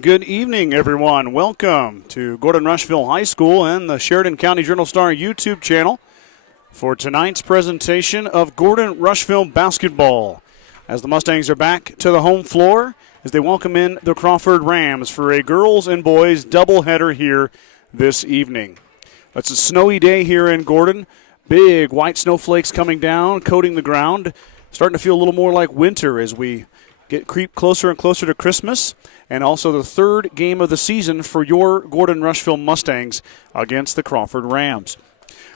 Good evening, everyone. Welcome to Gordon-Rushville High School and the Sheridan County Journal-Star YouTube channel for tonight's presentation of Gordon-Rushville Basketball, as the Mustangs are back to the home floor as they welcome in the Crawford Rams for a girls and boys doubleheader here this evening. It's a snowy day here in Gordon. Big white snowflakes coming down, coating the ground. Starting to feel a little more like winter as we creep closer and closer to Christmas, and also the third game of the season for your Gordon-Rushville Mustangs against the Crawford Rams.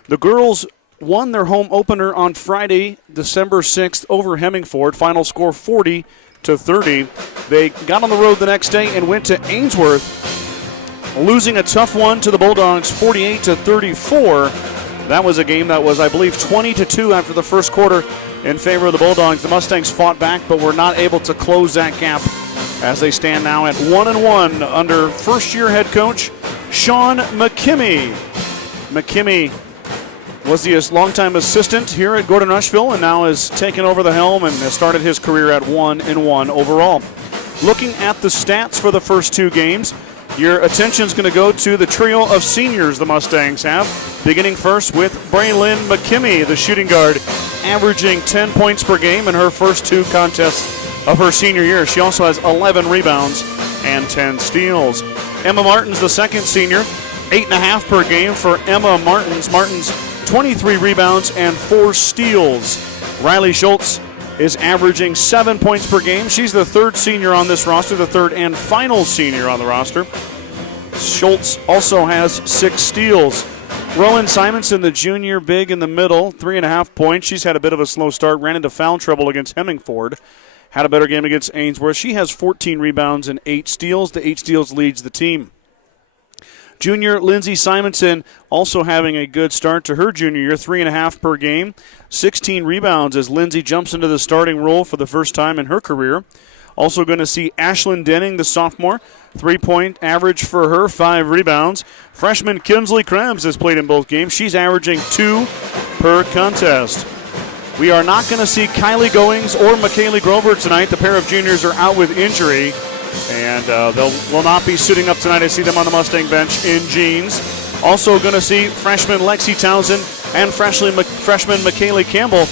The girls won their home opener on Friday, December 6th over Hemingford. Final score 40-30. They got on the road the next day and went to Ainsworth, losing a tough one to the Bulldogs 48-34. That was a game that was, I believe, 20-2 after the first quarter in favor of the Bulldogs. The Mustangs fought back, but were not able to close that gap as they stand now at 1-1 under first-year head coach Sean McKimmey. McKimmey was the longtime assistant here at Gordon-Rushville and now has taken over the helm and has started his career at 1-1 overall. Looking at the stats for the first two games, your attention is going to go to the trio of seniors the Mustangs have, beginning first with Braylon McKimmey, the shooting guard, averaging 10 points per game in her first two contests of her senior year. She also has 11 rebounds and 10 steals. Emma Martins, the second senior, 8.5 per game for Emma Martins. Martins, 23 rebounds and 4 steals. Riley Schultz is averaging 7 points per game. She's the third senior on this roster, the third and final senior on the roster. Schultz also has 6 steals. Rowan Simonson, the junior, big in the middle, 3.5 points. She's had a bit of a slow start, ran into foul trouble against Hemingford. Had a better game against Ainsworth. She has 14 rebounds and 8 steals. The 8 steals leads the team. Junior Lindsey Simonson also having a good start to her junior year, 3.5 per game, 16 rebounds as Lindsey jumps into the starting role for the first time in her career. Also going to see Ashlyn Denning, the sophomore, 3-point average for her, 5 rebounds. Freshman Kinsley Krebs has played in both games. She's averaging 2 per contest. We are not going to see Kylie Goings or McKaylee Grover tonight. The pair of juniors are out with injury, and will not be suiting up tonight. I see them on the Mustang bench in jeans. Also going to see freshman Lexi Townsend and freshman McKaylee Campbell.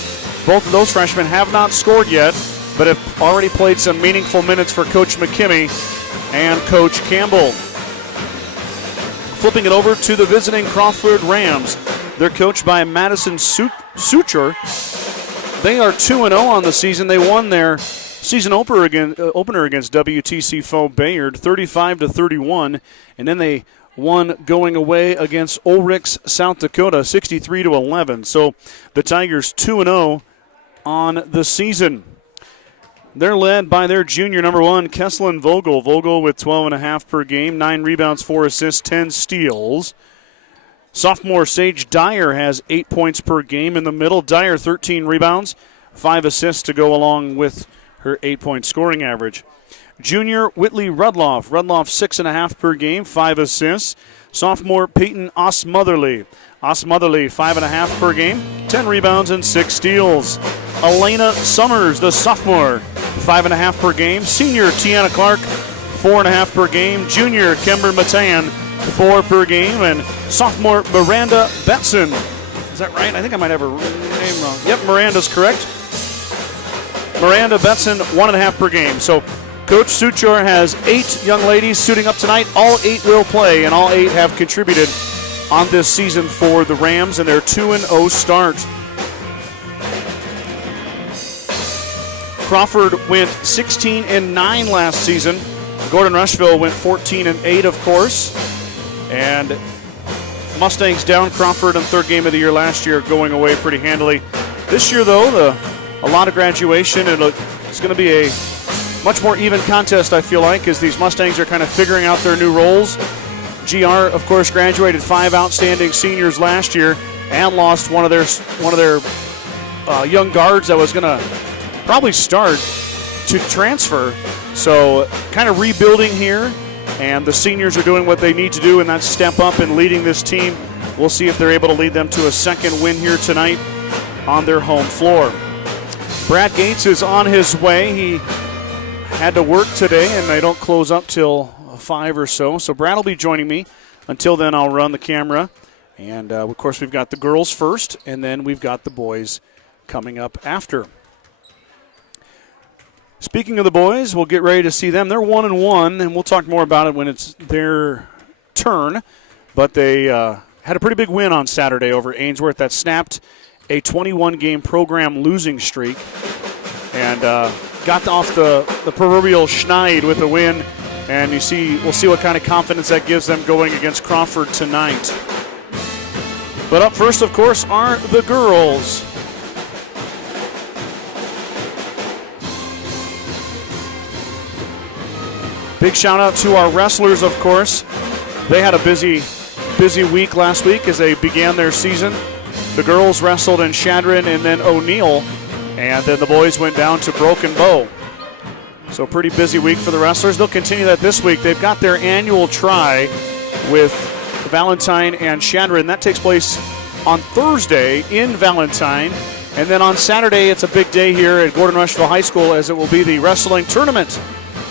Both of those freshmen have not scored yet, but have already played some meaningful minutes for Coach McKimmey and Coach Campbell. Flipping it over to the visiting Crawford Rams. They're coached by Madison Suture. They are 2-0 on the season. They won their season opener against WTC foe Bayard, 35-31, and then they won going away against Ulrichs, South Dakota, 63-11. So the Tigers 2-0 on the season. They're led by their junior number 1, Kesslyn Vogel. Vogel with 12.5 per game, 9 rebounds, 4 assists, 10 steals. Sophomore Sage Dyer has 8 points per game in the middle. Dyer 13 rebounds, 5 assists to go along with her 8-point scoring average. Junior Whitley Rudloff. Rudloff 6.5 per game, 5 assists. Sophomore Peyton Osmotherly. Osmotherly 5.5 per game, 10 rebounds and 6 steals. Elena Summers, the sophomore, 5.5 per game. Senior Tiana Clark, 4.5 per game. Junior Kimber Matan, 4 per game, and sophomore Miranda Betson. Is that right? I think I might have her name wrong. Yep, Miranda's correct. Miranda Betson, 1.5 per game. So Coach Suture has 8 young ladies suiting up tonight. All 8 will play, and all 8 have contributed on this season for the Rams and their 2-0 start. Crawford went 16-9 last season. Gordon-Rushville went 14-8, of course. And Mustangs down Crawford in third game of the year last year, going away pretty handily. This year, though, a lot of graduation, and it's going to be a much more even contest, I feel like, as these Mustangs are kind of figuring out their new roles. GR, of course, graduated 5 outstanding seniors last year and lost one of their young guards that was going to probably start to transfer. So kind of rebuilding here. And the seniors are doing what they need to do, and that's step up and leading this team. We'll see if they're able to lead them to a second win here tonight on their home floor. Brad Gates is on his way. He had to work today, and they don't close up till 5 or so. So Brad will be joining me. Until then, I'll run the camera. And, of course, we've got the girls first, and then we've got the boys coming up after. Speaking of the boys, we'll get ready to see them. They're 1-1, and we'll talk more about it when it's their turn. But they had a pretty big win on Saturday over Ainsworth that snapped a 21-game program losing streak and got off the proverbial schneid with a win. And we'll see what kind of confidence that gives them going against Crawford tonight. But up first, of course, are the girls. Big shout out to our wrestlers, of course. They had a busy week last week as they began their season. The girls wrestled in Shadron and then O'Neill, and then the boys went down to Broken Bow. So pretty busy week for the wrestlers. They'll continue that this week. They've got their annual try with Valentine and Shadron. That takes place on Thursday in Valentine. And then on Saturday, it's a big day here at Gordon-Rushville High School as it will be the wrestling tournament.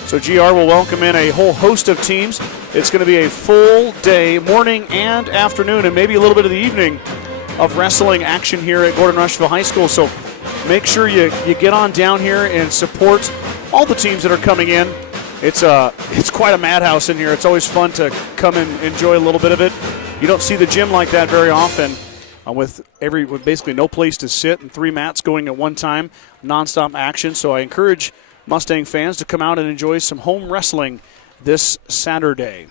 So GR will welcome in a whole host of teams. It's going to be a full day, morning and afternoon, and maybe a little bit of the evening of wrestling action here at Gordon-Rushville High School. So make sure you get on down here and support all the teams that are coming in. It's quite a madhouse in here. It's always fun to come and enjoy a little bit of it. You don't see the gym like that very often with basically no place to sit and 3 mats going at one time, nonstop action. So I encourage Mustang fans to come out and enjoy some home wrestling this Saturday.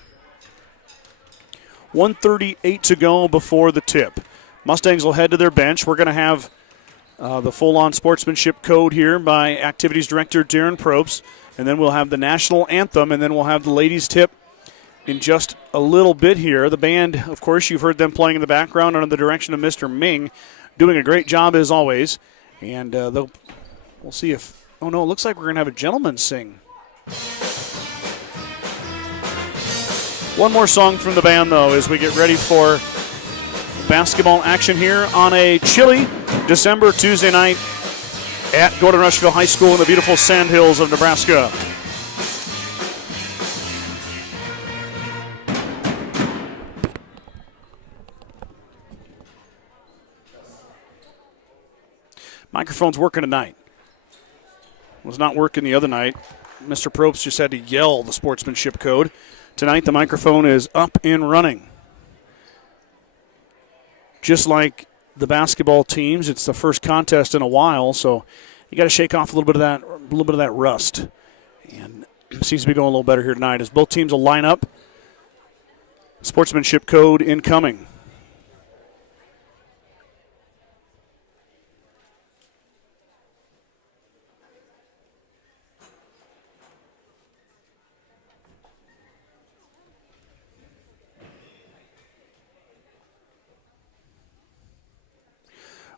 1:38 to go before the tip. Mustangs will head to their bench. We're going to have the full-on sportsmanship code here by Activities Director Darren Probst, and then we'll have the national anthem, and then we'll have the ladies' tip in just a little bit here. The band, of course, you've heard them playing in the background under the direction of Mr. Ming, doing a great job as always, and we'll see if... Oh, no, it looks like we're going to have a gentleman sing. One more song from the band, though, as we get ready for basketball action here on a chilly December Tuesday night at Gordon-Rushville High School in the beautiful Sandhills of Nebraska. Microphone's working tonight. Was not working the other night. Mr. Probst just had to yell the sportsmanship code. Tonight the microphone is up and running. Just like the basketball teams, it's the first contest in a while, so you got to shake off a little bit of that rust. And it seems to be going a little better here tonight as both teams will line up. Sportsmanship code incoming.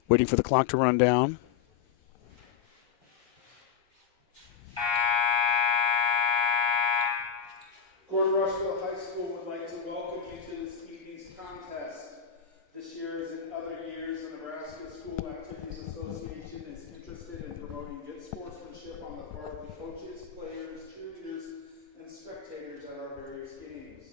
Waiting for the clock to run down. Gordon-Rushville High School would like to welcome you to this evening's contest. This year, as in other years, the Nebraska School Activities Association is interested in promoting good sportsmanship on the part of the coaches, players, cheerleaders, and spectators at our various games.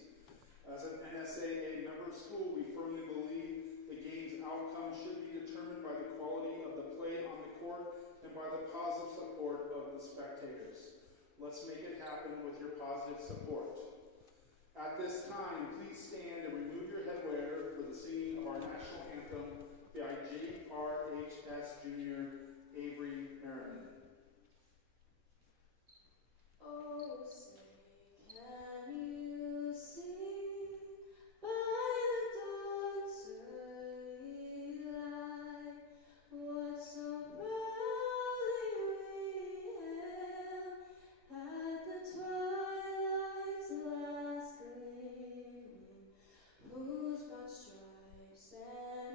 As an NSAA member school, we firmly believe the game's outcome should be determined by the quality of the play on the court and by the positive support of the spectators. Let's make it happen with your positive support. At this time, please stand and remove your headwear for the singing of our national anthem by JRHS Junior Avery Merriman. Oh, say, can you see by the dawn's early light what so proudly we hailed at the twilight's last gleaming, whose broad stripes and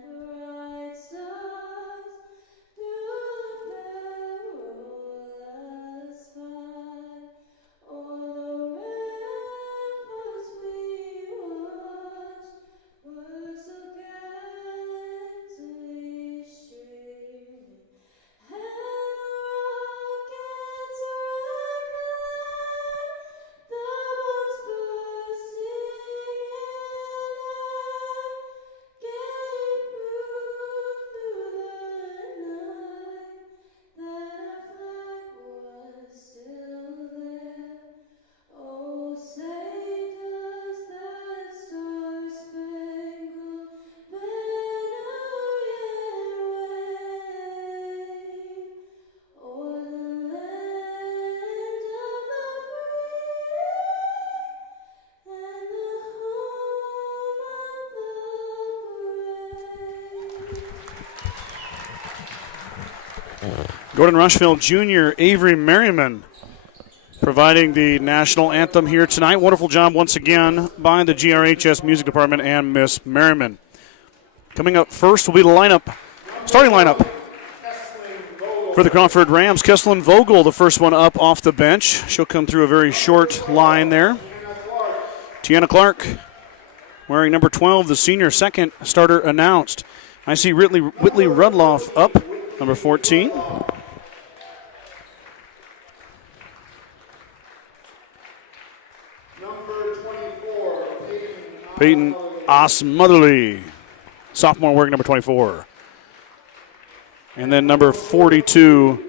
Gordon-Rushville Jr. Avery Merriman providing the national anthem here tonight. Wonderful job once again by the GRHS Music Department and Miss Merriman. Coming up first will be the starting lineup for the Crawford Rams. Kesselyn Vogel, the first one up off the bench. She'll come through a very short line there. Tiana Clark wearing number 12, the senior, second starter announced. I see Whitley Rudloff up, number 14. Peyton Osmotherly, sophomore, wearing number 24. And then number 42,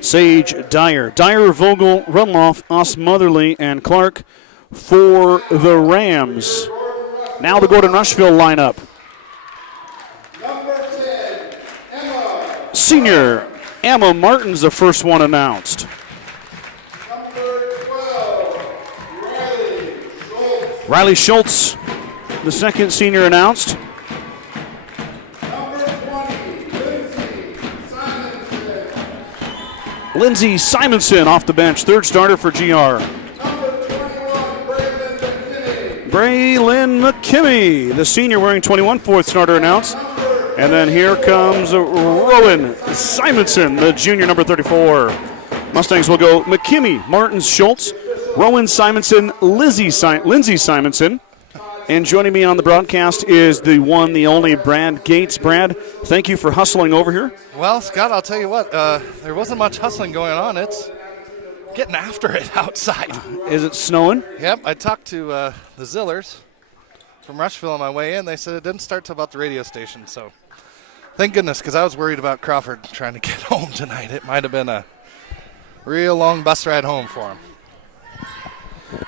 Sage Dyer. Dyer, Vogel, Rudloff, Osmotherly, and Clark for the Rams. Now the Gordon-Rushville lineup. Number 10, Emma. Senior Emma Martin's the first one announced. Number 12, Riley Schultz, the second senior announced. Number 20, Lindsey Simonson off the bench, third starter for GR. Number 21, Braylon McKimmey, the senior wearing 21, fourth starter announced. And then here comes Rowan Simonson, the junior, number 34. Mustangs will go McKimmey, Martins, Schultz, Rowan Simonson, Lindsey Simonson. And joining me on the broadcast is the one, the only Brad Gates. Brad, thank you for hustling over here. Well, Scott, I'll tell you what, there wasn't much hustling going on. It's getting after it outside. Is it snowing? Yep, I talked to the Zillers from Rushville on my way in. They said it didn't start till about the radio station, so thank goodness, because I was worried about Crawford trying to get home tonight. It might have been a real long bus ride home for him.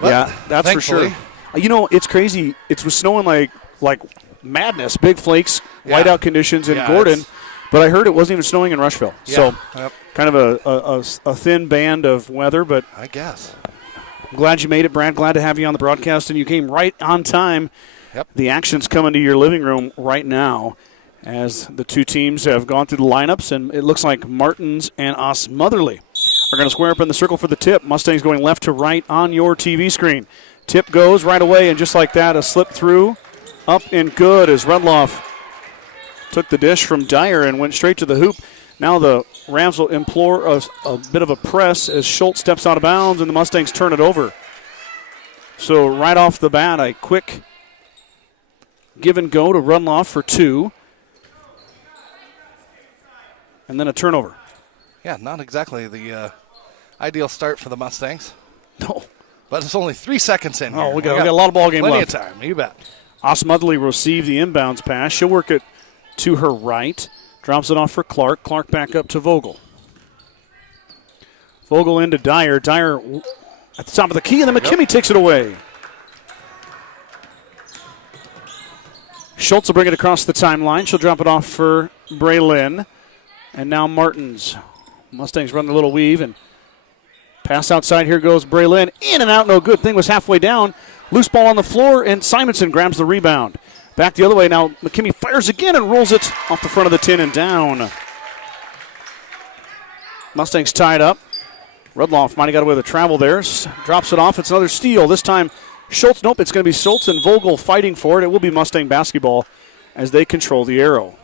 But yeah, that's for sure. You know, it's crazy. It was snowing like madness, big flakes, whiteout conditions in Gordon, but I heard it wasn't even snowing in Rushville. Yeah, so kind of a thin band of weather, but I guess. I'm glad you made it, Brad. Glad to have you on the broadcast, and you came right on time. Yep. The action's coming to your living room right now as the two teams have gone through the lineups, and it looks like Martins and Osmotherly are going to square up in the circle for the tip. Mustangs going left to right on your TV screen. Tip goes right away, and just like that, a slip through, up and good as Rudloff took the dish from Dyer and went straight to the hoop. Now the Rams will implore a bit of a press as Schultz steps out of bounds, and the Mustangs turn it over. So right off the bat, a quick give and go to Rudloff for two, and then a turnover. Yeah, not exactly the ideal start for the Mustangs. No. But it's only 3 seconds in here. Oh, we got a lot of ball game plenty left. Plenty of time, you bet. Osmotherly received the inbounds pass. She'll work it to her right. Drops it off for Clark. Clark back up to Vogel. Vogel into Dyer. Dyer at the top of the key, and then McKimmey takes it away. Schultz will bring it across the timeline. She'll drop it off for Braylon. And now Martins. Mustangs run the little weave and pass outside. Here goes Braylon. In and out, no good. Thing was halfway down. Loose ball on the floor, and Simonson grabs the rebound. Back the other way now. McKimmey fires again and rolls it off the front of the tin and down. Mustangs tied up. Rudloff might have got away with a travel there. Drops it off. It's another steal. This time Schultz. Nope, it's going to be Schultz and Vogel fighting for it. It will be Mustang basketball as they control the arrow.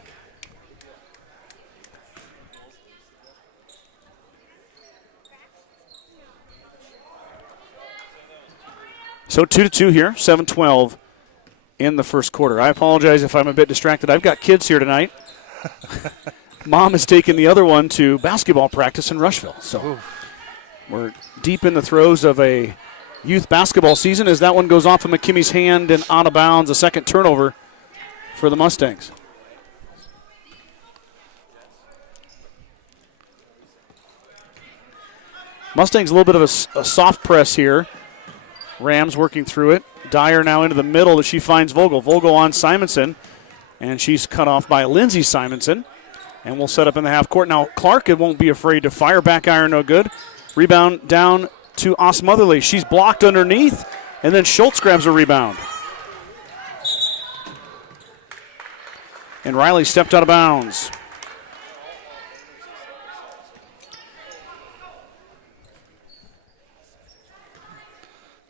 So 2-2 here, 7-12 in the first quarter. I apologize if I'm a bit distracted. I've got kids here tonight. Mom has taken the other one to basketball practice in Rushville. So we're deep in the throes of a youth basketball season as that one goes off of McKimmey's hand and out of bounds. A second turnover for the Mustangs. Mustangs a little bit of a soft press here. Rams working through it. Dyer now into the middle as she finds Vogel. Vogel on Simonson, and she's cut off by Lindsey Simonson. And we'll set up in the half court. Now Clark won't be afraid to fire. Back iron, no good. Rebound down to Osmotherly. She's blocked underneath, and then Schultz grabs a rebound. And Riley stepped out of bounds.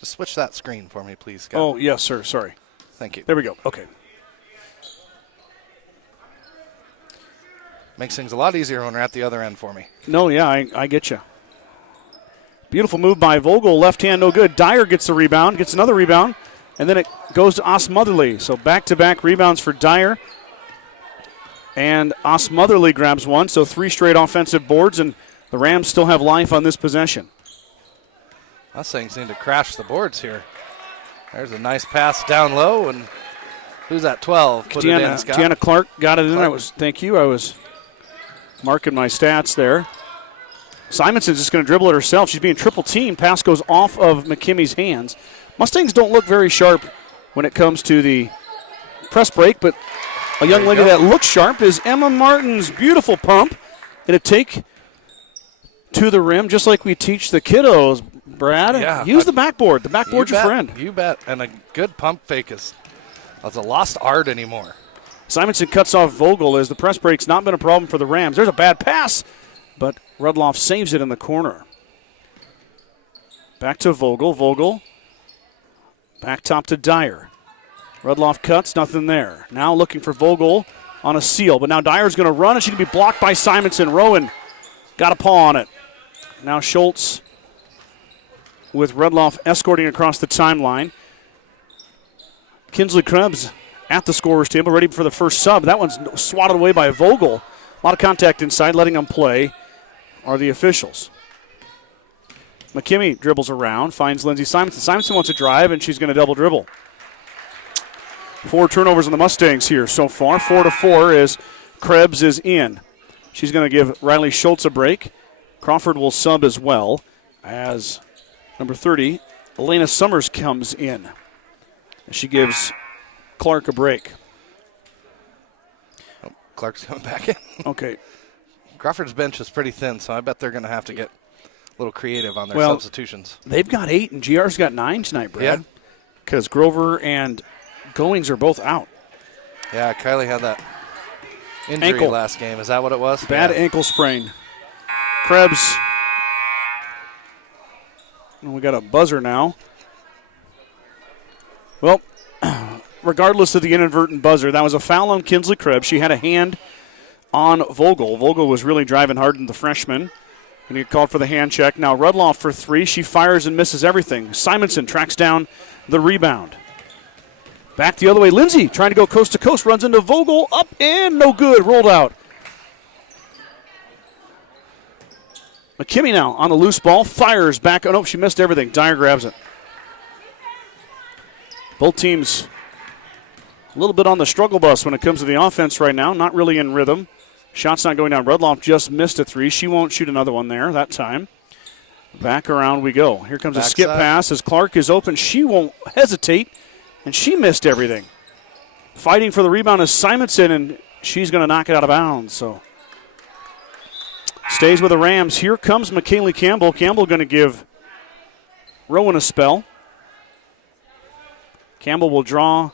Just switch that screen for me, please, Scott. Oh, yes, sir. Sorry. Thank you. There we go. Okay. Makes things a lot easier when we're at the other end for me. No, yeah, I get you. Beautiful move by Vogel. Left hand, no good. Dyer gets the rebound, gets another rebound, and then it goes to Osmotherly. So back-to-back rebounds for Dyer. And Osmotherly grabs one, so 3 straight offensive boards, and the Rams still have life on this possession. Mustangs need to crash the boards here. There's a nice pass down low, and who's at 12? Put it in, Scott. Deanna Clark got it in. Thank you. I was marking my stats there. Simonson's just going to dribble it herself. She's being triple teamed. Pass goes off of McKimmy's hands. Mustangs don't look very sharp when it comes to the press break, but a young lady that looks sharp is Emma Martin's beautiful pump. And a take to the rim, just like we teach the kiddos, Brad. Yeah, Use the backboard. The backboard's your friend. You bet. And a good pump fake is a lost art anymore. Simonson cuts off Vogel as the press break's not been a problem for the Rams. There's a bad pass, but Rudloff saves it in the corner. Back to Vogel. Vogel back top to Dyer. Rudloff cuts, nothing there. Now looking for Vogel on a seal, but now Dyer's going to run, and she can be blocked by Simonson. Rowan got a paw on it. Now Schultz with Rudloff escorting across the timeline. Kinsley Krebs at the scorer's table, ready for the first sub. That one's swatted away by Vogel. A lot of contact inside, letting them play are the officials. McKimmey dribbles around, finds Lindsey Simonson. Simonson wants to drive, and she's going to double dribble. 4 turnovers on the Mustangs here so far. 4-4 as Krebs is in. She's going to give Riley Schultz a break. Crawford will sub as well as number 30, Elena Summers, comes in. She gives Clark a break. Oh, Clark's coming back in. Okay. Crawford's bench is pretty thin, so I bet they're going to have to get a little creative on their substitutions. They've got 8, and GR's got 9 tonight, Brad. Because Grover and Goings are both out. Yeah, Kylie had that injury last game. Is that what it was? Bad ankle sprain. Krebs. And we got a buzzer now. Well, regardless of the inadvertent buzzer, that was a foul on Kinsley Krebs. She had a hand on Vogel. Vogel was really driving hard in the freshman. And he called for the hand check. Now Rudloff for 3. She fires and misses everything. Simonson tracks down the rebound. Back the other way. Lindsay trying to go coast to coast. Runs into Vogel. Up and no good. Rolled out. McKimmey now on the loose ball. Fires back. Oh, no, she missed everything. Dyer grabs it. Both teams a little bit on the struggle bus when it comes to the offense right now. Not really in rhythm. Shot's not going down. Rudloff just missed a 3. She won't shoot another one there that time. Back around we go. Here comes a skip pass as Clark is open. She won't hesitate, and she missed everything. Fighting for the rebound is Simonson, and she's going to knock it out of bounds. So stays with the Rams. Here comes McKaylee Campbell. Campbell going to give Rowan a spell. Campbell will draw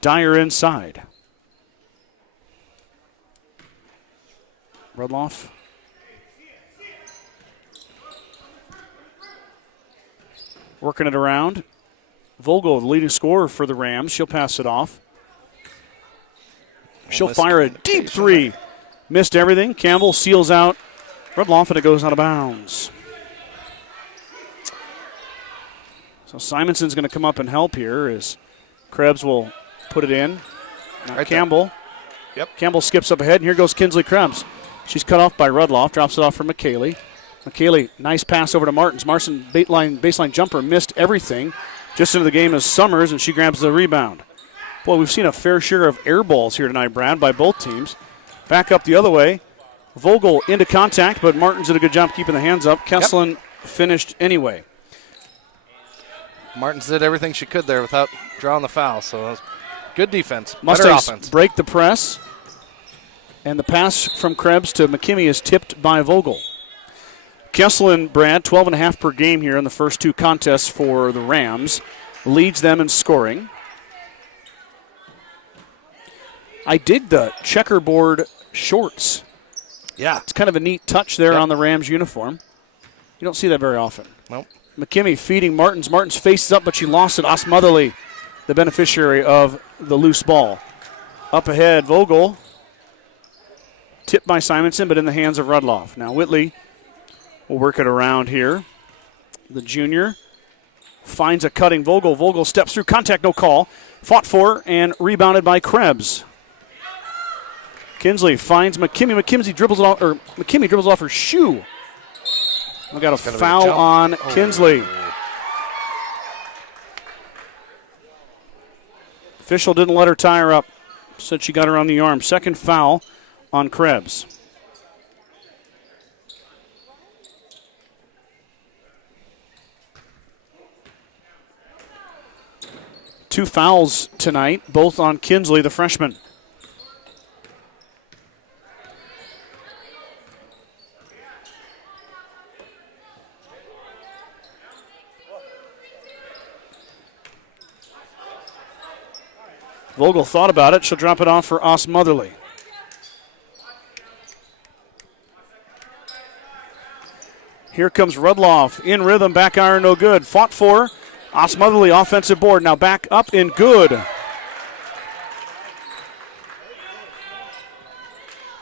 Dyer inside. Rudloff. Working it around. Vogel, the leading scorer for the Rams. She'll pass it off. She'll fire a deep 3. Missed everything. Campbell seals out Rudloff, and it goes out of bounds. So Simonson's going to come up and help here as Krebs will put it in. Now Campbell. Yep. Campbell skips up ahead, and here goes Kinsley Krebs. She's cut off by Rudloff, drops it off for McKaylee. McKaylee, nice pass over to Martins. Martin, baseline jumper, missed everything. Just into the game is Summers, and she grabs the rebound. Boy, we've seen a fair share of air balls here tonight, Brad, by both teams. Back up the other way. Vogel into contact, but Martins did a good job keeping the hands up. Kesselin finished anyway. Martins did everything she could there without drawing the foul, so that was good defense. Mustangs better offense. Break the press, and the pass from Krebs to McKimmey is tipped by Vogel. Kesselin, Brad, 12.5 per game here in the first 2 contests for the Rams. Leads them in scoring. I dig the checkerboard shorts. Yeah. It's kind of a neat touch there on the Rams uniform. You don't see that very often. Nope. McKimmie feeding Martins. Martins faces up, but she lost it. Osmotherly, the beneficiary of the loose ball. Up ahead, Vogel. Tipped by Simonson, but in the hands of Rudloff. Now Whitley will work it around here. The junior finds a cutting Vogel. Vogel steps through, contact, no call. Fought for and rebounded by Krebs. Kinsley finds McKimmie. McKimmie dribbles off her shoe. We got a foul on Kinsley. Official didn't let her tie her up. Said she got her on the arm. Second foul on Krebs. Two fouls tonight, both on Kinsley, the freshman. Vogel thought about it. She'll drop it off for Osmotherly. Here comes Rudloff in rhythm. Back iron, no good. Fought for. Osmotherly offensive board. Now back up in good.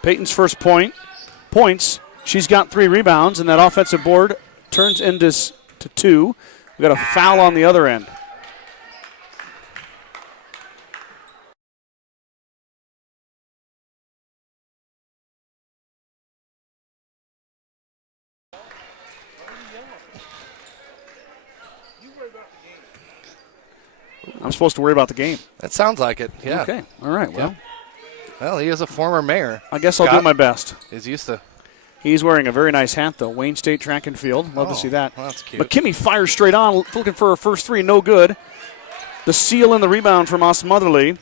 Peyton's first points. She's got 3 rebounds, and that offensive board turns into 2. We got a foul on the other end. I'm supposed to worry about the game. That sounds like it, yeah. Okay, all right, well. Yeah. Well, he is a former mayor. I guess I'll do my best. He's used to. He's wearing a very nice hat, though. Wayne State Track and Field. Love to see that. Well, that's cute. McKimmie fires straight on, looking for her first 3. No good. The seal and the rebound from Osmotherly.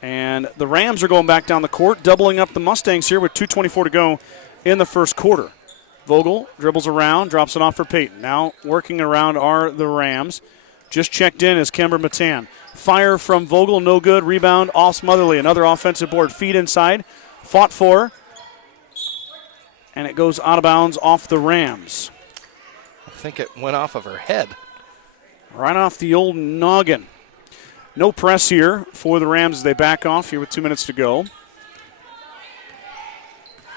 And the Rams are going back down the court, doubling up the Mustangs here with 2:24 to go in the first quarter. Vogel dribbles around, drops it off for Peyton. Now working around are the Rams. Just checked in is Kember Matan. Fire from Vogel, no good. Rebound, Osmotherly. Another offensive board. Feed inside. Fought for. And it goes out of bounds off the Rams. I think it went off of her head. Right off the old noggin. No press here for the Rams as they back off here with 2 minutes to go.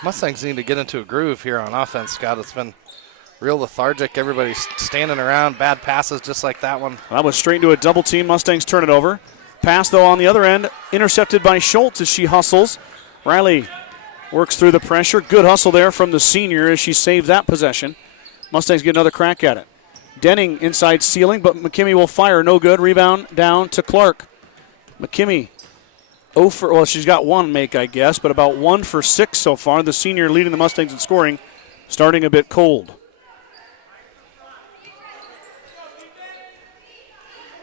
Mustangs need to get into a groove here on offense, Scott. It's been real lethargic. Everybody's standing around. Bad passes just like that one. That was straight into a double team. Mustangs turn it over. Pass, though, on the other end. Intercepted by Schultz as she hustles. Riley works through the pressure. Good hustle there from the senior as she saved that possession. Mustangs get another crack at it. Denning inside ceiling, but McKimmie will fire. No good. Rebound down to Clark. McKimmie, she's got 1 make, I guess, but about 1 for 6 so far. The senior leading the Mustangs in scoring, starting a bit cold.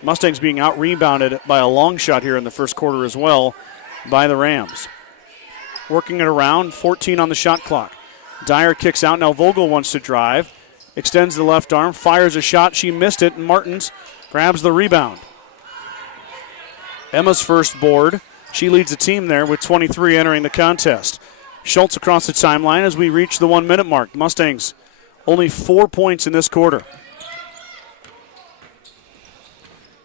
Mustangs being out-rebounded by a long shot here in the first quarter as well by the Rams. Working it around, 14 on the shot clock. Dyer kicks out. Now Vogel wants to drive. Extends the left arm, fires a shot. She missed it, and Martins grabs the rebound. Emma's first board. She leads the team there with 23 entering the contest. Schultz across the timeline as we reach the 1 minute mark. Mustangs only 4 points in this quarter.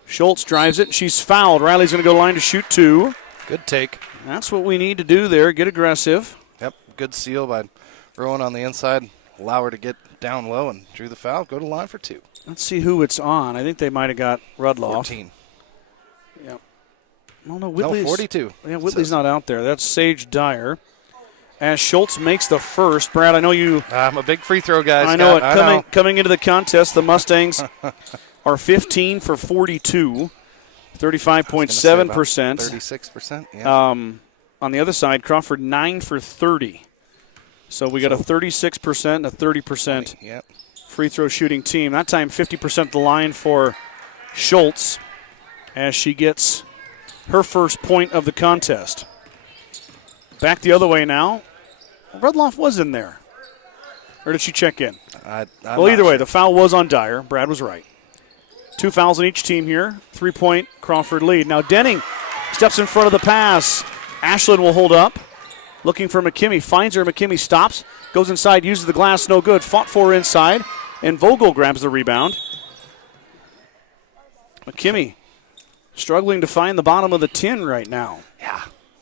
Schultz drives it. She's fouled. Riley's going to go line to shoot 2. Good take. That's what we need to do there. Get aggressive. Yep, good seal by Rowan on the inside. Allow her to get down low and drew the foul. Go to line for 2. Let's see who it's on. I think they might have got Rudloff. 14. Yep. Oh, no, Whitley's, 42. Yeah, Whitley's not out there. That's Sage Dyer. As Schultz makes the first. Brad, I know you. I'm a big free throw guy. I know it. Coming into the contest, the Mustangs are 15 for 42, 35.7%. 36%. Yeah. On the other side, Crawford 9 for 30. So we got a 36% and a 30% free throw shooting team. That time 50% the line for Schultz as she gets her first point of the contest. Back the other way now. Rudloff was in there. Or did she check in? Well, either way, the foul was on Dyer. Brad was right. 2 fouls on each team here. 3-point Crawford lead. Now Denning steps in front of the pass. Ashland will hold up. Looking for McKimmie. Finds her. McKimmie stops. Goes inside. Uses the glass. No good. Fought for inside. And Vogel grabs the rebound. McKimmie struggling to find the bottom of the tin right now. Yeah,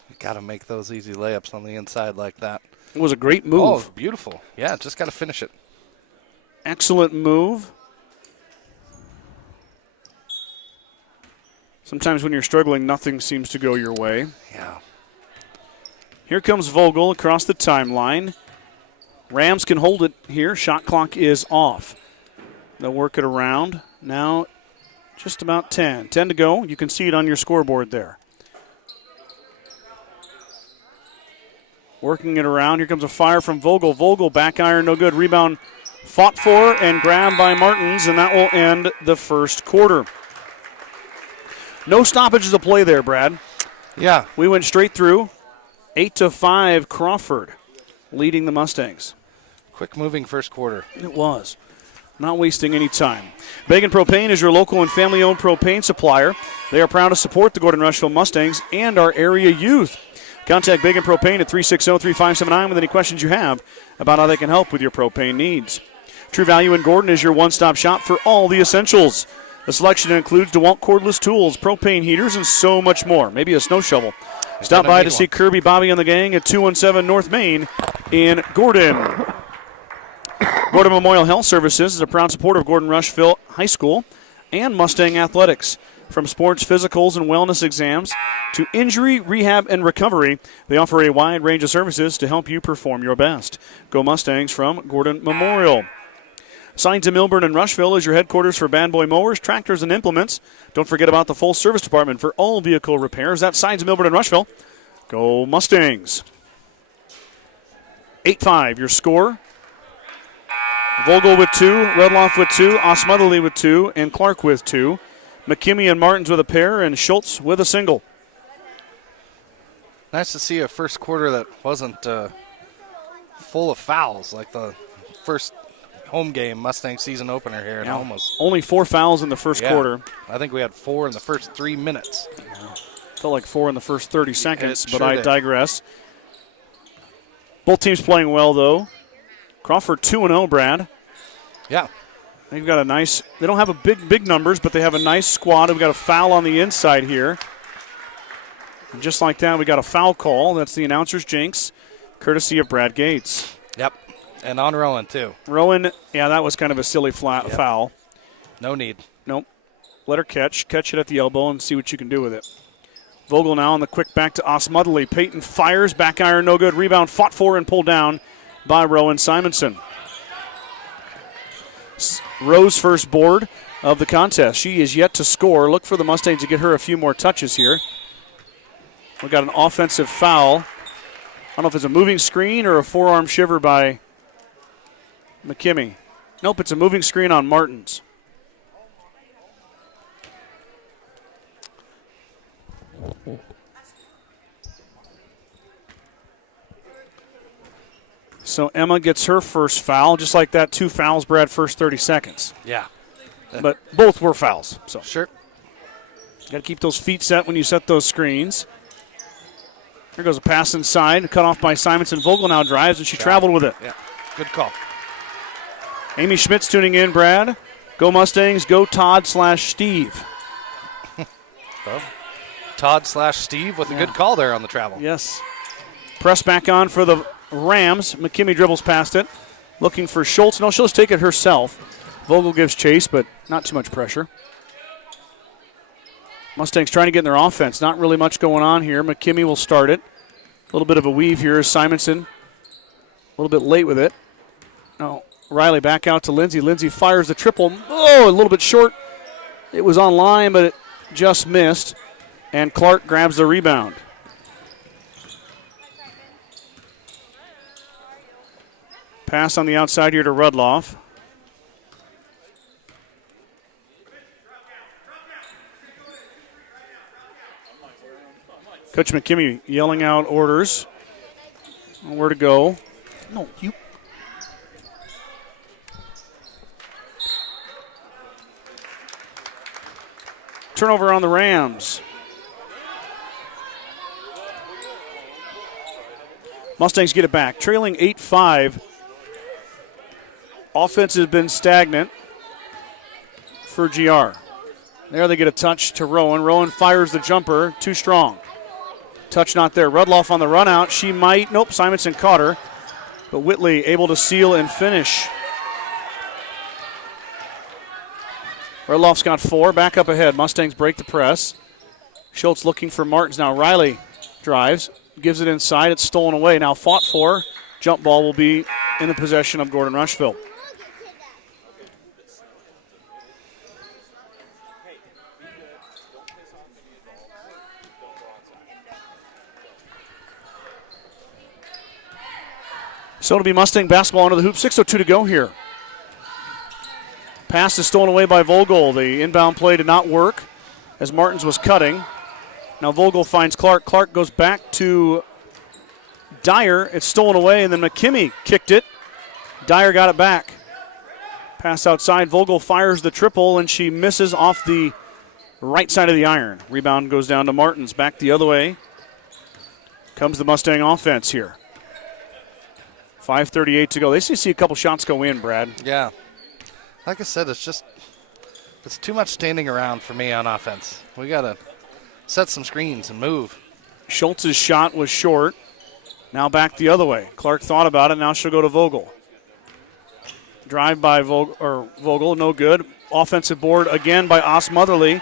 you got to make those easy layups on the inside like that. It was a great move. Oh, beautiful. Yeah, just got to finish it. Excellent move. Sometimes when you're struggling, nothing seems to go your way. Yeah. Here comes Vogel across the timeline. Rams can hold it here. Shot clock is off. They'll work it around. Now just about 10. 10 to go. You can see it on your scoreboard there. Working it around. Here comes a fire from Vogel. Vogel, back iron, no good. Rebound fought for and grabbed by Martins, and that will end the first quarter. No stoppages of play there, Brad. Yeah. We went straight through. 8-5, Crawford leading the Mustangs. Quick moving first quarter. It was. Not wasting any time. Began Propane is your local and family-owned propane supplier. They are proud to support the Gordon-Rushville Mustangs and our area youth. Contact Began Propane at 360-3579 with any questions you have about how they can help with your propane needs. True Value in Gordon is your one-stop shop for all the essentials. The selection includes DeWalt cordless tools, propane heaters, and so much more. Maybe a snow shovel. Stop by to see Kirby, Bobby, and the gang at 217 North Main in Gordon. Gordon Memorial Health Services is a proud supporter of Gordon-Rushville High School and Mustang Athletics. From sports, physicals, and wellness exams to injury, rehab, and recovery, they offer a wide range of services to help you perform your best. Go Mustangs from Gordon Memorial. Signs in Milburn and Rushville is your headquarters for bad boy mowers, tractors, and implements. Don't forget about the full service department for all vehicle repairs. That's Signs in Milburn and Rushville. Go Mustangs. 8-5, your score. Vogel with 2, Redloff with 2, Osmotherly with 2, and Clark with 2. McKimmie and Martins with a pair, and Schultz with a single. Nice to see a first quarter that wasn't full of fouls like the first home game Mustang season opener here in Almost. Only 4 fouls in the first quarter. I think we had 4 in the first 3 minutes. Felt like 4 in the first 30 seconds, but sure I did. digress. Both teams playing well, though. Crawford 2-0, Brad. Yeah. They've got a nice, they don't have a big numbers, but they have a nice squad. We've got a foul on the inside here. And just like that, we got a foul call. That's the announcer's jinx, courtesy of Brad Gates. Yep. And on Rowan, too. Rowan, yeah, that was kind of a silly foul. No need. Nope. Let her catch it at the elbow and see what you can do with it. Vogel now on the quick back to Osmotherly. Peyton fires, back iron, no good. Rebound fought for and pulled down by Rowan Simonson. Rose first board of the contest. She is yet to score. Look for the Mustangs to get her a few more touches here. We got an offensive foul. I don't know if it's a moving screen or a forearm shiver by McKimmie. Nope, it's a moving screen on Martins. So Emma gets her first foul. Just like that, 2 fouls, Brad, first 30 seconds. Yeah. But both were fouls. So Sure. got to keep those feet set when you set those screens. Here goes a pass inside, cut off by Simonson. Vogel now drives, and she traveled with it. Yeah. Good call. Amy Schmidt's tuning in, Brad. Go Mustangs, go Todd/Steve. Todd/Steve with a good call there on the travel. Yes. Press back on for the Rams. McKimmie dribbles past it. Looking for Schultz. No, she'll just take it herself. Vogel gives chase, but not too much pressure. Mustangs trying to get in their offense. Not really much going on here. McKimmie will start it. A little bit of a weave here. Simonson a little bit late with it. No, Riley back out to Lindsay. Lindsay fires the triple. Oh, a little bit short. It was on line, but it just missed. And Clark grabs the rebound. Pass on the outside here to Rudloff. Coach McKimmie yelling out orders. Where to go. No, you. Turnover on the Rams. Mustangs get it back. Trailing 8-5. Offense has been stagnant for GR. There they get a touch to Rowan. Rowan fires the jumper, too strong. Touch not there. Rudloff on the run out. She might. Nope, Simonson caught her. But Whitley able to seal and finish. Rudloff's got 4. Back up ahead. Mustangs break the press. Schultz looking for Martins now. Riley drives. Gives it inside. It's stolen away. Now fought for. Jump ball will be in the possession of Gordon-Rushville. So it'll be Mustang basketball under the hoop. 6:02 to go here. Pass is stolen away by Vogel. The inbound play did not work as Martins was cutting. Now Vogel finds Clark. Clark goes back to Dyer. It's stolen away, and then McKimmey kicked it. Dyer got it back. Pass outside. Vogel fires the triple, and she misses off the right side of the iron. Rebound goes down to Martins. Back the other way comes the Mustang offense here. 5:38 to go. They see a couple shots go in, Brad. Yeah. Like I said, it's too much standing around for me on offense. We got to set some screens and move. Schultz's shot was short. Now back the other way. Clark thought about it. Now she'll go to Vogel. Drive by Vogel, no good. Offensive board again by Osmotherly.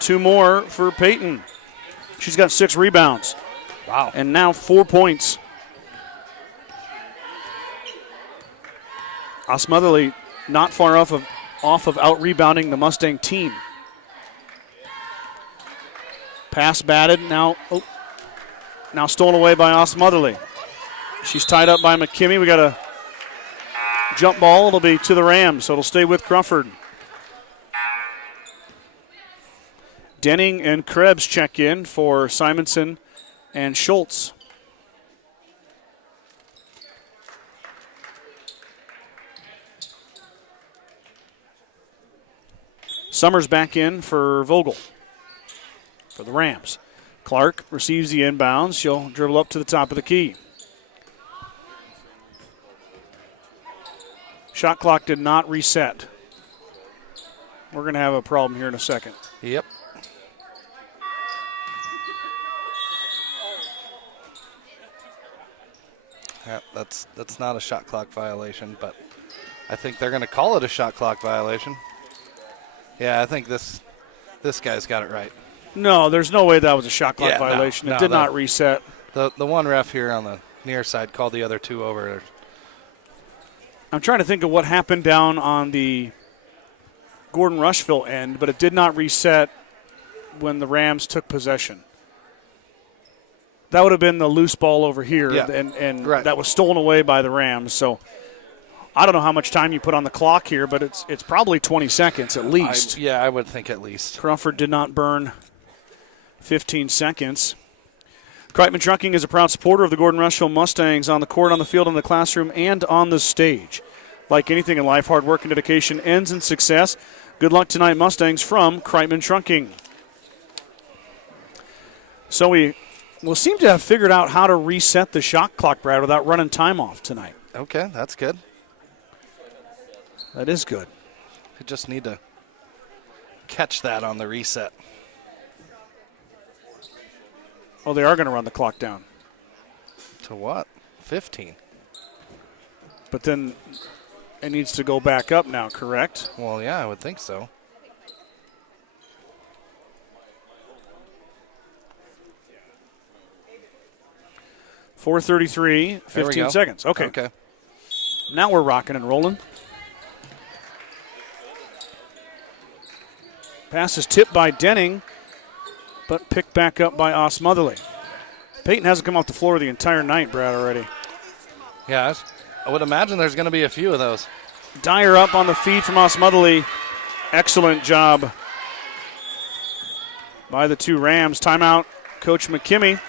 2 more for Peyton. She's got 6 rebounds. Wow. And now 4 points. Osmotherly not far off of out-rebounding the Mustang team. Pass batted. Now stolen away by Osmotherly. She's tied up by McKimmey. We got a jump ball. It'll be to the Rams, so it'll stay with Crawford. Denning and Krebs check in for Simonson and Schultz. Summers back in for Vogel for the Rams. Clark receives the inbounds. She'll dribble up to the top of the key. Shot clock did not reset. We're going to have a problem here in a second. Yep. Yeah, that's not a shot clock violation, but I think they're going to call it a shot clock violation. Yeah, I think this guy's got it right. No, there's no way that was a shot clock violation. It did not reset. The one ref here on the near side called the other 2 over. I'm trying to think of what happened down on the Gordon-Rushville end, but it did not reset when the Rams took possession. That would have been the loose ball over here, and right. That was stolen away by the Rams. So I don't know how much time you put on the clock here, but it's probably 20 seconds at least. I would think at least. Crawford did not burn 15 seconds. Kreitman Trucking is a proud supporter of the Gordon-Rushville Mustangs on the court, on the field, in the classroom, and on the stage. Like anything in life, hard work and dedication ends in success. Good luck tonight, Mustangs, from Kreitman Trucking. So we will seem to have figured out how to reset the shot clock, Brad, without running time off tonight. Okay, that's good. That is good. We just need to catch that on the reset. Oh, they are going to run the clock down. To what? 15. But then it needs to go back up now, correct? Well, yeah, I would think so. .433, 15 seconds. Okay. Now we're rocking and rolling. Pass is tipped by Denning, but picked back up by Osmotherly. Peyton hasn't come off the floor the entire night, Brad, already. Yeah, I would imagine there's going to be a few of those. Dyer up on the feed from Osmotherly. Excellent job by the 2 Rams. Timeout, Coach McKimmey.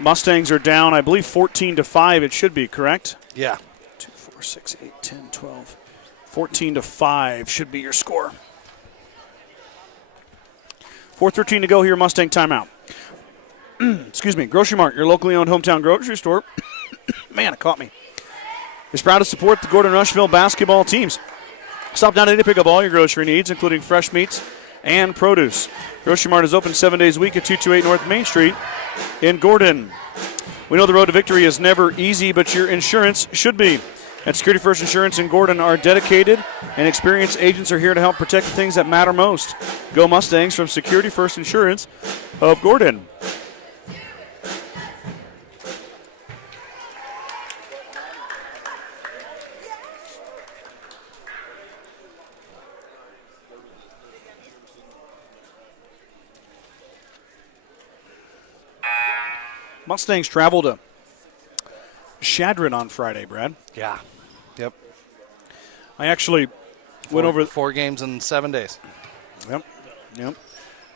Mustangs are down, I believe, 14-5. It should be, correct? Yeah. 2, 4, 6, 8, 10, 12. 14-5 should be your score. 4:13 to go here, Mustang timeout. Excuse me. Grocery Mart, your locally owned hometown grocery store. Man, it caught me. Is proud to support the Gordon-Rushville basketball teams. Stop down to pick up all your grocery needs, including fresh meats and produce. Grocery Mart is open 7 days a week at 228 North Main Street in Gordon. We know the road to victory is never easy, but your insurance should be. At Security First Insurance in Gordon, our dedicated and experienced agents are here to help protect the things that matter most. Go Mustangs from Security First Insurance of Gordon. Mustangs travel to Shadron on Friday, Brad. Yeah. Yep. I actually went over 4 games in 7 days. Yep.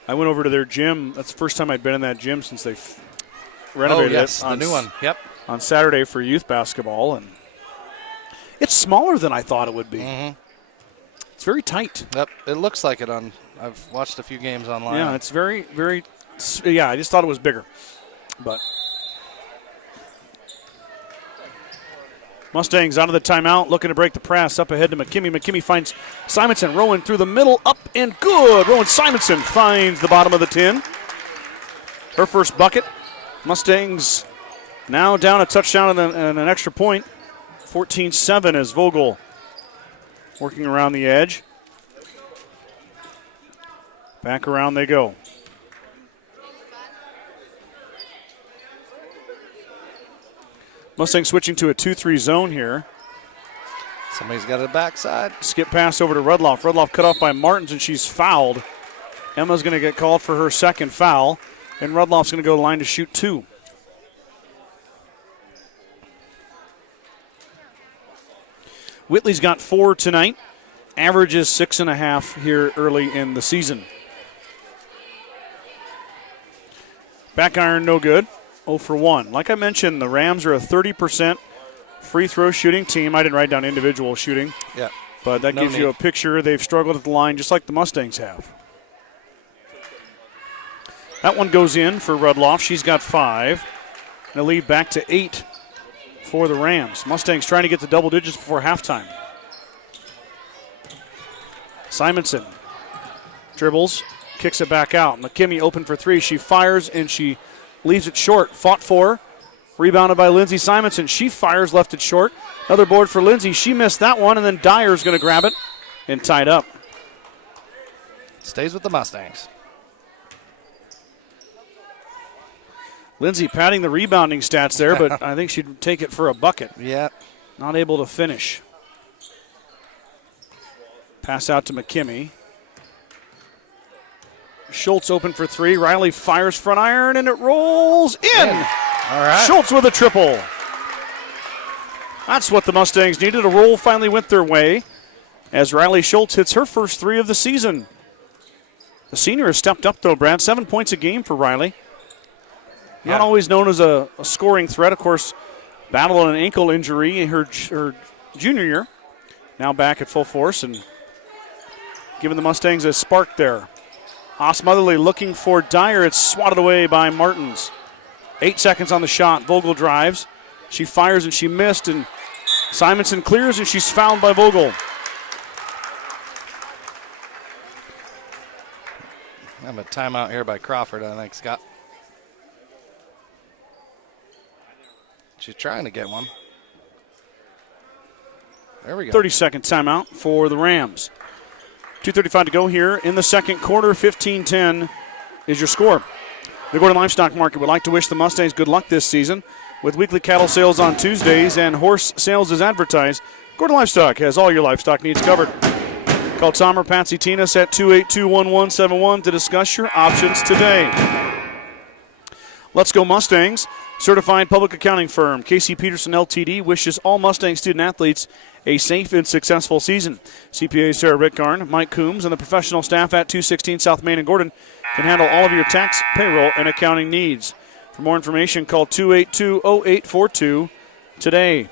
I went over to their gym. That's the first time I'd been in that gym since they renovated it. The new one. Yep. On Saturday for youth basketball, and it's smaller than I thought it would be. Mm-hmm. It's very tight. Yep. It looks like it on. I've watched a few games online. Yeah, it's very, very. Yeah, I just thought it was bigger, but. Mustangs out of the timeout, looking to break the press. Up ahead to McKimmey. McKimmey finds Simonson rolling through the middle, up and good. Rowan Simonson finds the bottom of the tin. Her first bucket. Mustangs now down a touchdown and an extra point. 14-7 as Vogel working around the edge. Back around they go. Mustangs switching to a 2-3 zone here. Somebody's got a backside. Skip pass over to Rudloff. Rudloff cut off by Martins, and she's fouled. Emma's going to get called for her second foul, and Rudloff's going to go to the line to shoot 2. Whitley's got 4 tonight. Averages 6.5 here early in the season. Back iron, no good. 0 for 1. Like I mentioned, the Rams are a 30% free throw shooting team. I didn't write down individual shooting. Yeah. But that gives you a picture. They've struggled at the line just like the Mustangs have. That one goes in for Rudloff. She's got 5. And a lead back to 8 for the Rams. Mustangs trying to get to double digits before halftime. Simonson dribbles, kicks it back out. McKimmey open for 3. She fires and she leaves it short. Fought for. Rebounded by Lindsay Simonson. She fires, left it short. Another board for Lindsay. She missed that one, and then Dyer's going to grab it and tie it up. Stays with the Mustangs. Lindsay padding the rebounding stats there, but I think she'd take it for a bucket. Yeah. Not able to finish. Pass out to McKimmey. Schultz open for 3. Riley fires front iron, and it rolls in. All right. Schultz with a triple. That's what the Mustangs needed. A roll finally went their way as Riley Schultz hits her first 3 of the season. The senior has stepped up, though, Brad. 7 points a game for Riley. Not always known as a scoring threat. Of course, battled an ankle injury in her junior year. Now back at full force and giving the Mustangs a spark there. Osmotherly looking for Dyer. It's swatted away by Martins. 8 seconds on the shot. Vogel drives. She fires and she missed, and Simonson clears, and she's fouled by Vogel. I have a timeout here by Crawford, I think, Scott. She's trying to get one. There we go. 30-second timeout for the Rams. 2:35 to go here in the second quarter. 15-10 is your score. The Gordon Livestock Market would like to wish the Mustangs good luck this season. With weekly cattle sales on Tuesdays and horse sales as advertised, Gordon Livestock has all your livestock needs covered. Call Tom or Patsy Tinas at 282-1171 to discuss your options today. Let's go Mustangs. Certified public accounting firm Casey Peterson LTD wishes all Mustang student athletes a safe and successful season. CPA Sarah Rittgarn, Mike Coombs, and the professional staff at 216 South Main and Gordon can handle all of your tax, payroll, and accounting needs. For more information, call 282-0842 today.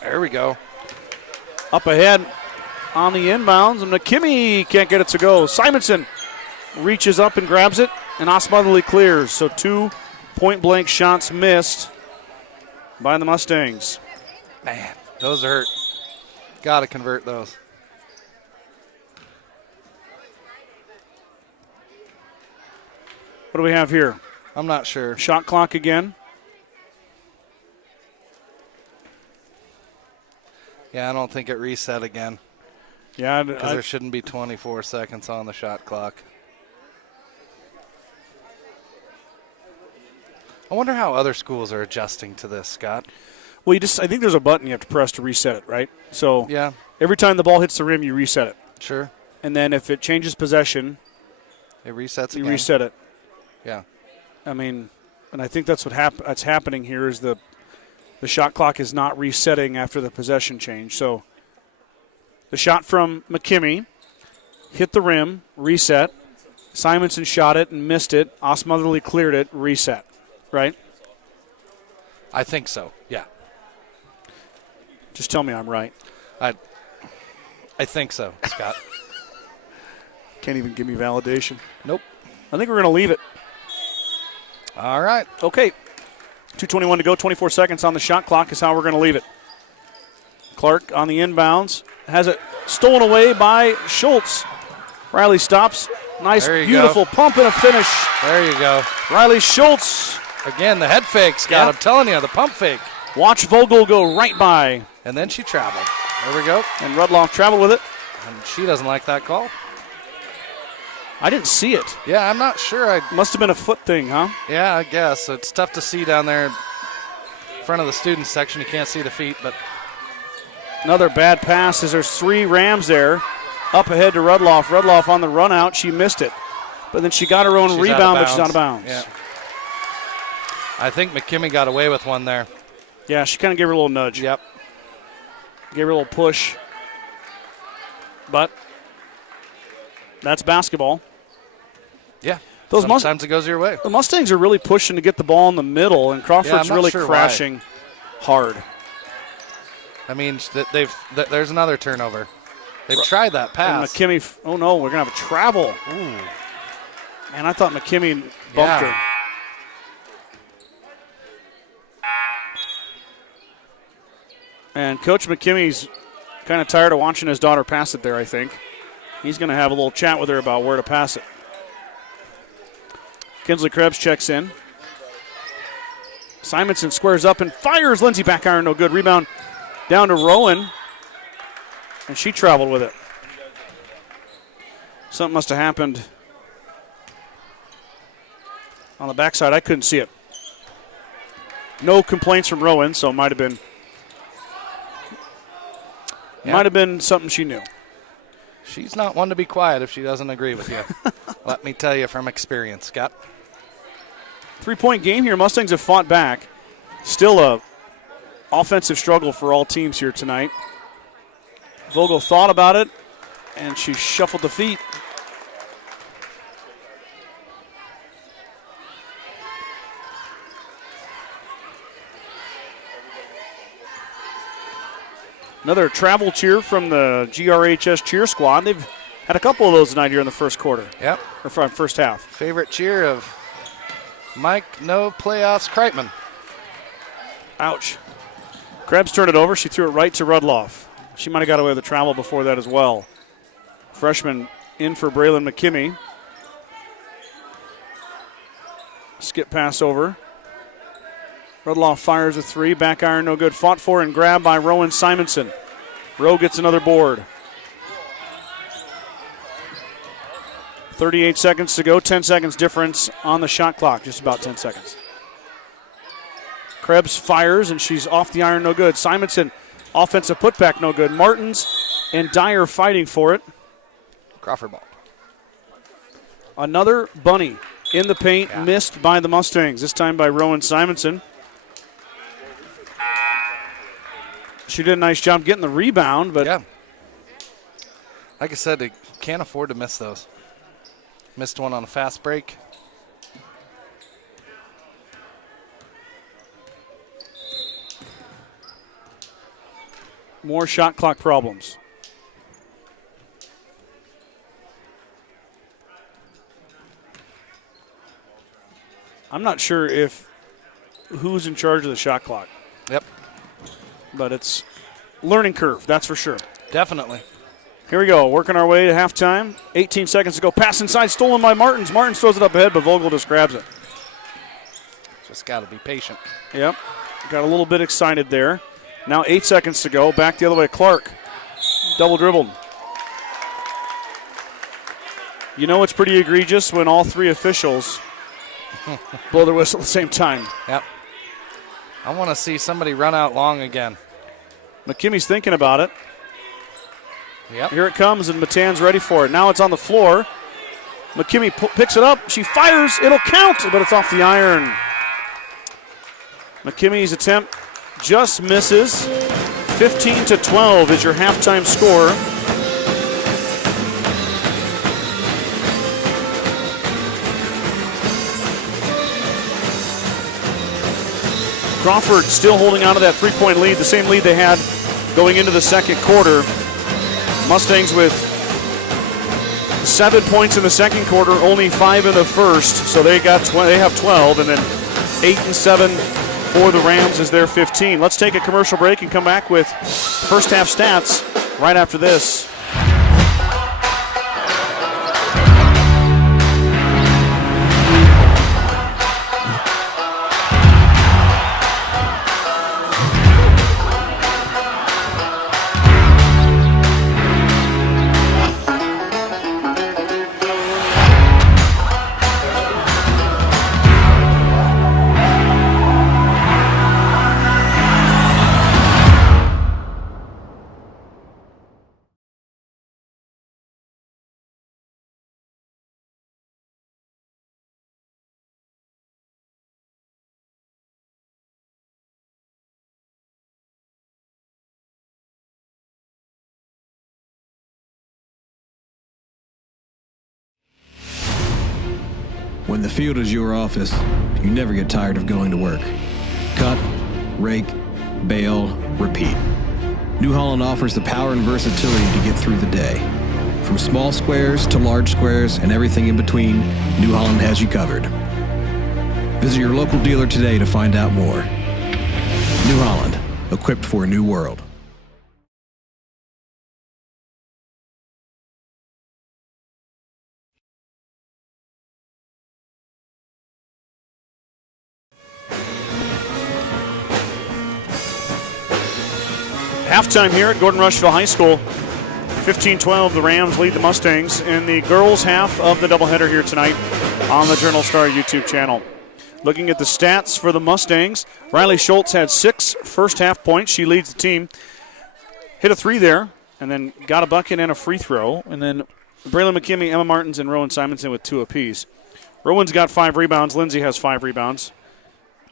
There we go. Up ahead on the inbounds, and McKimmey can't get it to go. Simonson reaches up and grabs it. and Osmotherly clears. So 2 point-blank shots missed by the Mustangs. Man, those hurt. Got to convert those. What do we have here? I'm not sure. Shot clock again. Yeah, I don't think it reset again. Yeah, Because there shouldn't be 24 seconds on the shot clock. I wonder how other schools are adjusting to this, Scott. well, I think there's a button you have to press to reset it, right? So Yeah, every time the ball hits the rim, you reset it. sure. And then if it changes possession, It resets you again. reset it. Yeah. I mean, and I think that's that's happening here is the shot clock is not resetting after the possession change. So the shot from McKimmey hit the rim, reset. Simonson shot it and missed it. Osmotherly cleared it, reset. Right? I think so, yeah. Just tell me I'm right. I think so, Scott. Can't even give me validation. Nope. I think we're going to leave it. All right. Okay. 2:21 to go, 24 seconds on the shot clock is how we're going to leave it. Clark on the inbounds. Has it stolen away by Schultz. Riley stops. Nice, There you beautiful go. pump and a finish. There you go. Riley Schultz. Again, the head fake, Scott. Yeah. I'm telling you, the pump fake. Watch Vogel go right by. And then she traveled. There we go. And Rudloff traveled with it. And she doesn't like that call. I didn't see it. Yeah, I'm not sure. Must have been a foot thing, huh? Yeah, I guess. It's tough to see down there in front of the students section. You can't see the feet, but Another bad pass as there's 3 Rams there. Up ahead to Rudloff. Rudloff on the run out. She missed it. But then she got her own she's rebound, out of but she's out of bounds. bounds. Yeah. I think McKimmey got away with one there. Yeah, she kind of gave her a little nudge. Yep. Gave her a little push. But that's basketball. Yeah. Those Sometimes it goes your way. The Mustangs are really pushing to get the ball in the middle, and Crawford's Yeah, I'm not really sure crashing hard. I mean, there's another turnover. They've tried that And pass. McKimmey, oh no, we're going to have a travel. Ooh. Man, I thought McKimmey bumped Yeah. her. And Coach McKimmey's kind of tired of watching his daughter pass it there, I think. He's going to have a little chat with her about where to pass it. Kinsley Krebs checks in. Simonson squares up and fires. Lindsay back iron, no good. Rebound down to Rowan. And she traveled with it. Something must have happened on the backside. I couldn't see it. No complaints from Rowan, so it might have been something she knew. She's not one to be quiet if she doesn't agree with you. Let me tell you from experience, Scott. 3-point game here. Mustangs have fought back. Still a offensive struggle for all teams here tonight. Vogel thought about it, and she shuffled the feet. Another travel cheer from the GRHS cheer squad. They've had a couple of those tonight here in the first quarter. Yep. Or first half. Favorite cheer of Mike, no playoffs, Kreitman. Ouch. Krebs turned it over. She threw it right to Rudloff. She might have got away with the travel before that as well. Freshman in for Braylon McKimmey. Skip pass over. Rudloff fires a 3. Back iron, no good. Fought for and grabbed by Rowan Simonson. Rowe gets another board. 38 seconds to go. 10 seconds difference on the shot clock. Just about 10 seconds. Krebs fires, and she's off the iron, no good. Simonson, offensive putback, no good. Martins and Dyer fighting for it. Crawford ball. Another bunny in the paint, missed by the Mustangs, this time by Rowan Simonson. She did a nice job getting the rebound, but Yeah. Like I said, they can't afford to miss those. Missed one on a fast break. more shot clock problems. I'm not sure who's in charge of the shot clock. Yep. But it's learning curve, that's for sure. Definitely. Here we go, working our way to halftime. 18 seconds to go. Pass inside, stolen by Martins. Martins throws it up ahead, but Vogel just grabs it. Just got to be patient. Yep, got a little bit excited there. Now 8 seconds to go. Back the other way, Clark. Double dribbled. You know it's pretty egregious when all three officials blow their whistle at the same time. Yep. I want to see somebody run out long again. McKimmy's thinking about it. Yep. Here it comes, and Matan's ready for it. Now it's on the floor. McKimmy picks it up. She fires. It'll count, but it's off the iron. McKimmy's attempt just misses. 15-12 is your halftime score. Crawford still holding on to that three-point lead, the same lead they had going into the second quarter. Mustangs with 7 points in the second quarter, only 5 in the first, so they have 12, and then 8 and 7 for the Rams is their 15. Let's take a commercial break and come back with first half stats right after this. When the field is your office, you never get tired of going to work. Cut, rake, bale, repeat. New Holland offers the power and versatility to get through the day. From small squares to large squares and everything in between, New Holland has you covered. Visit your local dealer today to find out more. New Holland, equipped for a new world. Halftime here at Gordon-Rushville High School. 15-12, the Rams lead the Mustangs in the girls' half of the doubleheader here tonight on the Journal Star YouTube channel. Looking at the stats for the Mustangs, Riley Schultz had 6 first-half points. She leads the team. Hit a 3 there, and then got a bucket and a free throw. And then Braylon McKimmey, Emma Martins, and Rowan Simonson with 2 apiece. Rowan's got 5 rebounds. Lindsay has 5 rebounds.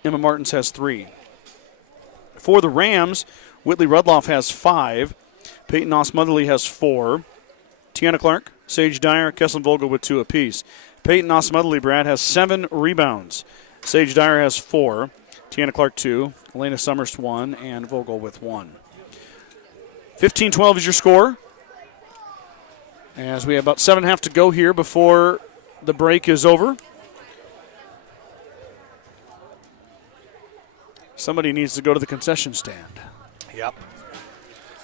Emma Martins has 3. For the Rams, Whitley Rudloff has 5. Peyton Osmotherly has 4. Tiana Clark, Sage Dyer, Kesslin Vogel with 2 apiece. Peyton Osmotherly, Brad, has 7 rebounds. Sage Dyer has 4. Tiana Clark 2. Elena Summers 1. And Vogel with 1. 15-12 is your score. As we have about 7.5 to go here before the break is over. Somebody needs to go to the concession stand. Yep.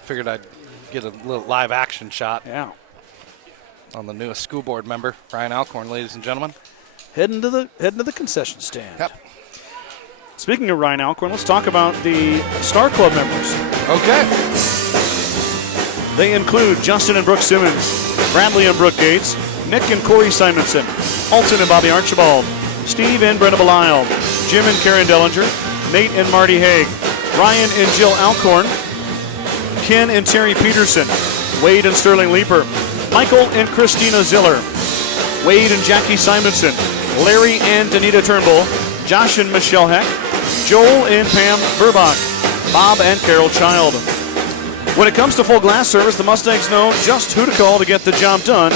Figured I'd get a little live action shot. Yeah. On the newest school board member, Ryan Alcorn, ladies and gentlemen. Heading to the concession stand. Yep. Speaking of Ryan Alcorn, let's talk about the Star Club members. Okay. They include Justin and Brooke Simmons, Bradley and Brooke Gates, Nick and Corey Simonson, Alton and Bobby Archibald, Steve and Brenda Belisle, Jim and Karen Dellinger, Nate and Marty Haig, Ryan and Jill Alcorn, Ken and Terry Peterson, Wade and Sterling Leeper, Michael and Christina Ziller, Wade and Jackie Simonson, Larry and Danita Turnbull, Josh and Michelle Heck, Joel and Pam Burbach, Bob and Carol Child. When it comes to full glass service, the Mustangs know just who to call to get the job done,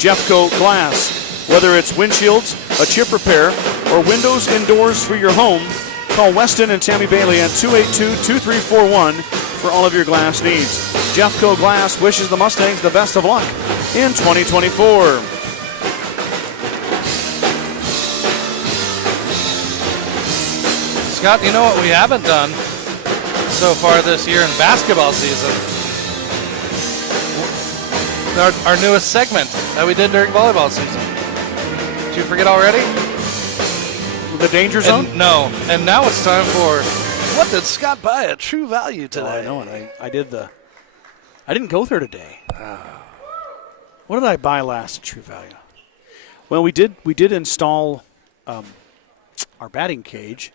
Jeffco Glass. Whether it's windshields, a chip repair, or windows and doors for your home, call Weston and Tammy Bailey at 282-2341 for all of your glass needs. Jeffco Glass wishes the Mustangs the best of luck in 2024. Scott, you know what we haven't done so far this year in basketball season? Our newest segment that we did during volleyball season. Did you forget already? The danger zone? No. And now it's time for what did Scott buy at True Value today? Oh, I know it. I didn't go there today. What did I buy last at True Value? Well, we did install our batting cage.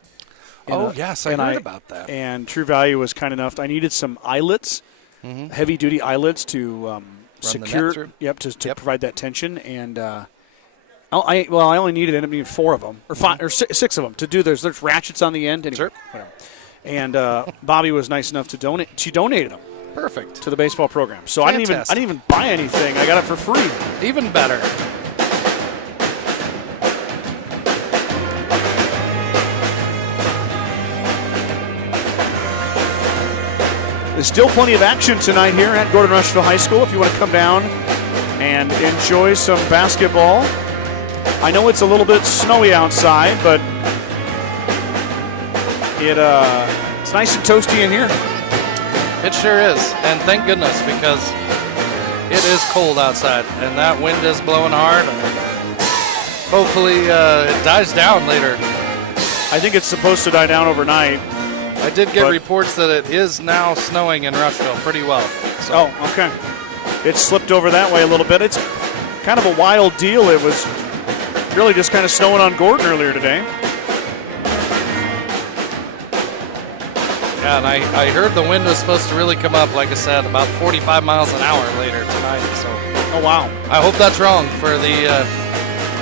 Oh, yes, I heard about that. And True Value was kind enough. I needed some eyelets, heavy-duty eyelets to secure. To provide that tension. And I only ended up needing 4 of them, or 5 or 6 of them to do. There's ratchets on the end. Anyway, sure. Whatever. And Bobby was nice enough to donate. She donated them. Perfect. To the baseball program. So Fantastic. I didn't even buy anything. I got it for free. Even better. There's still plenty of action tonight here at Gordon-Rushville High School if you want to come down and enjoy some basketball. I know it's a little bit snowy outside, but it's nice and toasty in here. It sure is, and thank goodness, because it is cold outside, and that wind is blowing hard. Hopefully it dies down later. I think it's supposed to die down overnight. I did get reports that it is now snowing in Rushville pretty well. So. Oh, okay. It slipped over that way a little bit. It's kind of a wild deal. It was really just kind of snowing on Gordon earlier today. Yeah, and I heard the wind was supposed to really come up, like I said, about 45 miles an hour later tonight. So, oh, wow. I hope that's wrong for the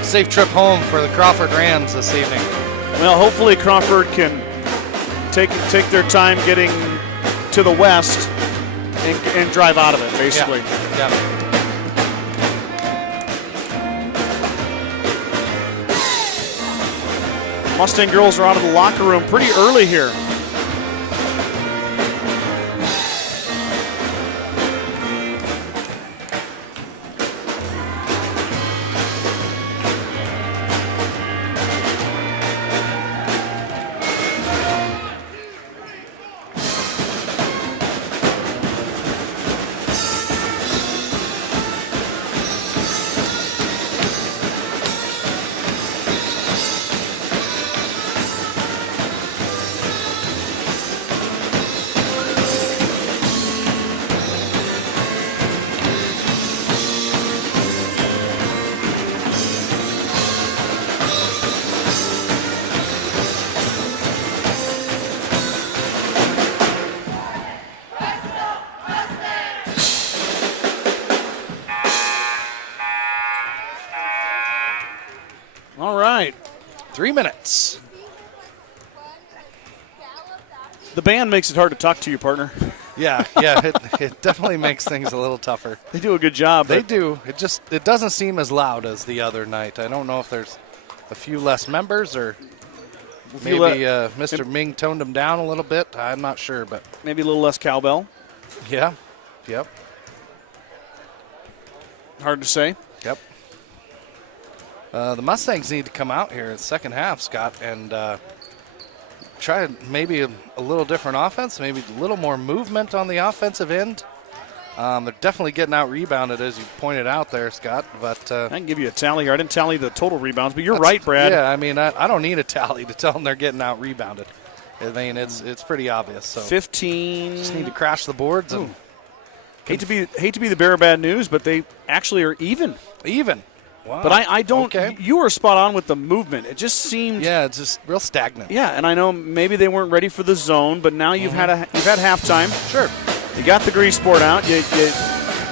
safe trip home for the Crawford Rams this evening. Well, hopefully Crawford can take their time getting to the west and drive out of it, basically. Yeah. Mustang girls are out of the locker room pretty early here. All right. 3 minutes. The band makes it hard to talk to you, partner. Yeah, it definitely makes things a little tougher. They do a good job. They do. It doesn't seem as loud as the other night. I don't know if there's a few less members or maybe Mr. Ming toned them down a little bit. I'm not sure, but maybe a little less cowbell. Yeah. Yep. Hard to say. Yep. The Mustangs need to come out here in the second half, Scott, and try maybe a little different offense, maybe a little more movement on the offensive end. They're definitely getting out-rebounded, as you pointed out there, Scott. But I can give you a tally here. I didn't tally the total rebounds, but you're right, Brad. Yeah, I mean, I don't need a tally to tell them they're getting out-rebounded. I mean, it's pretty obvious. So 15. Just need to crash the boards. And hate to be the bearer of bad news, but they actually are even. Even. Wow. But I don't. Okay. You were spot on with the movement. It just seemed. Yeah, it's just real stagnant. Yeah, and I know maybe they weren't ready for the zone, but now you've had halftime. Sure. You got the grease board out. You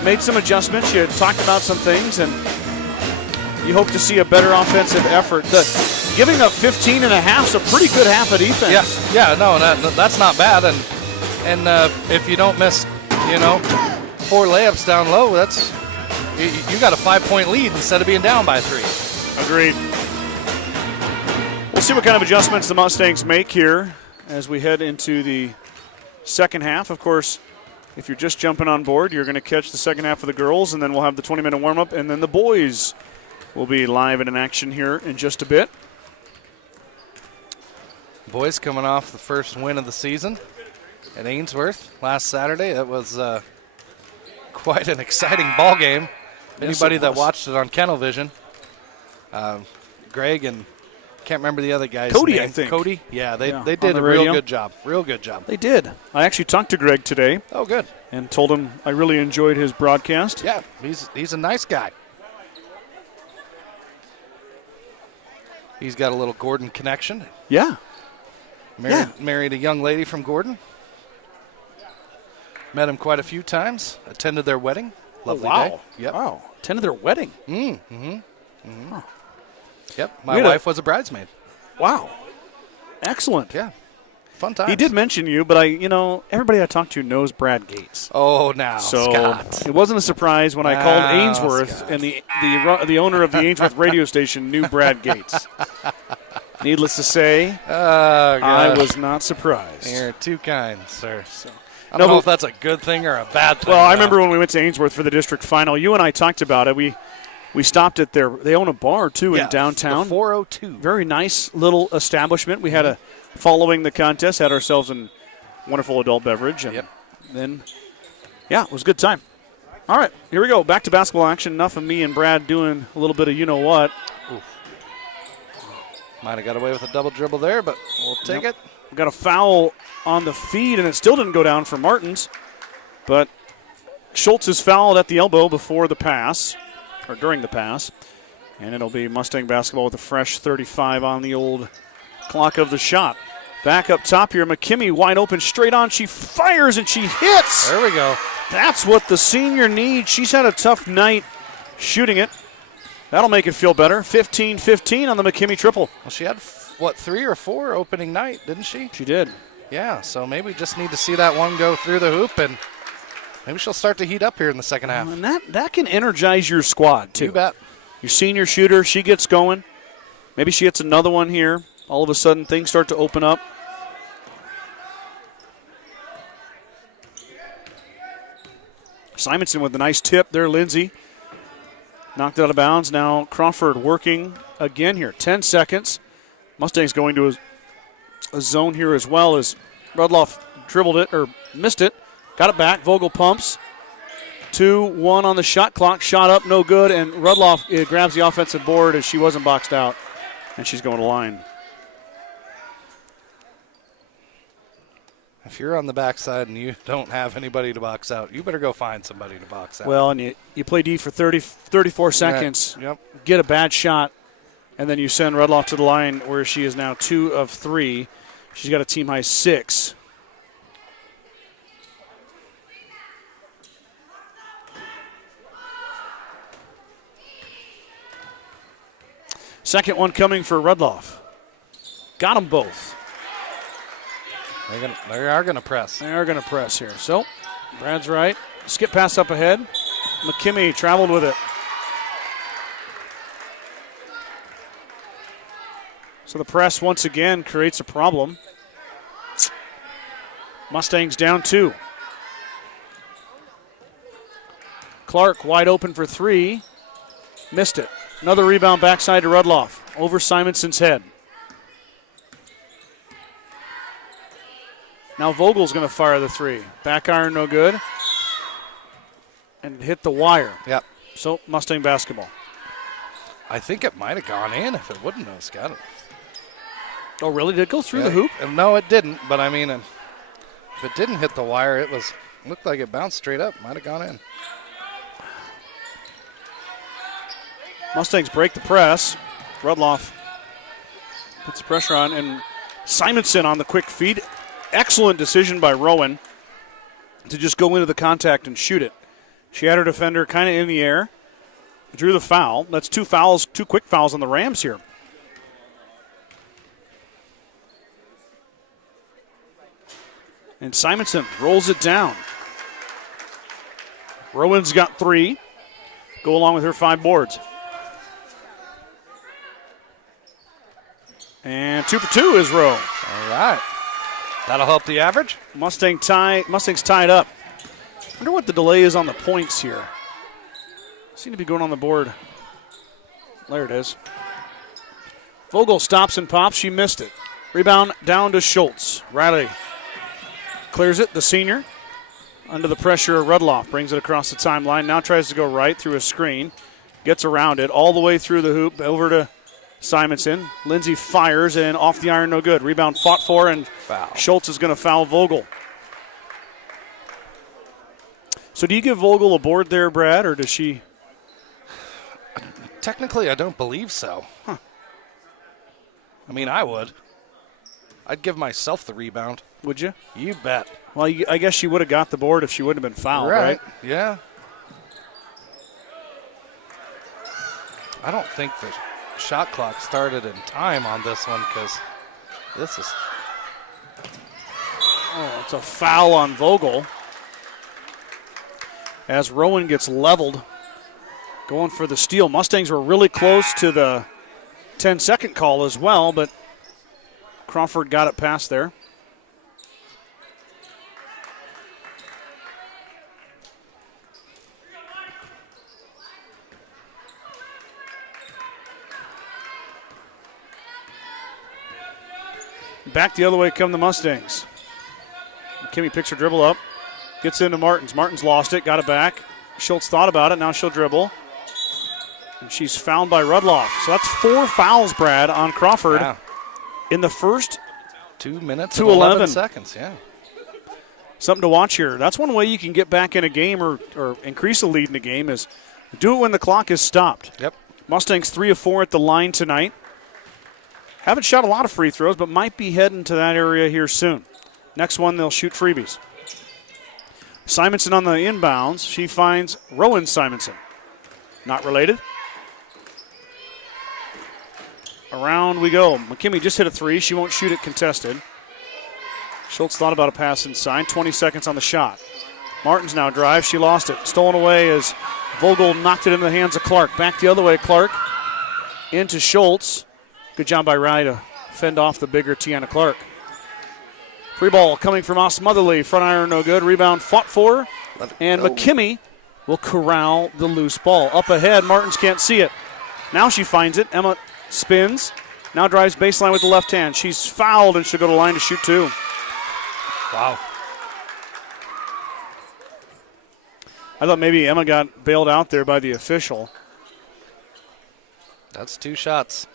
made some adjustments. You talked about some things, and you hope to see a better offensive effort. Giving up 15 and a half is a pretty good half of defense. Yeah. No, that's not bad. And if you don't miss, 4 layups down low, that's. You got a 5-point lead instead of being down by 3. Agreed. We'll see what kind of adjustments the Mustangs make here as we head into the second half. Of course, if you're just jumping on board, you're going to catch the second half of the girls, and then we'll have the 20-minute warm-up, and then the boys will be live and in action here in just a bit. Boys coming off the first win of the season at Ainsworth last Saturday. It was quite an exciting ball game. Anybody that watched it on Kennel Vision, Greg and can't remember the other guy's Cody, name. I think. Cody? Yeah, they on did the a real radio. good job. Real good job. They did. I actually talked to Greg today Oh, good. and told him I really enjoyed his broadcast. Yeah, he's a nice guy. He's got a little Gordon connection. Yeah. Married a young lady from Gordon. Met him quite a few times. Attended their wedding. Lovely day. Yep. Wow. Attended their wedding. Yep. My wife was a bridesmaid. Wow. Excellent. Yeah. Fun times. He did mention you, but everybody I talked to knows Brad Gates. Oh, now, So Scott. it wasn't a surprise when I called Now, Ainsworth Scott. and the owner of the Ainsworth radio station knew Brad Gates. Needless to say, I was not surprised. You're too kind, sir. I No, don't know but- if that's a good thing or a bad thing. Well, I remember when we went to Ainsworth for the district final, you and I talked about it. We stopped at they own a bar, too, in downtown. The 402. Very nice little establishment. We had following the contest, had ourselves a wonderful adult beverage. And then, it was a good time. All right, here we go. Back to basketball action. Enough of me and Brad doing a little bit of you-know-what. Might have got away with a double dribble there, but we'll take it. We got a foul on the feed, and it still didn't go down for Martins. But Schultz is fouled at the elbow before the pass, or during the pass. And it'll be Mustang basketball with a fresh 35 on the old clock of the shot. Back up top here, McKimmey wide open, straight on. She fires and she hits. There we go. That's what the senior needs. She's had a tough night shooting it. That'll make it feel better. 15-15 on the McKimmey triple. Well, she had, 3 or 4 opening night, didn't she? She did. Yeah, so maybe we just need to see that one go through the hoop, and maybe she'll start to heat up here in the second half. And that can energize your squad, too. You bet. Your senior shooter, she gets going. Maybe she hits another one here. All of a sudden, things start to open up. Simonson with a nice tip there, Lindsay. Knocked out of bounds. Now Crawford working again here. 10 seconds. Mustangs going to a zone here as well as Rudloff dribbled it or missed it. Got it back. Vogel pumps. 2-1 on the shot clock. Shot up, no good. And Rudloff grabs the offensive board as she wasn't boxed out. And she's going to line. If you're on the backside and you don't have anybody to box out, you better go find somebody to box out. Well, and you play D for 34 seconds, Yep. get a bad shot, and then you send Rudloff to the line where she is now 2 of 3. She's got a team-high 6. Second one coming for Rudloff. Got them both. They are going to press. They are going to press here. So, Brad's right. Skip pass up ahead. McKimmey traveled with it. So the press once again creates a problem. Mustangs down 2. Clark wide open for 3. Missed it. Another rebound backside to Rudloff. Over Simonson's head. Now Vogel's going to fire the 3. Back iron, no good. And hit the wire. Yep. So Mustang basketball. I think it might have gone in if it wouldn't have, Scott. Oh, really? Did it go through the hoop? No, it didn't. But, I mean, if it didn't hit the wire, it looked like it bounced straight up. Might have gone in. Mustangs break the press. Rudloff puts the pressure on. And Simonson on the quick feed. Excellent decision by Rowan to just go into the contact and shoot it. She had her defender kind of in the air. Drew the foul. That's 2 fouls, 2 quick fouls on the Rams here. And Simonson rolls it down. Rowan's got 3. Go along with her 5 boards. And 2 for 2 is Rowe. All right. That'll help the average. Mustangs tied up. Wonder what the delay is on the points here. Seem to be going on the board. There it is. Vogel stops and pops. She missed it. Rebound down to Schultz. Riley clears it, the senior. Under the pressure of Rudloff. Brings it across the timeline. Now tries to go right through a screen. Gets around it all the way through the hoop. Over to Simonson. Lindsay fires and off the iron, no good. Rebound fought for, and Foul. Schultz is going to foul Vogel. So do you give Vogel a board there, Brad, or does she? Technically, I don't believe so. Huh. I mean, I would. I'd give myself the rebound. Would you? You bet. Well, I guess she would have got the board if she wouldn't have been fouled, right? Yeah. I don't think the shot clock started in time on this one because this is. Oh, it's a foul on Vogel. As Rowan gets leveled, going for the steal. Mustangs were really close to the 10-second call as well, but Crawford got it past there. Back the other way come the Mustangs. McKimmie picks her dribble up. Gets into Martins. Martins lost it, got it back. Schultz thought about it, now she'll dribble. And she's fouled by Rudloff. So that's 4 fouls, Brad, on Crawford in the first 2 minutes to and 11 11 seconds, yeah. Something to watch here. That's one way you can get back in a game or increase the lead in a game is do it when the clock is stopped. Yep. Mustangs 3 of 4 at the line tonight. Haven't shot a lot of free throws, but might be heading to that area here soon. Next one, they'll shoot freebies. Simonson on the inbounds. She finds Rowan Simonson. Not related. Around we go. McKimmie just hit a 3. She won't shoot it contested. Schultz thought about a pass inside. 20 seconds on the shot. Martins now drives. She lost it. Stolen away as Vogel knocked it into the hands of Clark. Back the other way, Clark. Into Schultz. Good job by Riley to fend off the bigger Tiana Clark. Free ball coming from Osmotherly. Front iron no good. Rebound fought for. And McKimmie will corral the loose ball. Up ahead, Martins can't see it. Now she finds it. Emma spins. Now drives baseline with the left hand. She's fouled and she'll go to line to shoot 2. Wow. I thought maybe Emma got bailed out there by the official. That's 2 shots.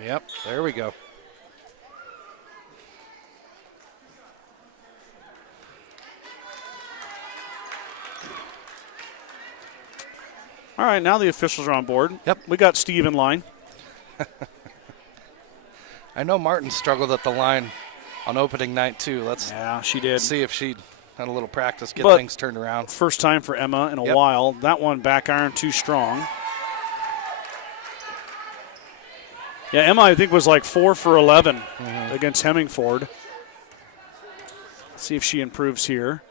Yep, there we go. All right, now the officials are on board. Yep. We got Steve in line. I know Martin struggled at the line on opening night, too. Let's she did. see if she had a little practice, get But things turned around. First time for Emma in a while. That one back iron too strong. Yeah, Emma, I think, was like 4 for 11 against Hemmingford. See if she improves here.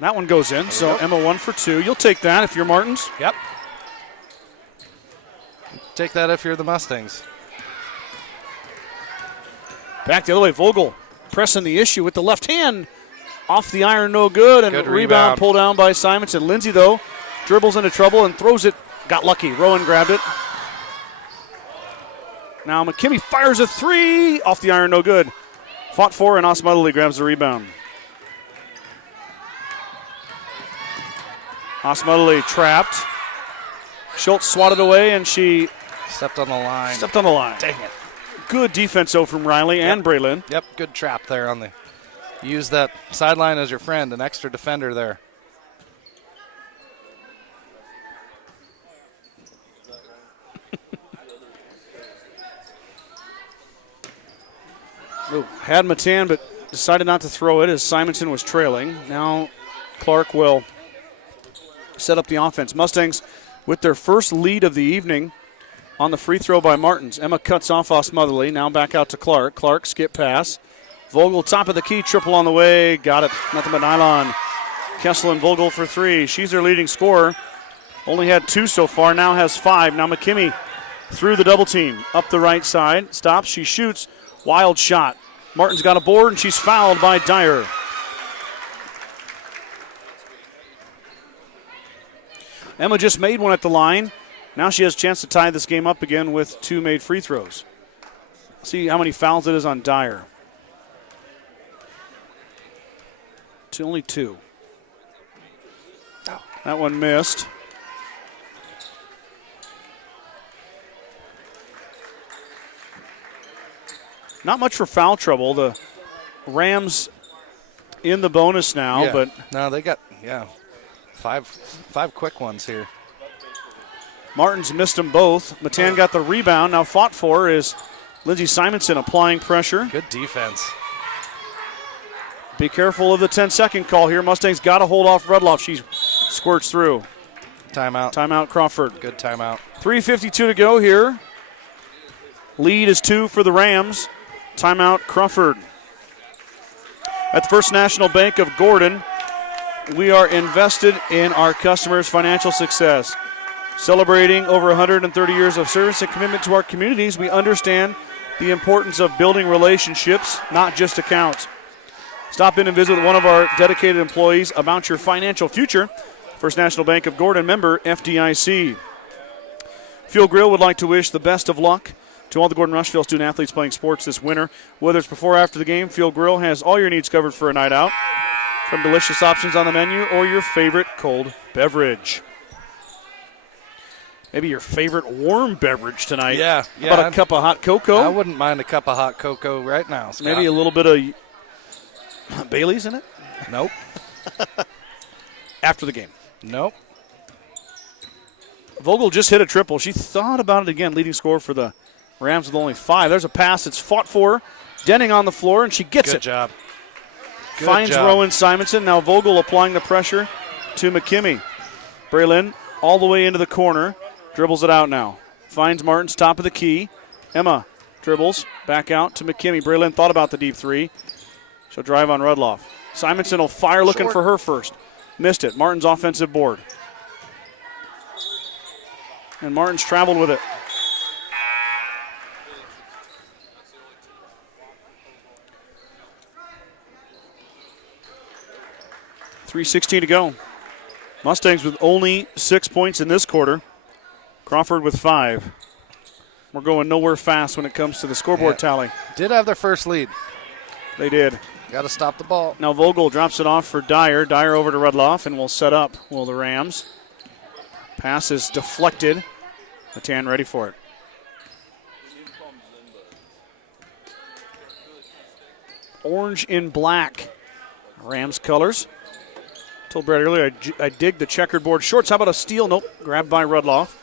That one goes in, so Emma 1 for 2. You'll take that if you're Martins. Yep. Take that if you're the Mustangs. Back the other way, Vogel pressing the issue with the left hand. Off the iron, no good. And Good rebound rebound. pulled down by Simonson. Lindsay, though, dribbles into trouble and throws it. Got lucky. Rowan grabbed it. Now McKimmie fires a 3. Off the iron, no good. Fought for, and Osmotherly grabs the rebound. Osmotherly trapped. Schultz swatted away, and she Stepped on the line. stepped on the line. Dang it. Good defense, though, from Riley and Braylon. Yep, good trap there on the. Use that sideline as your friend, an extra defender there. Had Matan, but decided not to throw it as Simonson was trailing. Now Clark will set up the offense. Mustangs with their first lead of the evening on the free throw by Martins. Emma cuts off Osmotherly. Now back out to Clark. Clark skip pass. Vogel top of the key, triple on the way. Got it. Nothing but nylon. Kessel and Vogel for 3. She's their leading scorer. Only had 2 so far. Now has 5. Now McKimmie through the double team. Up the right side. Stops. She shoots. Wild shot. Martin's got a board, and she's fouled by Dyer. Emma just made one at the line. Now she has a chance to tie this game up again with 2 made free throws. See how many fouls it is on Dyer. Only 2. That one missed. Not much for foul trouble. The Rams in the bonus now, but no, they got five quick ones here. Martin's missed them both. Matan got the rebound. Now fought for is Lindsey Simonson applying pressure. Good defense. Be careful of the 10-second call here. Mustangs got to hold off Rudloff. She squirts through. Timeout. Timeout, Crawford. Good timeout. 3:52 to go here. Lead is 2 for the Rams. Timeout, Crawford. At the First National Bank of Gordon, we are invested in our customers' financial success. Celebrating over 130 years of service and commitment to our communities, we understand the importance of building relationships, not just accounts. Stop in and visit one of our dedicated employees about your financial future. First National Bank of Gordon, member FDIC. Fuel Grill would like to wish the best of luck to all the Gordon-Rushville student athletes playing sports this winter. Whether it's before or after the game, Fuel Grill has all your needs covered for a night out, from delicious options on the menu or your favorite cold beverage. Maybe your favorite warm beverage tonight. Yeah. How about a cup of hot cocoa? I wouldn't mind a cup of hot cocoa right now, Scott. Maybe a little bit of Bailey's in it? Nope. After the game. Nope. Vogel just hit a triple. She thought about it again, leading scorer for the Rams with only 5. There's a pass. It's fought for. Denning on the floor, and she gets Good it. job. Good Finds job. Rowan Simonson. Now Vogel applying the pressure to McKimmie. Braylon all the way into the corner. Dribbles it out now. Finds Martin's top of the key. Emma dribbles back out to McKimmie. Braylon thought about the deep 3. She'll drive on Rudloff. Simonson will fire looking for her first. Missed it. Martin's offensive board. And Martin's traveled with it. .316 to go. Mustangs with only 6 points in this quarter. Crawford with 5. We're going nowhere fast when it comes to the scoreboard tally. Did have their first lead. They did. Got to stop the ball. Now Vogel drops it off for Dyer. Dyer over to Rudloff, and will set up, will the Rams. Pass is deflected. Matan ready for it. Orange in black. Rams colors. Told Brad earlier I dig the checkered board shorts. How about a steal? Nope. Grabbed by Rudloff.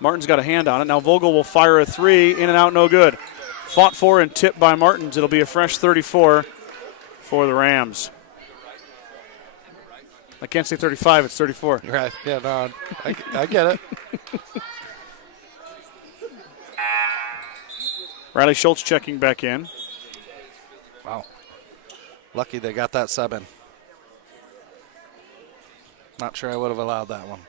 Martin's got a hand on it. Now Vogel will fire a 3. In and out, no good. Fought for and tipped by Martins. It'll be a fresh 34 for the Rams. I can't say 35, it's 34. Right. Yeah, no, I get it. Riley Schultz checking back in. Wow. Lucky they got that sub in. Not sure I would have allowed that one.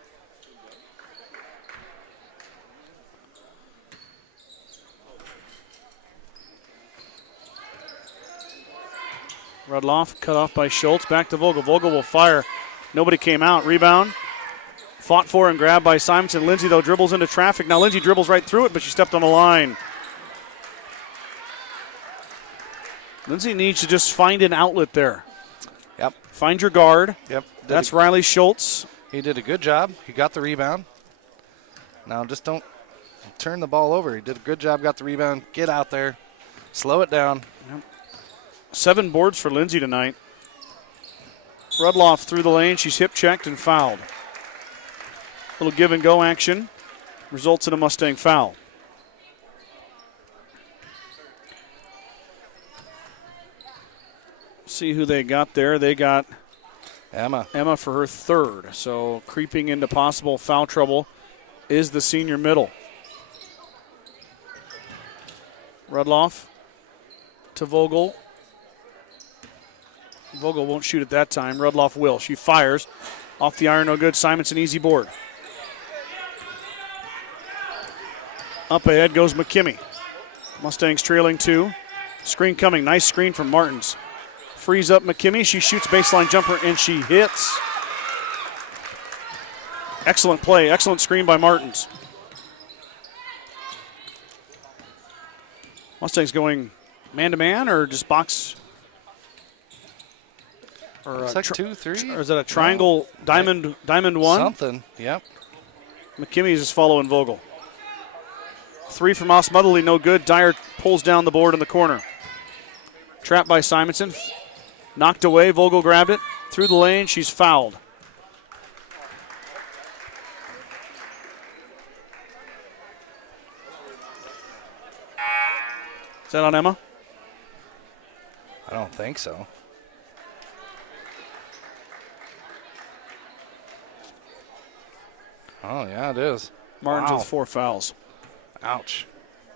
Rudloff cut off by Schultz. Back to Vogel. Vogel will fire. Nobody came out. Rebound. Fought for and grabbed by Simonson. Lindsay, though, dribbles into traffic. Now Lindsay dribbles right through it, but she stepped on the line. Lindsay needs to just find an outlet there. Yep. Find your guard. Yep. That's Riley Schultz. He did a good job. He got the rebound. Now just don't turn the ball over. He did a good job, got the rebound. Get out there. Slow it down. Yep. 7 boards for Lindsay tonight. Rudloff through the lane. She's hip checked and fouled. Little give and go action results in a Mustang foul. See who they got there. They got Emma for her 3rd. So creeping into possible foul trouble is the senior middle. Rudloff to Vogel. Vogel won't shoot at that time. Rudloff will. She fires. Off the iron, no good. Simonson, easy board. Up ahead goes McKimmie. Mustangs trailing 2. Screen coming. Nice screen from Martins. Frees up McKimmie. She shoots baseline jumper, and she hits. Excellent play. Excellent screen by Martins. Mustangs going man-to-man or just box? Or It's like 2, 3. Or is that a triangle, diamond one? Something, yep. McKimmy's is following Vogel. 3 from Osmotherly, no good. Dyer pulls down the board in the corner. Trapped by Simonson. Knocked away. Vogel grabbed it. Through the lane. She's fouled. Is that on Emma? I don't think so. Oh, yeah, it is. Martin's Wow. with 4 fouls. Ouch.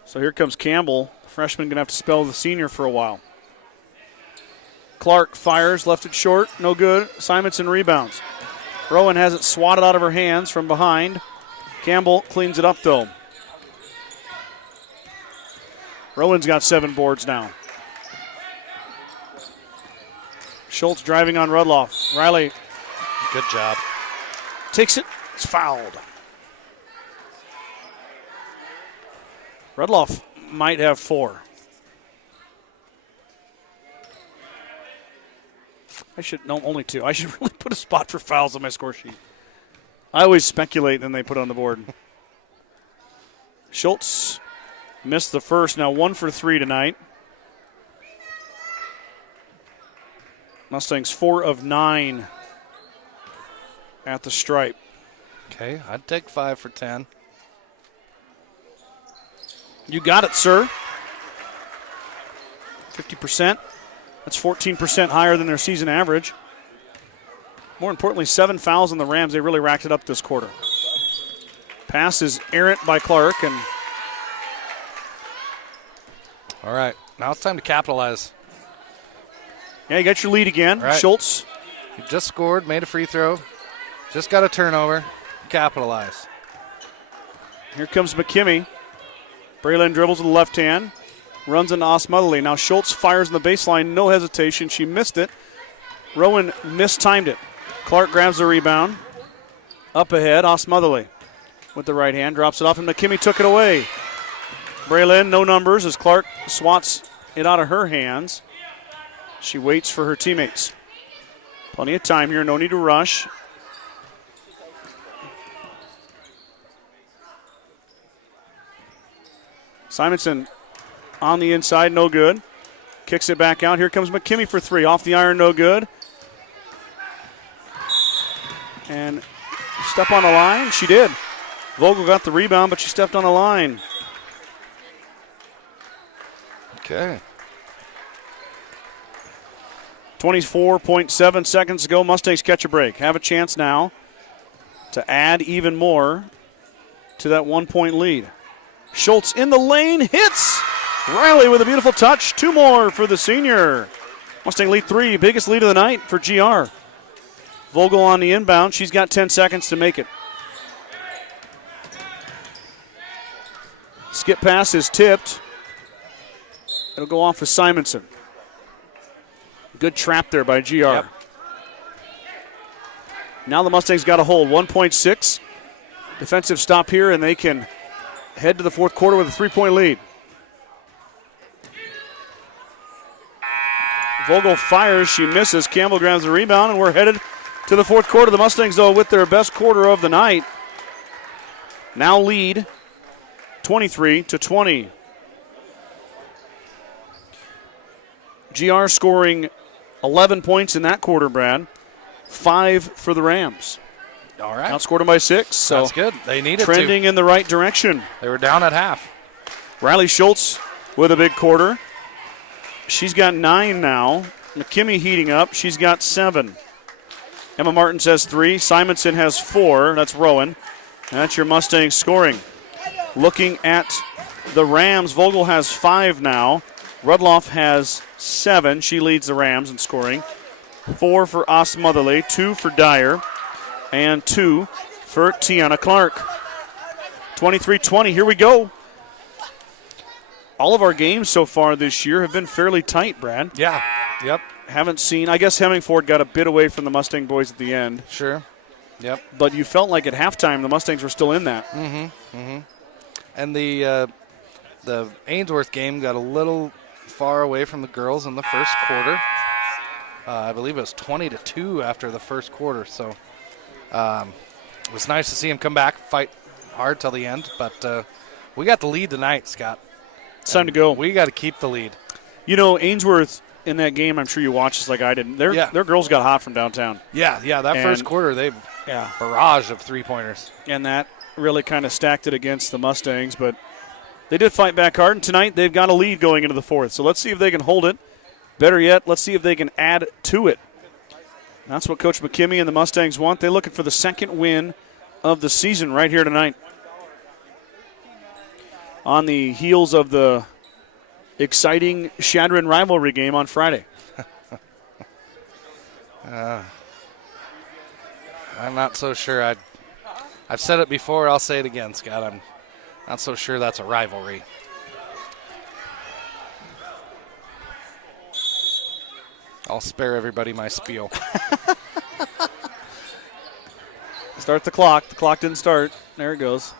So here comes Campbell. Freshman going to have to spell the senior for a while. Clark fires, left it short, no good. Simonson rebounds. Rowan has it swatted out of her hands from behind. Campbell cleans it up, though. Rowan's got 7 boards now. Schultz driving on Rudloff. Riley Good job. takes it. It's fouled. Rudloff might have 4. Only 2. I should really put a spot for fouls on my score sheet. I always speculate and then they put it on the board. Schultz missed the first. Now 1 for 3 tonight. Mustangs 4 of 9 at the stripe. Okay, I'd take 5 for 10. You got it, sir. 50%. That's 14% higher than their season average. More importantly, 7 fouls on the Rams. They really racked it up this quarter. Pass is errant by Clark. And All right, now it's time to capitalize. yeah, you got your lead again. Right. Schultz. You just scored, made a free throw, just got a turnover. Capitalize. Here comes McKimmey. Braylon dribbles with the left hand. Runs into Osmotherly. Now Schultz fires in the baseline. No hesitation. She missed it. Rowan mistimed it. Clark grabs the rebound. Up ahead, Osmotherly with the right hand. Drops it off, and McKimmey took it away. Braylon, no numbers as Clark swats it out of her hands. She waits for her teammates. Plenty of time here. No need to rush. Simonson on the inside, no good. Kicks it back out. Here comes McKimmey for 3. Off the iron, no good. And step on the line. She did. Vogel got the rebound, but she stepped on the line. Okay. 24.7 seconds to go. Mustangs catch a break. Have a chance now to add even more to that 1-point lead. Schultz in the lane, hits. Riley with a beautiful touch. 2 more for the senior. Mustang lead 3, biggest lead of the night for GR. Vogel on the inbound. She's got 10 seconds to make it. Skip pass is tipped. It'll go off of Simonson. Good trap there by GR. Yep. Now the Mustangs got a hold. 1.6. Defensive stop here, and they can head to the fourth quarter with a 3-point lead. Vogel fires. She misses. Campbell grabs the rebound, and we're headed to the fourth quarter. The Mustangs, though, with their best quarter of the night, now lead 23-20. GR scoring 11 points in that quarter, Brad. 5 for the Rams. All right. Outscored them by 6. So that's good. They needed trending in the right direction. They were down at half. Riley Schultz with a big quarter. She's got 9 now. McKimmey heating up. She's got 7. Emma Martins has 3. Simonson has 4. That's Rowan. And that's your Mustangs scoring. Looking at the Rams, Vogel has 5 now. Rudloff has 7. She leads the Rams in scoring. 4 for Osmotherly, 2 for Dyer, and 2 for Tiana Clark. 23-20, here we go. All of our games so far this year have been fairly tight, Brad. Yeah. Yep. Haven't seen, I guess Hemingford got a bit away from the Mustang boys at the end. Sure. Yep. But you felt like at halftime the Mustangs were still in that. And the the Ainsworth game got a little far away from the girls in the first quarter. I believe it was 20-2 after the first quarter. So it was nice to see them come back, fight hard till the end. But we got the lead tonight, Scott. It's time to go. We got to keep the lead. You know, Ainsworth in that game, I'm sure you watched just like I did. Their girls got hot from downtown. Yeah. That first quarter, they barrage of three-pointers. And that really kind of stacked it against the Mustangs. But they did fight back hard, and tonight they've got a lead going into the fourth. So let's see if they can hold it. Better yet, let's see if they can add to it. That's what Coach McKimmey and the Mustangs want. They're looking for the second win of the season right here tonight. On the heels of the exciting Shadron rivalry game on Friday. I'm not so sure. I've said it before. I'll say it again, Scott. I'm not so sure that's a rivalry. I'll spare everybody my spiel. Start the clock. The clock didn't start. There it goes.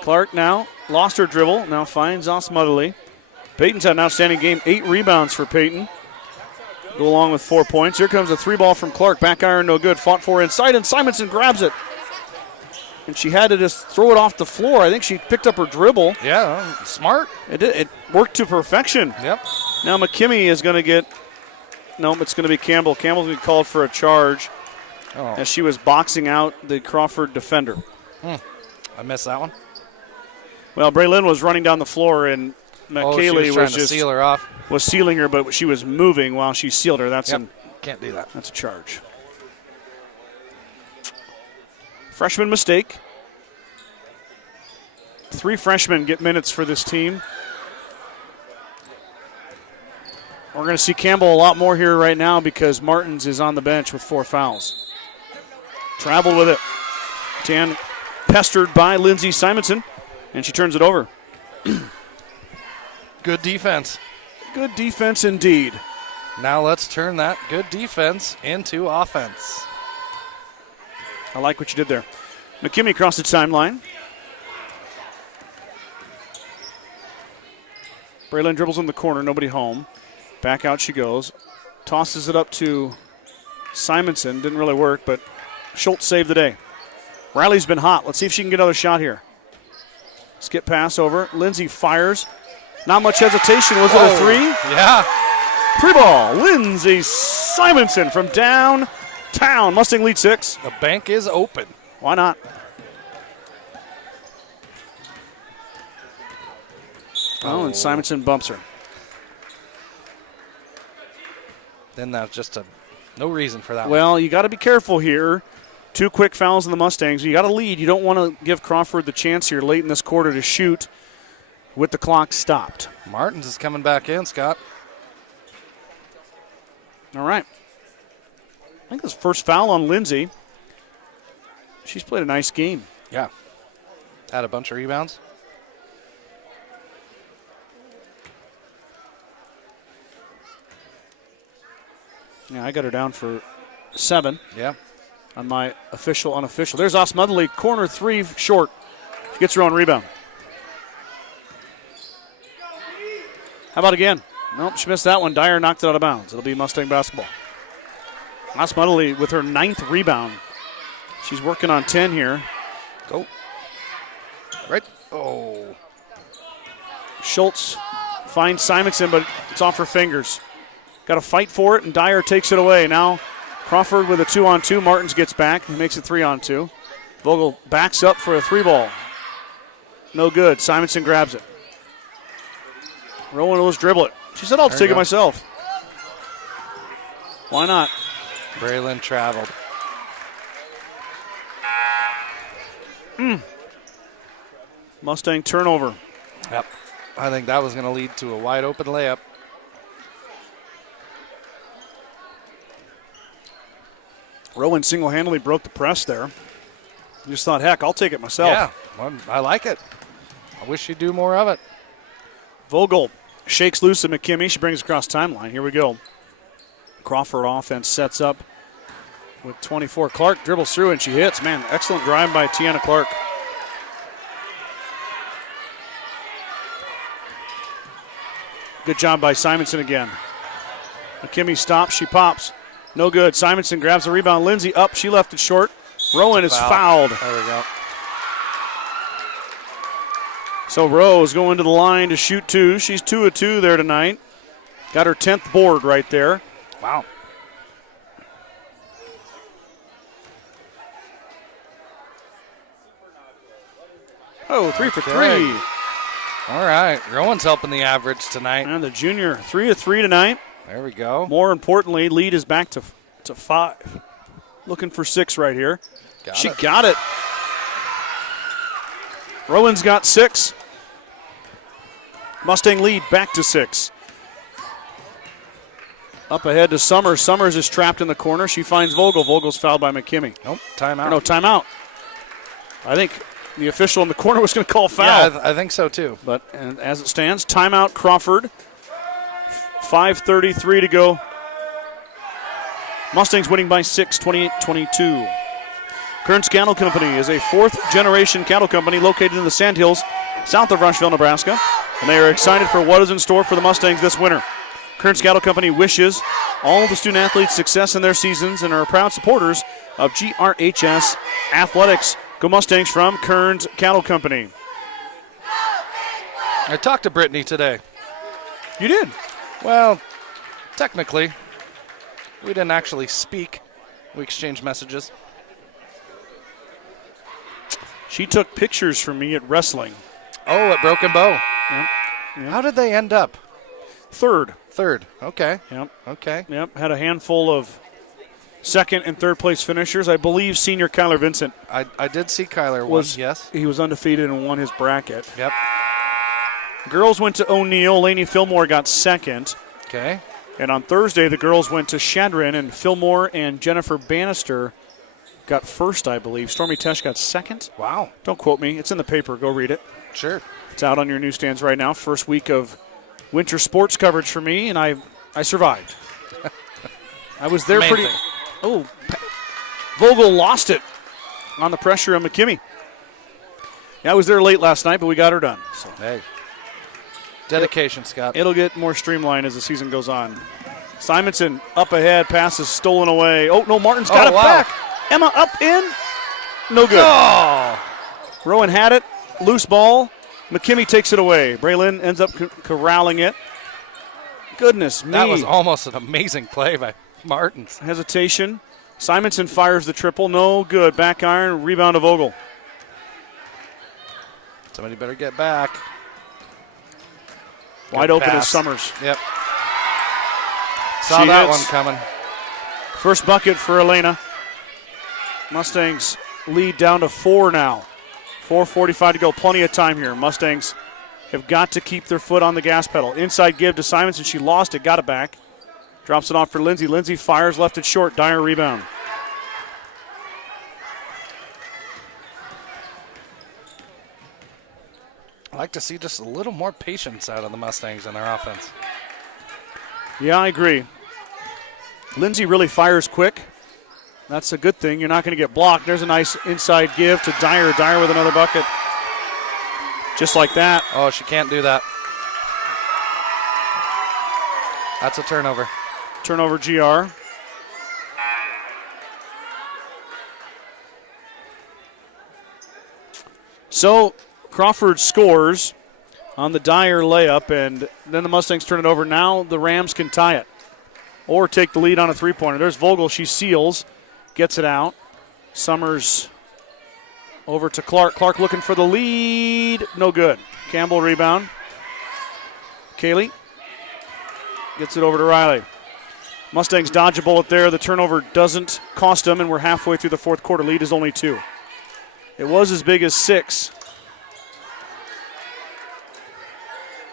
Clark now lost her dribble. Now finds Osmudley. Peyton's had an outstanding game. 8 rebounds for Peyton. Go along with 4 points. Here comes a 3-ball from Clark. Back iron, no good. Fought for inside, and Simonson grabs it. And she had to just throw it off the floor. I think she picked up her dribble. Yeah, smart. It worked to perfection. Yep. Now McKimmey is going to get, nope, it's going to be Campbell. Campbell's going to be called for a charge as she was boxing out the Crawford defender. I missed that one. Well, Braylon was running down the floor, and McKaylee was just seal her off. Was sealing her, but she was moving while she sealed her. Can't do that. That's a charge. Freshman mistake. 3 freshmen get minutes for this team. We're going to see Campbell a lot more here right now because Martins is on the bench with 4 fouls. Traveled with it. Tan pestered by Lindsay Simonson, and she turns it over. Good defense. Good defense indeed. Now let's turn that good defense into offense. I like what you did there. McKimmey across the timeline. Braylon dribbles in the corner, nobody home. Back out she goes. Tosses it up to Simonson. Didn't really work, but Schultz saved the day. Riley's been hot. Let's see if she can get another shot here. Skip pass over. Lindsay fires. Not much hesitation. Was it a 3? Yeah. 3-ball. Lindsay Simonson from downtown. Mustang lead 6. The bank is open. Why not? Oh, and Simonson bumps her. Then that's just no reason for that. Well, you got to be careful here. 2 quick fouls in the Mustangs. You got to lead. You don't want to give Crawford the chance here late in this quarter to shoot with the clock stopped. Martins is coming back in, Scott. All right. I think this first foul on Lindsay. She's played a nice game. Yeah. Had a bunch of rebounds. Yeah, I got her down for 7. Yeah. On my official, unofficial. There's Osmudley, corner 3 short. She gets her own rebound. How about again? Nope, she missed that one. Dyer knocked it out of bounds. It'll be Mustang basketball. Osmudley with her 9th rebound. She's working on 10 here. Go. Right. Oh. Schultz finds Simonson, but it's off her fingers. Got to fight for it, and Dyer takes it away. Now Crawford with a 2-on-2. Martins gets back. He makes it 3-on-2. Vogel backs up for a 3-ball. No good. Simonson grabs it. Rowan will dribble it. She said, I'll take it myself. Why not? Braylon traveled. Mustang turnover. Yep. I think that was going to lead to a wide open layup. Rowan single-handedly broke the press there. I just thought, heck, I'll take it myself. Yeah, well, I like it. I wish you'd do more of it. Vogel shakes loose of McKimmey. She brings across timeline. Here we go. Crawford offense sets up with 24. Clark dribbles through, and she hits. Man, excellent drive by Tiana Clark. Good job by Simonson again. McKimmey stops, she pops. No good. Simonson grabs the rebound. Lindsay up, she left it short. Rowan is fouled. There we go. So Rose going to the line to shoot 2. She's 2 of 2 there tonight. Got her 10th board right there. Wow. Oh, 3 for 3. All right. Rowan's helping the average tonight. And the junior 3 of 3 tonight. There we go. More importantly, lead is back to 5. Looking for 6 right here. She got it. Rowan's got 6. Mustang lead back to 6. Up ahead to Summers. Summers is trapped in the corner. She finds Vogel. Vogel's fouled by McKimmey. Nope, timeout. No, timeout. I think the official in the corner was going to call foul. Yeah, I think so too. But and as it stands, timeout Crawford. 5:33 to go. Mustangs winning by 6, 28-22. Kearns Cattle Company is a 4th-generation cattle company located in the Sandhills, south of Rushville, Nebraska. And they are excited for what is in store for the Mustangs this winter. Kearns Cattle Company wishes all the student-athletes success in their seasons and are proud supporters of GRHS Athletics. Go Mustangs from Kearns Cattle Company. I talked to Brittany today. You did? Well, technically, we didn't actually speak. We exchanged messages. She took pictures from me at wrestling. Oh, at Broken Bow. Yep. How did they end up? 3rd. Okay. Yep. Okay. Yep. Had a handful of 2nd and 3rd place finishers. I believe senior Kyler Vincent I did see Kyler was, yes. He was undefeated and won his bracket. Yep. Girls went to O'Neill. Laney Fillmore got 2nd. Okay. And on Thursday, the girls went to Shadron, and Fillmore and Jennifer Bannister got 1st, I believe. Stormy Tesh got 2nd. Wow. Don't quote me. It's in the paper. Go read it. Sure. It's out on your newsstands right now. First week of winter sports coverage for me, and I survived. I was there pretty. Oh, Vogel lost it on the pressure of McKimmey. Yeah, I was there late last night, but we got her done. So hey, dedication, Scott. It'll get more streamlined as the season goes on. Simonson up ahead, pass is stolen away. Oh no, Martin's got it back. Emma up in, no good. Oh. Rowan had it, loose ball. McKimmey takes it away. Braylon ends up corralling it. Goodness me. That was almost an amazing play by Martins. Hesitation. Simonson fires the triple. No good. Back iron. Rebound to Vogel. Somebody better get back. Wide open is Summers. Yep. Saw that one coming. First bucket for Elena. Mustangs lead down to 4 now. 4:45 to go. Plenty of time here. Mustangs have got to keep their foot on the gas pedal. Inside give to Simonson. She lost it. Got it back. Drops it off for Lindsay. Lindsay fires. Left it short. Dyer rebound. I like to see just a little more patience out of the Mustangs in their offense. Yeah, I agree. Lindsay really fires quick. That's a good thing. You're not going to get blocked. There's a nice inside give to Dyer. Dyer with another bucket. Just like that. Oh, she can't do that. That's a turnover. Turnover GR. So Crawford scores on the Dyer layup, and then the Mustangs turn it over. Now the Rams can tie it or take the lead on a three-pointer. There's Vogel. She seals. Gets it out. Summers over to Clark. Clark looking for the lead. No good. Campbell rebound. Kaylee gets it over to Riley. Mustangs dodge a bullet there. The turnover doesn't cost them, and we're halfway through the fourth quarter. Lead is only 2. It was as big as 6.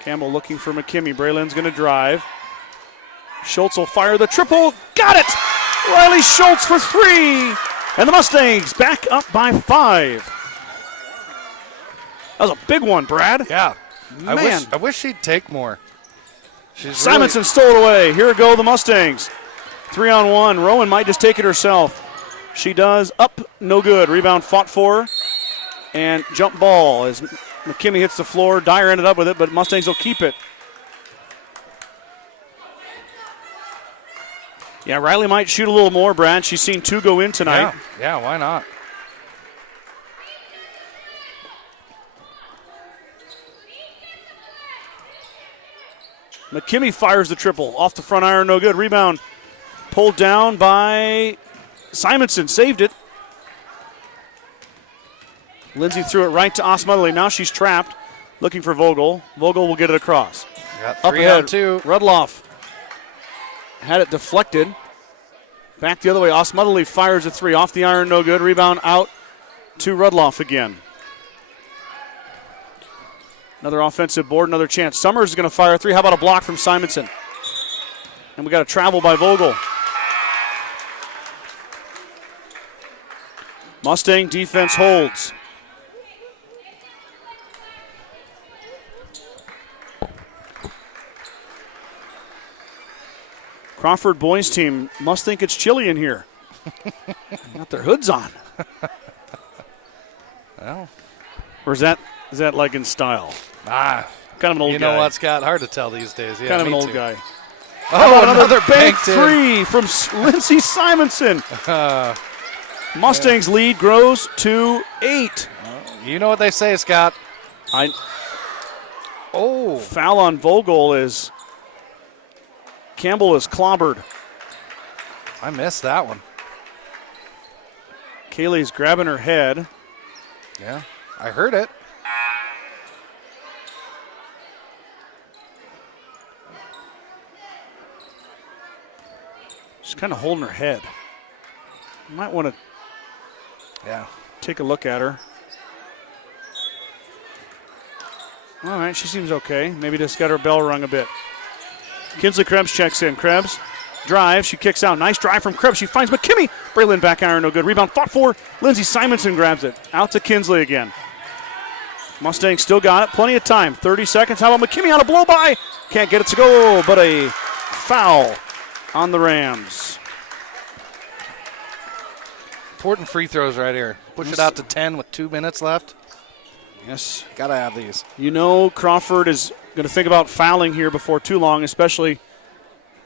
Campbell looking for McKimmey. Braylon's going to drive. Schultz will fire the triple. Got it! Riley Schultz for 3. And the Mustangs back up by 5. That was a big one, Brad. Yeah. Man. I wish she'd take more. Simonson stole it away. Here go the Mustangs. 3-on-1. Rowan might just take it herself. She does. Up, no good. Rebound fought for. And jump ball as McKimmey hits the floor. Dyer ended up with it, but Mustangs will keep it. Yeah, Riley might shoot a little more, Brad. She's seen 2 go in tonight. Yeah, why not? McKimmie fires the triple. Off the front iron, no good. Rebound pulled down by Simonson. Saved it. Lindsay threw it right to Osmudley. Now she's trapped, looking for Vogel. Vogel will get it across. Got Up 3 ahead, on 2. Rudloff had it deflected. Back the other way. Osmudley fires a 3. Off the iron, no good. Rebound out to Rudloff again. Another offensive board, another chance. Summers is going to fire a 3. How about a block from Simonson? And we got a travel by Vogel. Mustang defense holds. Crawford boys team must think it's chilly in here. Got their hoods on. Well, or is that like in style? kind of an old guy. You know what, Scott? Hard to tell these days. Yeah, Kind of an me old too. guy. Oh, Another bank banked in. 3 from Lindsey Simonson. Mustangs lead grows to 8. You know what they say, Scott. Foul on Vogel is Campbell is clobbered. I missed that one. Kaylee's grabbing her head. Yeah, I heard it. She's kind of holding her head. You might want to take a look at her. All right, she seems okay. Maybe just got her bell rung a bit. Kinsley Krebs checks in. Krebs drives. She kicks out. Nice drive from Krebs. She finds McKimmie. Braylon back iron, no good. Rebound fought for. Lindsey Simonson grabs it. Out to Kinsley again. Mustangs still got it. Plenty of time. 30 seconds. How about McKimmie on a blow by? Can't get it to go, but a foul on the Rams. Important free throws right here. Push it out to 10 with 2 minutes left. Yes. Got to have these. You know Crawford is going to think about fouling here before too long, especially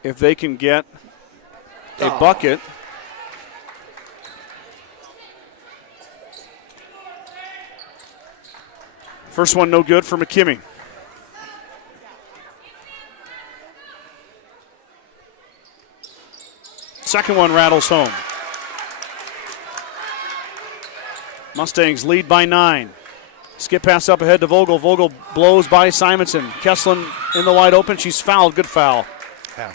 if they can get a bucket. First one no good for McKimmie. Second one rattles home. Mustangs lead by 9. Skip pass up ahead to Vogel. Vogel blows by Simonson. Kesslin in the wide open. She's fouled. Good foul. Yeah.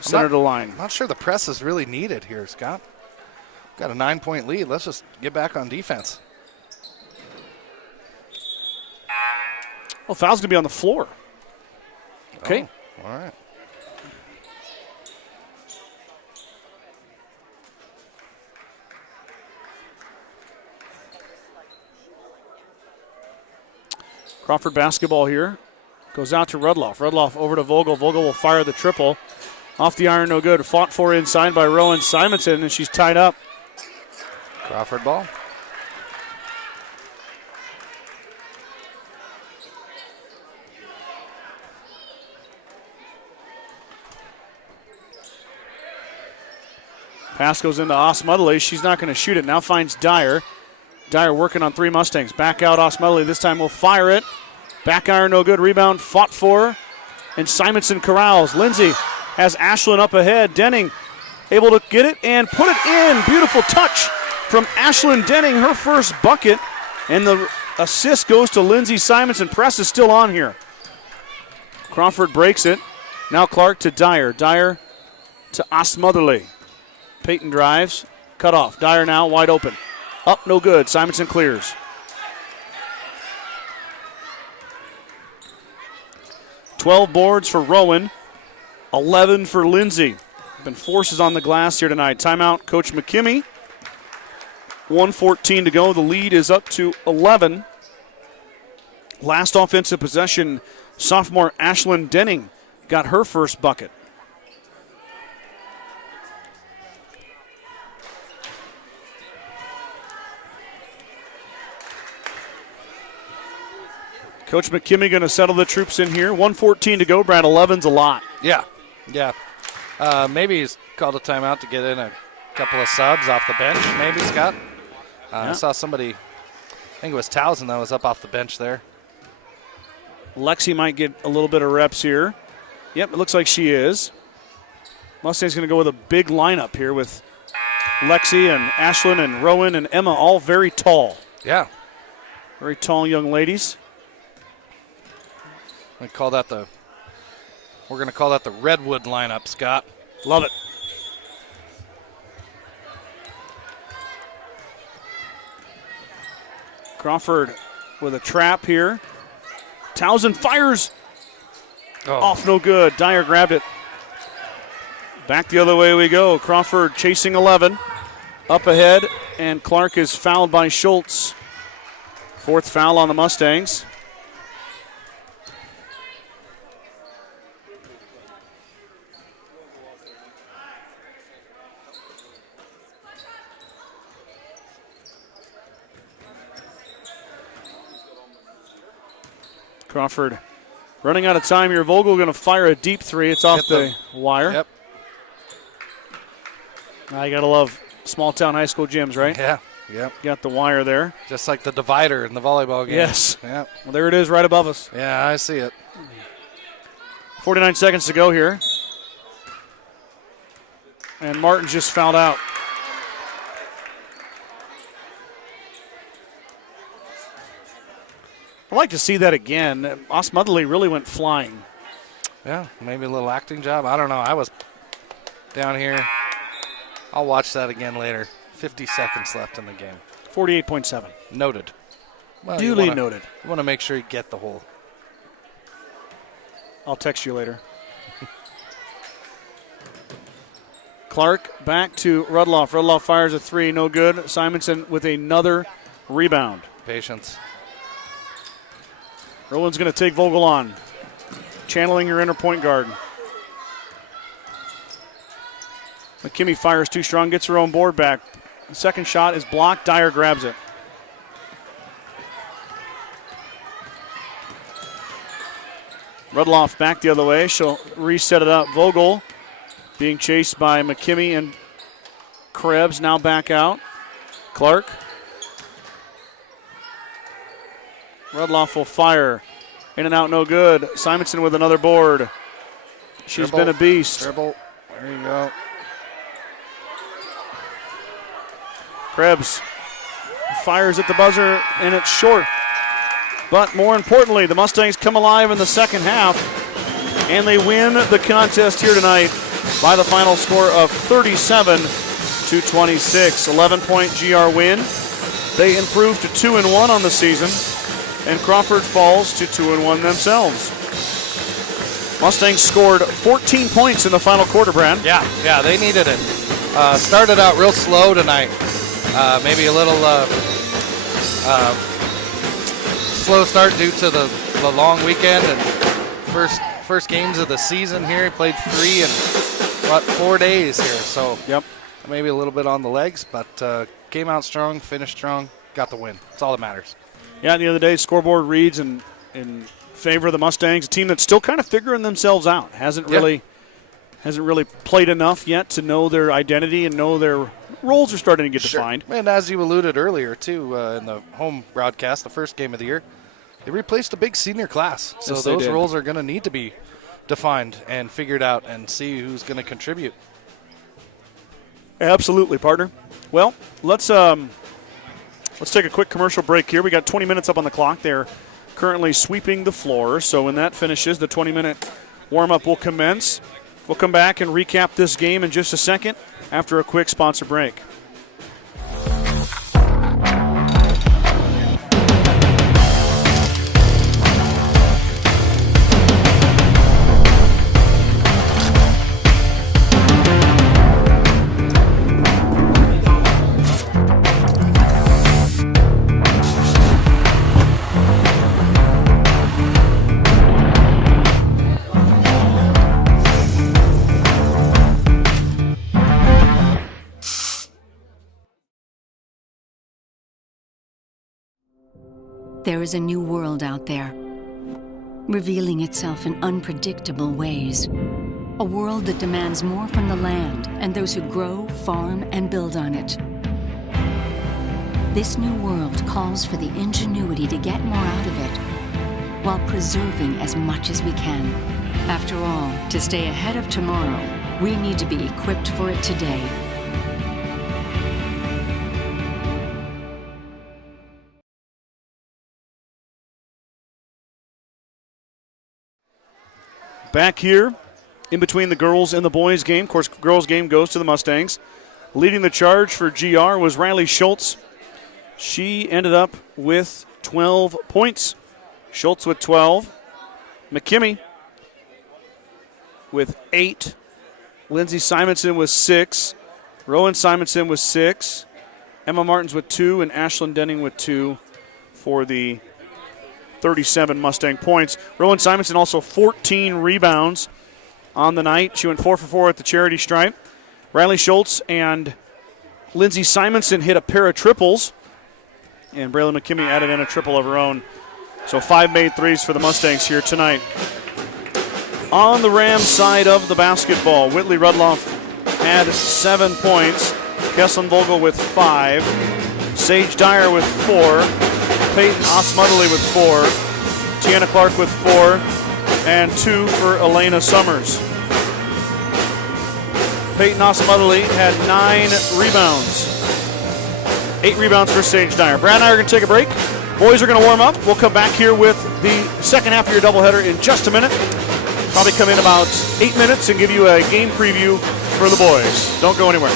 Center to the line. I'm not sure the press is really needed here, Scott. Got a 9-point lead. Let's just get back on defense. Well, foul's going to be on the floor. Okay. Oh, all right. Crawford basketball here. Goes out to Rudloff. Rudloff over to Vogel. Vogel will fire the triple. Off the iron, no good. Fought for inside by Rowan Simonson, and she's tied up. Crawford ball. Pass goes into Osmudley. She's not going to shoot it. Now finds Dyer. Dyer working on 3 Mustangs. Back out Osmudley. This time will fire it. Back iron, no good. Rebound fought for. And Simonson corrals. Lindsay has Ashlyn up ahead. Denning able to get it and put it in. Beautiful touch from Ashlyn Denning. Her first bucket. And the assist goes to Lindsay Simonson. Press is still on here. Crawford breaks it. Now Clark to Dyer. Dyer to Osmudley. Peyton drives. Cut off. Dyer now wide open. Up, no good. Simonson clears. 12 boards for Rowan. 11 for Lindsay. Been forces on the glass here tonight. Timeout, Coach McKimmie. 1:14 to go. The lead is up to 11. Last offensive possession, sophomore Ashlyn Denning got her first bucket. Coach McKimmie going to settle the troops in here. 1:14 to go. Brad, 11's a lot. Yeah. Maybe he's called a timeout to get in a couple of subs off the bench, maybe, Scott. I saw somebody, I think it was Towson that was up off the bench there. Lexi might get a little bit of reps here. Yep, it looks like she is. Mustang's going to go with a big lineup here with Lexi and Ashlyn and Rowan and Emma, all very tall. Yeah. Very tall young ladies. We're going to call that the Redwood lineup, Scott. Love it. Crawford with a trap here. Towson fires. Off, no good. Dyer grabbed it. Back the other way we go. Crawford chasing 11. Up ahead, and Clark is fouled by Schultz. Fourth foul on the Mustangs. Crawford running out of time here. Vogel going to fire a deep three. It's off the wire. Yep. Now you got to love small-town high school gyms, right? Yeah. Yep. Got the wire there. Just like the divider in the volleyball game. Yes. Yep. Well, there it is right above us. Yeah, I see it. 49 seconds to go here. And Martin just fouled out. I'd like to see that again. Osmotherly really went flying. Yeah, maybe a little acting job. I don't know. I was down here. I'll watch that again later. 50 seconds left in the game. 48.7. Noted. Well, Duly noted. You want to make sure you get the whole. I'll text you later. Clark back to Rudloff. Rudloff fires a three, no good. Simonson with another rebound. Patience. Rowan's going to take Vogel on. Channeling her inner point guard. McKimmey fires too strong, gets her own board back. The second shot is blocked. Dyer grabs it. Rudloff back the other way. She'll reset it up. Vogel being chased by McKimmey and Krebs, now back out. Clark. Rudloff will fire. In and out, no good. Simonson with another board. She's been a beast. Dribble. There you go. Krebs fires at the buzzer, and it's short. But more importantly, the Mustangs come alive in the second half, and they win the contest here tonight by the final score of 37-26. 11-point GR win. They improve to 2-1 on the season, and Crawford falls to 2-1 themselves. Mustangs scored 14 points in the final quarter, Brad. Yeah, they needed it. Started out real slow tonight. Maybe a little slow start due to the long weekend and first games of the season here. He played 3 in 4 days here, so yep, maybe a little bit on the legs, but came out strong, finished strong, got the win. That's all that matters. Yeah, at the end of the day, scoreboard reads in favor of the Mustangs, a team that's still kind of figuring themselves out. Hasn't really played enough yet to know their identity and know their roles are starting to get defined. And as you alluded earlier, too, in the home broadcast, the first game of the year, they replaced a big senior class. So yes, those roles are going to need to be defined and figured out and see who's going to contribute. Absolutely, partner. Well, let's take a quick commercial break here. We got 20 minutes up on the clock. They're currently sweeping the floor. So when that finishes, the 20-minute warm-up will commence. We'll come back and recap this game in just a second after a quick sponsor break. There is a new world out there, revealing itself in unpredictable ways. A world that demands more from the land and those who grow, farm, and build on it. This new world calls for the ingenuity to get more out of it, while preserving as much as we can. After all, to stay ahead of tomorrow, we need to be equipped for it today. Back here, in between the girls and the boys game. Of course, girls game goes to the Mustangs. Leading the charge for GR was Riley Schultz. She ended up with 12 points. Schultz with 12. McKimmey with 8. Lindsay Simonson with 6. Rowan Simonson with 6. Emma Martins with 2. And Ashlyn Denning with 2 for the 37 Mustang points. Rowan Simonson also 14 rebounds on the night. She went 4 for 4 at the charity stripe. Riley Schultz and Lindsay Simonson hit a pair of triples. And Braylon McKimmey added in a triple of her own. So 5 made threes for the Mustangs here tonight. On the Rams side of the basketball, Whitley Rudloff had 7 points. Kesslin Vogel with 5. Sage Dyer with 4. Peyton Osmudley with 4. Tiana Clark with 4. And 2 for Elena Summers. Peyton Osmudley had 9 rebounds. 8 rebounds for Sage Dyer. Brad and I are going to take a break. Boys are going to warm up. We'll come back here with the second half of your doubleheader in just a minute. Probably come in about 8 minutes and give you a game preview for the boys. Don't go anywhere.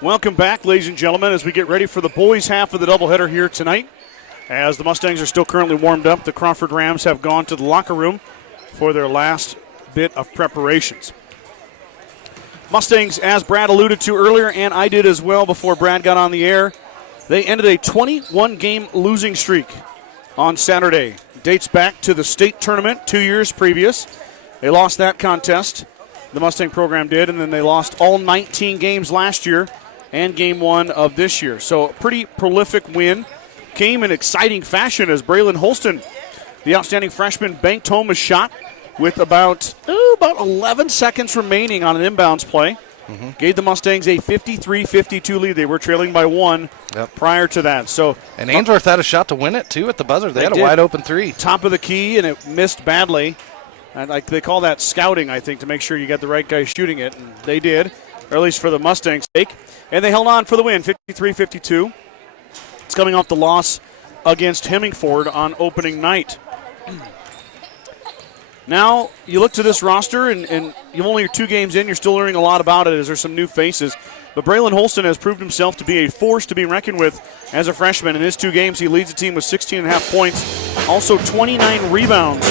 Welcome back, ladies and gentlemen, as we get ready for the boys' half of the doubleheader here tonight. As the Mustangs are still currently warmed up, the Crawford Rams have gone to the locker room for their last bit of preparations. Mustangs, as Brad alluded to earlier, and I did as well before Brad got on the air, they ended a 21-game losing streak on Saturday. Dates back to the state tournament 2 years previous. They lost that contest, the Mustang program did, and then they lost all 19 games last year and game 1 of this year. So a pretty prolific win. Came in exciting fashion as Braylon Holston, the outstanding freshman, banked home a shot with about 11 seconds remaining on an inbounds play. Gave the Mustangs a 53-52 lead. They were trailing by 1 prior to that. And Ainsworth had a shot to win it, too, at the buzzer. They had a wide-open 3. Top of the key, and it missed badly. And they call that scouting, I think, to make sure you get the right guy shooting it. And they did, or at least for the Mustangs' sake. And they held on for the win, 53-52. It's coming off the loss against Hemingford on opening night. Now, you look to this roster, and you've only 2 games in. You're still learning a lot about it as there's some new faces. But Braylon Holston has proved himself to be a force to be reckoned with as a freshman. In his 2 games, he leads the team with 16.5 points. Also 29 rebounds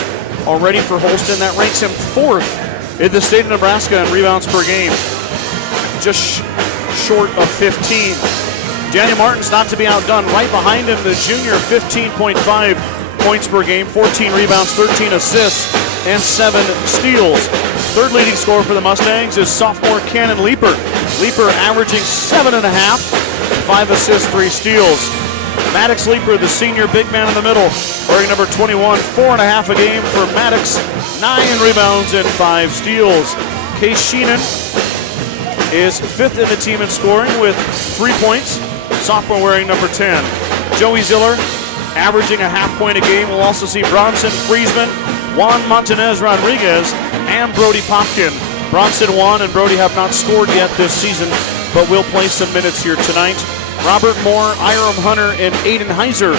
already for Holston. That ranks him 4th in the state of Nebraska in rebounds per game. Just short of 15. Daniel Martin's not to be outdone. Right behind him, the junior, 15.5 points per game, 14 rebounds, 13 assists, and 7 steals. Third leading scorer for the Mustangs is sophomore Cannon Leeper. Leeper averaging 7.5, 5 assists, 3 steals. Maddox Leeper, the senior big man in the middle, wearing number 21, 4.5 a game for Maddox, 9 rebounds and 5 steals. Case Sheenan is 5th in the team in scoring with 3 points, sophomore wearing number 10. Joey Ziller averaging a half point a game. We'll also see Bronson Friesman, Juan Montanez Rodriguez, and Brody Popkin. Bronson, Juan, and Brody have not scored yet this season, but will play some minutes here tonight. Robert Moore, Iram Hunter, and Aiden Heiser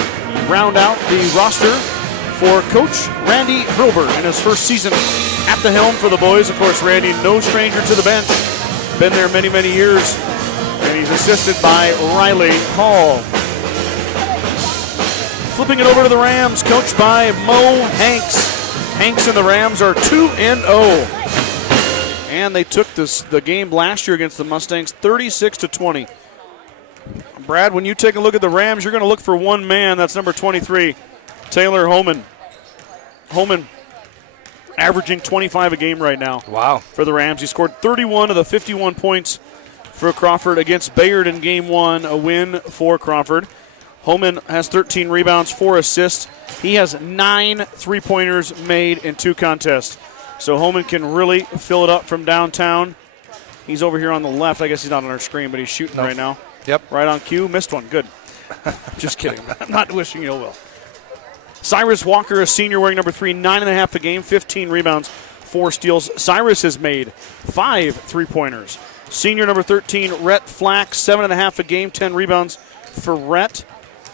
round out the roster for Coach Randy Hrilber in his first season at the helm for the boys. Of course, Randy, no stranger to the bench. Been there many, many years, and he's assisted by Riley Hall. Flipping it over to the Rams, coached by Mo Hanks. Hanks and the Rams are 2-0. And they took the game last year against the Mustangs 36-20. Brad, when you take a look at the Rams, you're going to look for one man. That's number 23, Taylor Homan. Homan averaging 25 a game right now. Wow. For the Rams. He scored 31 of the 51 points for Crawford against Bayard in game 1, a win for Crawford. Homan has 13 rebounds, 4 assists. He has 9 three-pointers made in 2 contests. So Homan can really fill it up from downtown. He's over here on the left. I guess he's not on our screen, but he's shooting right now. Yep. Right on cue. Missed one. Good. Just kidding. I'm not wishing you ill will. Cyrus Walker, a senior wearing number 3, 9.5 a game, 15 rebounds, 4 steals. Cyrus has made 5 three-pointers. Senior number 13, Rhett Flack, 7.5 a game, 10 rebounds for Rhett.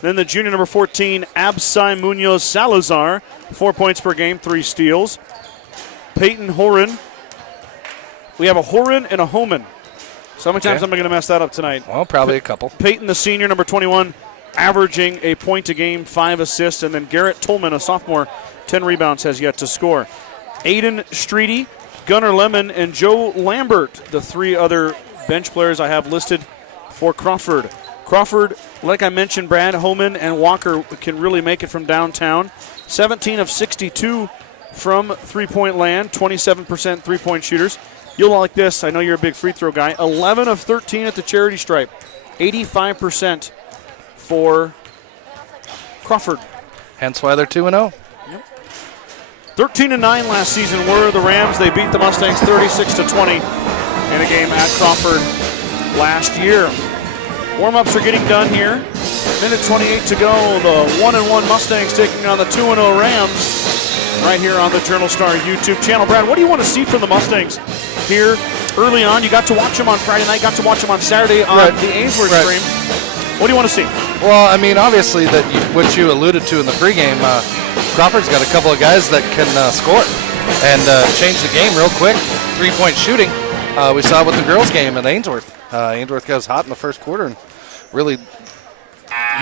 Then the junior number 14, Absai Munoz Salazar, 4 points per game, 3 steals. Peyton Horan. We have a Horan and a Homan. So how many times am I going to mess that up tonight? Well, probably a couple. Peyton, the senior, number 21, averaging a point a game, 5 assists. And then Garrett Tolman, a sophomore, 10 rebounds, has yet to score. Aiden Streety, Gunnar Lemon, and Joe Lambert, the 3 other bench players I have listed for Crawford. Crawford, like I mentioned, Brad, Homan, and Walker can really make it from downtown. 17 of 62 from three-point land, 27% three-point shooters. You'll like this. I know you're a big free throw guy. 11 of 13 at the charity stripe. 85% for Crawford. Hence why they're 2-0. 13-9 last season were the Rams. They beat the Mustangs 36-20 in a game at Crawford last year. Warm-ups are getting done here. Minute 28 to go. The 1-1 Mustangs taking on the 2-0 Rams right here on the Journal Star YouTube channel. Brad, what do you want to see from the Mustangs here early on? You got to watch them on Friday night, got to watch them on Saturday on the Ainsworth stream. What do you want to see? Well, I mean, obviously, what you alluded to in the pregame, Crawford's got a couple of guys that can score and change the game real quick. 3-point shooting. We saw it with the girls' game at Ainsworth. Ainsworth got us hot in the first quarter and really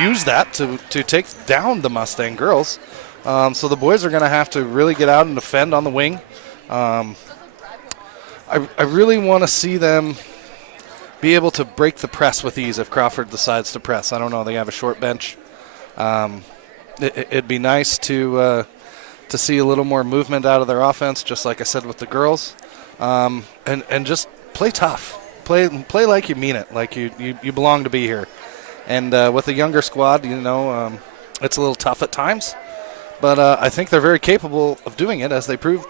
used that to take down the Mustang girls. So the boys are going to have to really get out and defend on the wing. I really want to see them be able to break the press with ease if Crawford decides to press. I don't know. They have a short bench. It'd be nice to see a little more movement out of their offense, just like I said with the girls, and just play tough. Play like you mean it, like you belong to be here. And with a younger squad, it's a little tough at times. But I think they're very capable of doing it, as they proved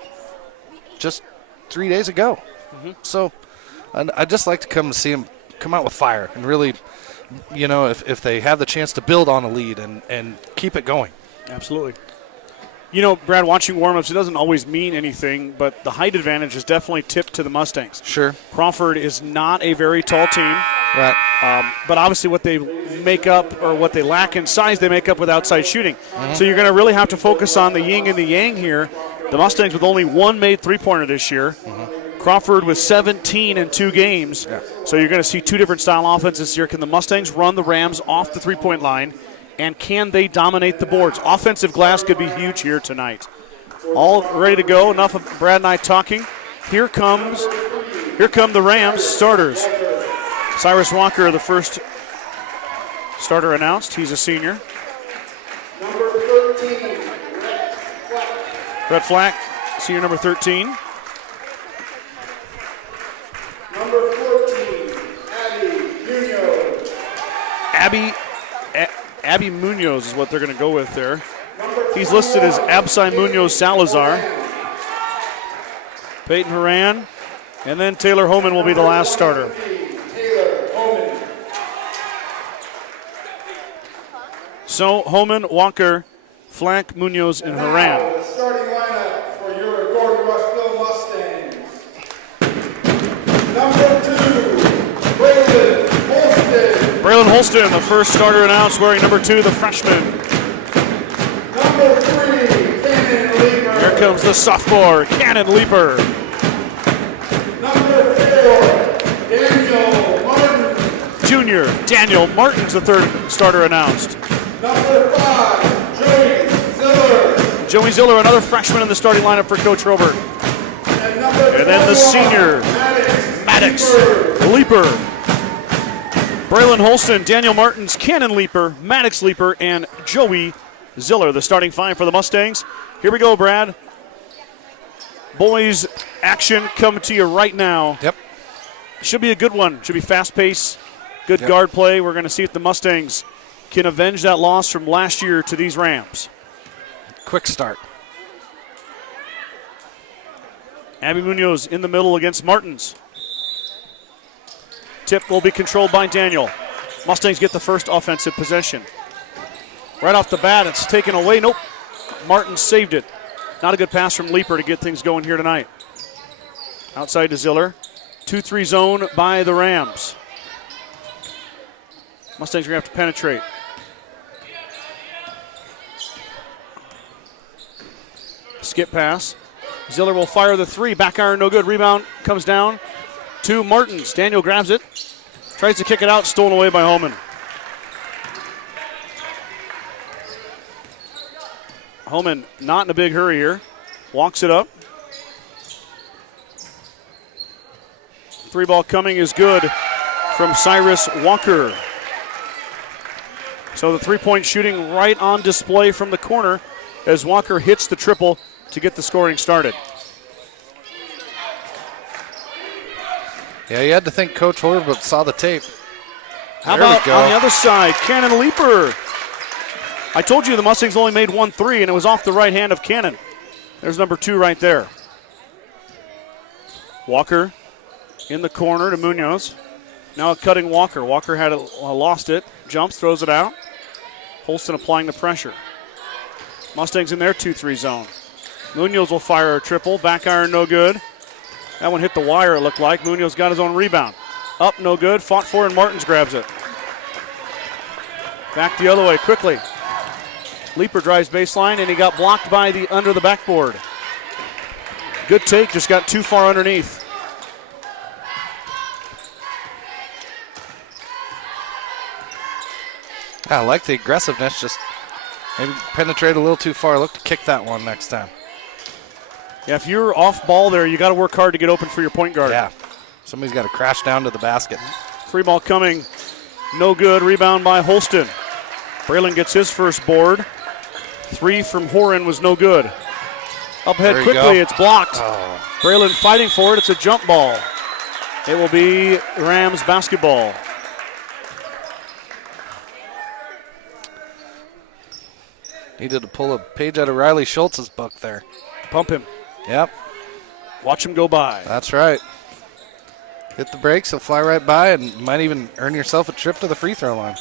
just 3 days ago. Mm-hmm. So I'd just like to see them come out with fire and really, if they have the chance to build on a lead and keep it going. Absolutely. Brad, watching warm-ups, it doesn't always mean anything, but the height advantage is definitely tipped to the Mustangs. Sure. Crawford is not a very tall team. Right. But obviously what they make up or what they lack in size, they make up with outside shooting. Mm-hmm. So you're going to really have to focus on the yin and the yang here. The Mustangs with only one made three-pointer this year. Mm-hmm. Crawford with 17 in 2 games. Yeah. So you're going to see 2 different style offenses this year. Can the Mustangs run the Rams off the three-point line? And can they dominate the boards? Offensive glass could be huge here tonight. All ready to go. Enough of Brad and I talking. Here come the Rams starters. Cyrus Walker, the first starter announced. He's a senior. Number 13, Brett Flack, senior number 13. Number 14, Abby Munoz. Abby Munoz is what they're going to go with there. He's listed as Absai Munoz Salazar. Peyton Horan, and then Taylor Homan will be the last starter. So Homan, Walker, Flack, Munoz, and Horan. Now, the starting lineup for your Gordon-Rushville Mustangs. Number 2, Braylon Holston, the first starter announced, wearing number 2, the freshman. Number 3, Cannon Leaper. Here comes the sophomore, Cannon Leaper. Number 4, Daniel Martin. Junior, Daniel Martin's the third starter announced. Number 5, Joey Ziller. Joey Ziller, another freshman in the starting lineup for Coach Robert. And then the senior, Maddox Leaper. Braylon Holston, Daniel Martins, Cannon Leaper, Maddox Leaper, and Joey Ziller, the starting 5 for the Mustangs. Here we go, Brad. Boys action coming to you right now. Yep. Should be a good one. Should be fast pace, good guard play. We're going to see if the Mustangs can avenge that loss from last year to these Rams. Quick start. Abby Munoz in the middle against Martins. Tip will be controlled by Daniel. Mustangs get the first offensive possession. Right off the bat, it's taken away. Nope. Martins saved it. Not a good pass from Leaper to get things going here tonight. Outside to Ziller. 2-3 zone by the Rams. Mustangs are going to have to penetrate. Skip pass. Ziller will fire the 3. Back iron, no good. Rebound comes down to Martins. Daniel grabs it. Tries to kick it out. Stolen away by Holman. Holman not in a big hurry here. Walks it up. 3 ball coming is good from Cyrus Walker. So the 3-point shooting right on display from the corner as Walker hits the triple to get the scoring started. Yeah, you had to think Coach Horvath saw the tape. How about on the other side, Cannon Leaper. I told you the Mustangs only made 1 3, and it was off the right hand of Cannon. There's number 2 right there. Walker in the corner to Munoz. Now cutting Walker. Walker had lost it. Jumps, throws it out. Holston applying the pressure. Mustangs in their 2-3 zone. Munoz will fire a triple. Back iron, no good. That one hit the wire, it looked like. Munoz got his own rebound. Up, no good. Fought for, and Martins grabs it. Back the other way quickly. Leaper drives baseline, and he got blocked by the under the backboard. Good take, just got too far underneath. I like the aggressiveness, just maybe penetrate a little too far. Look to kick that one next time. Yeah, if you're off ball there, you got to work hard to get open for your point guard. Yeah, somebody's got to crash down to the basket. Free ball coming, no good. Rebound by Holston. Braylon gets his first board. 3 from Horan was no good. Up ahead quickly, it's blocked. Oh. Braylon fighting for it. It's a jump ball. It will be Rams basketball. Needed to pull a page out of Riley Schultz's book there. Pump him. Yep, Watch him go by. that's right. Hit the brakes, he'll fly right by, and you might even earn yourself a trip to the free throw line.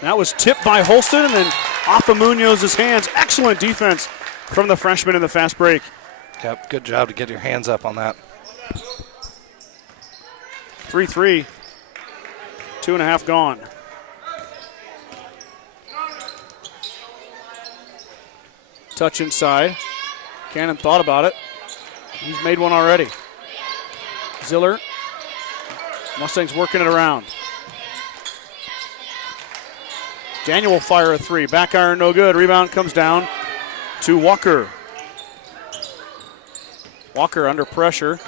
That was tipped by Holston and then off of Munoz's hands. Excellent defense from the freshman in the fast break. Yep, good job to get your hands up on that. 3-3. 2.5 gone. Touch inside. Cannon thought about it. He's made one already. Ziller. Mustangs working it around. Daniel will fire a 3. Back iron, no good. Rebound comes down to Walker. Walker under pressure.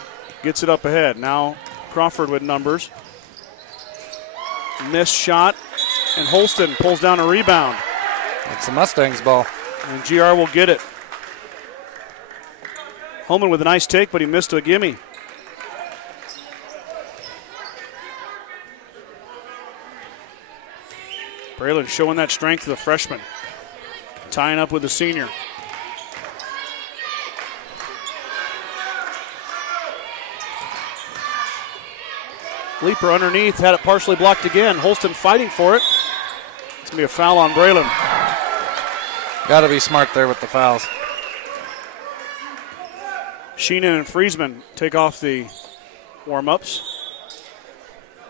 Gets it up ahead. Now Crawford with numbers. Missed shot. And Holston pulls down a rebound. It's the Mustangs' ball. And GR will get it. Holman with a nice take, but he missed a gimme. Braylon showing that strength to the freshman. Tying up with the senior. Leaper underneath, had it partially blocked again. Holston fighting for it. It's going to be a foul on Braylon. Got to be smart there with the fouls. Sheenan and Friesman take off the warm-ups.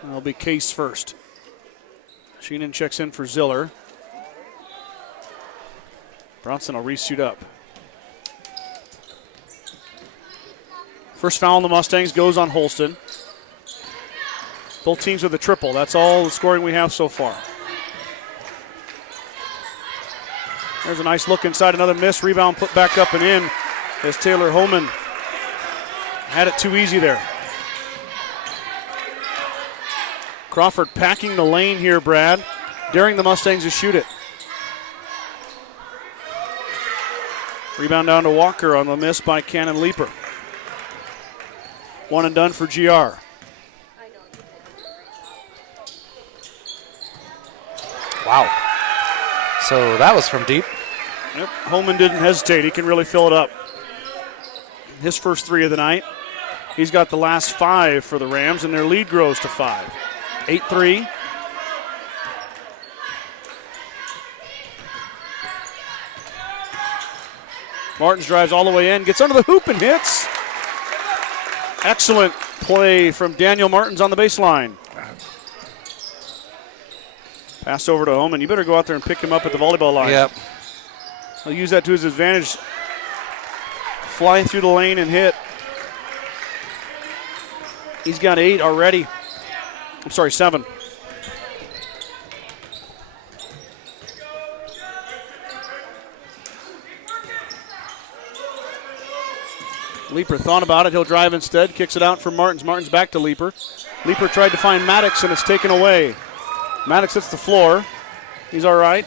That'll be Case first. Sheenan checks in for Ziller. Bronson will resuit up. First foul on the Mustangs goes on Holston. Both teams with a triple. That's all the scoring we have so far. There's a nice look inside, another miss. Rebound put back up and in as Taylor Holman had it too easy there. Crawford packing the lane here, Brad, daring the Mustangs to shoot it. Rebound down to Walker on the miss by Cannon Leaper. One and done for GR. Wow. So that was from deep. Yep, Holman didn't hesitate. He can really fill it up. His first 3 of the night. He's got the last 5 for the Rams, and their lead grows to 5. 8-3. Martins drives all the way in, gets under the hoop and hits. Excellent play from Daniel Martins on the baseline. Pass over to Holman. You better go out there and pick him up at the volleyball line. Yep. He'll use that to his advantage. Flying through the lane and hit. He's got 8 already. I'm sorry, 7. Leaper thought about it. He'll drive instead. Kicks it out for Martins. Martins back to Leaper. Leaper tried to find Maddox, and it's taken away. Maddox hits the floor. He's all right.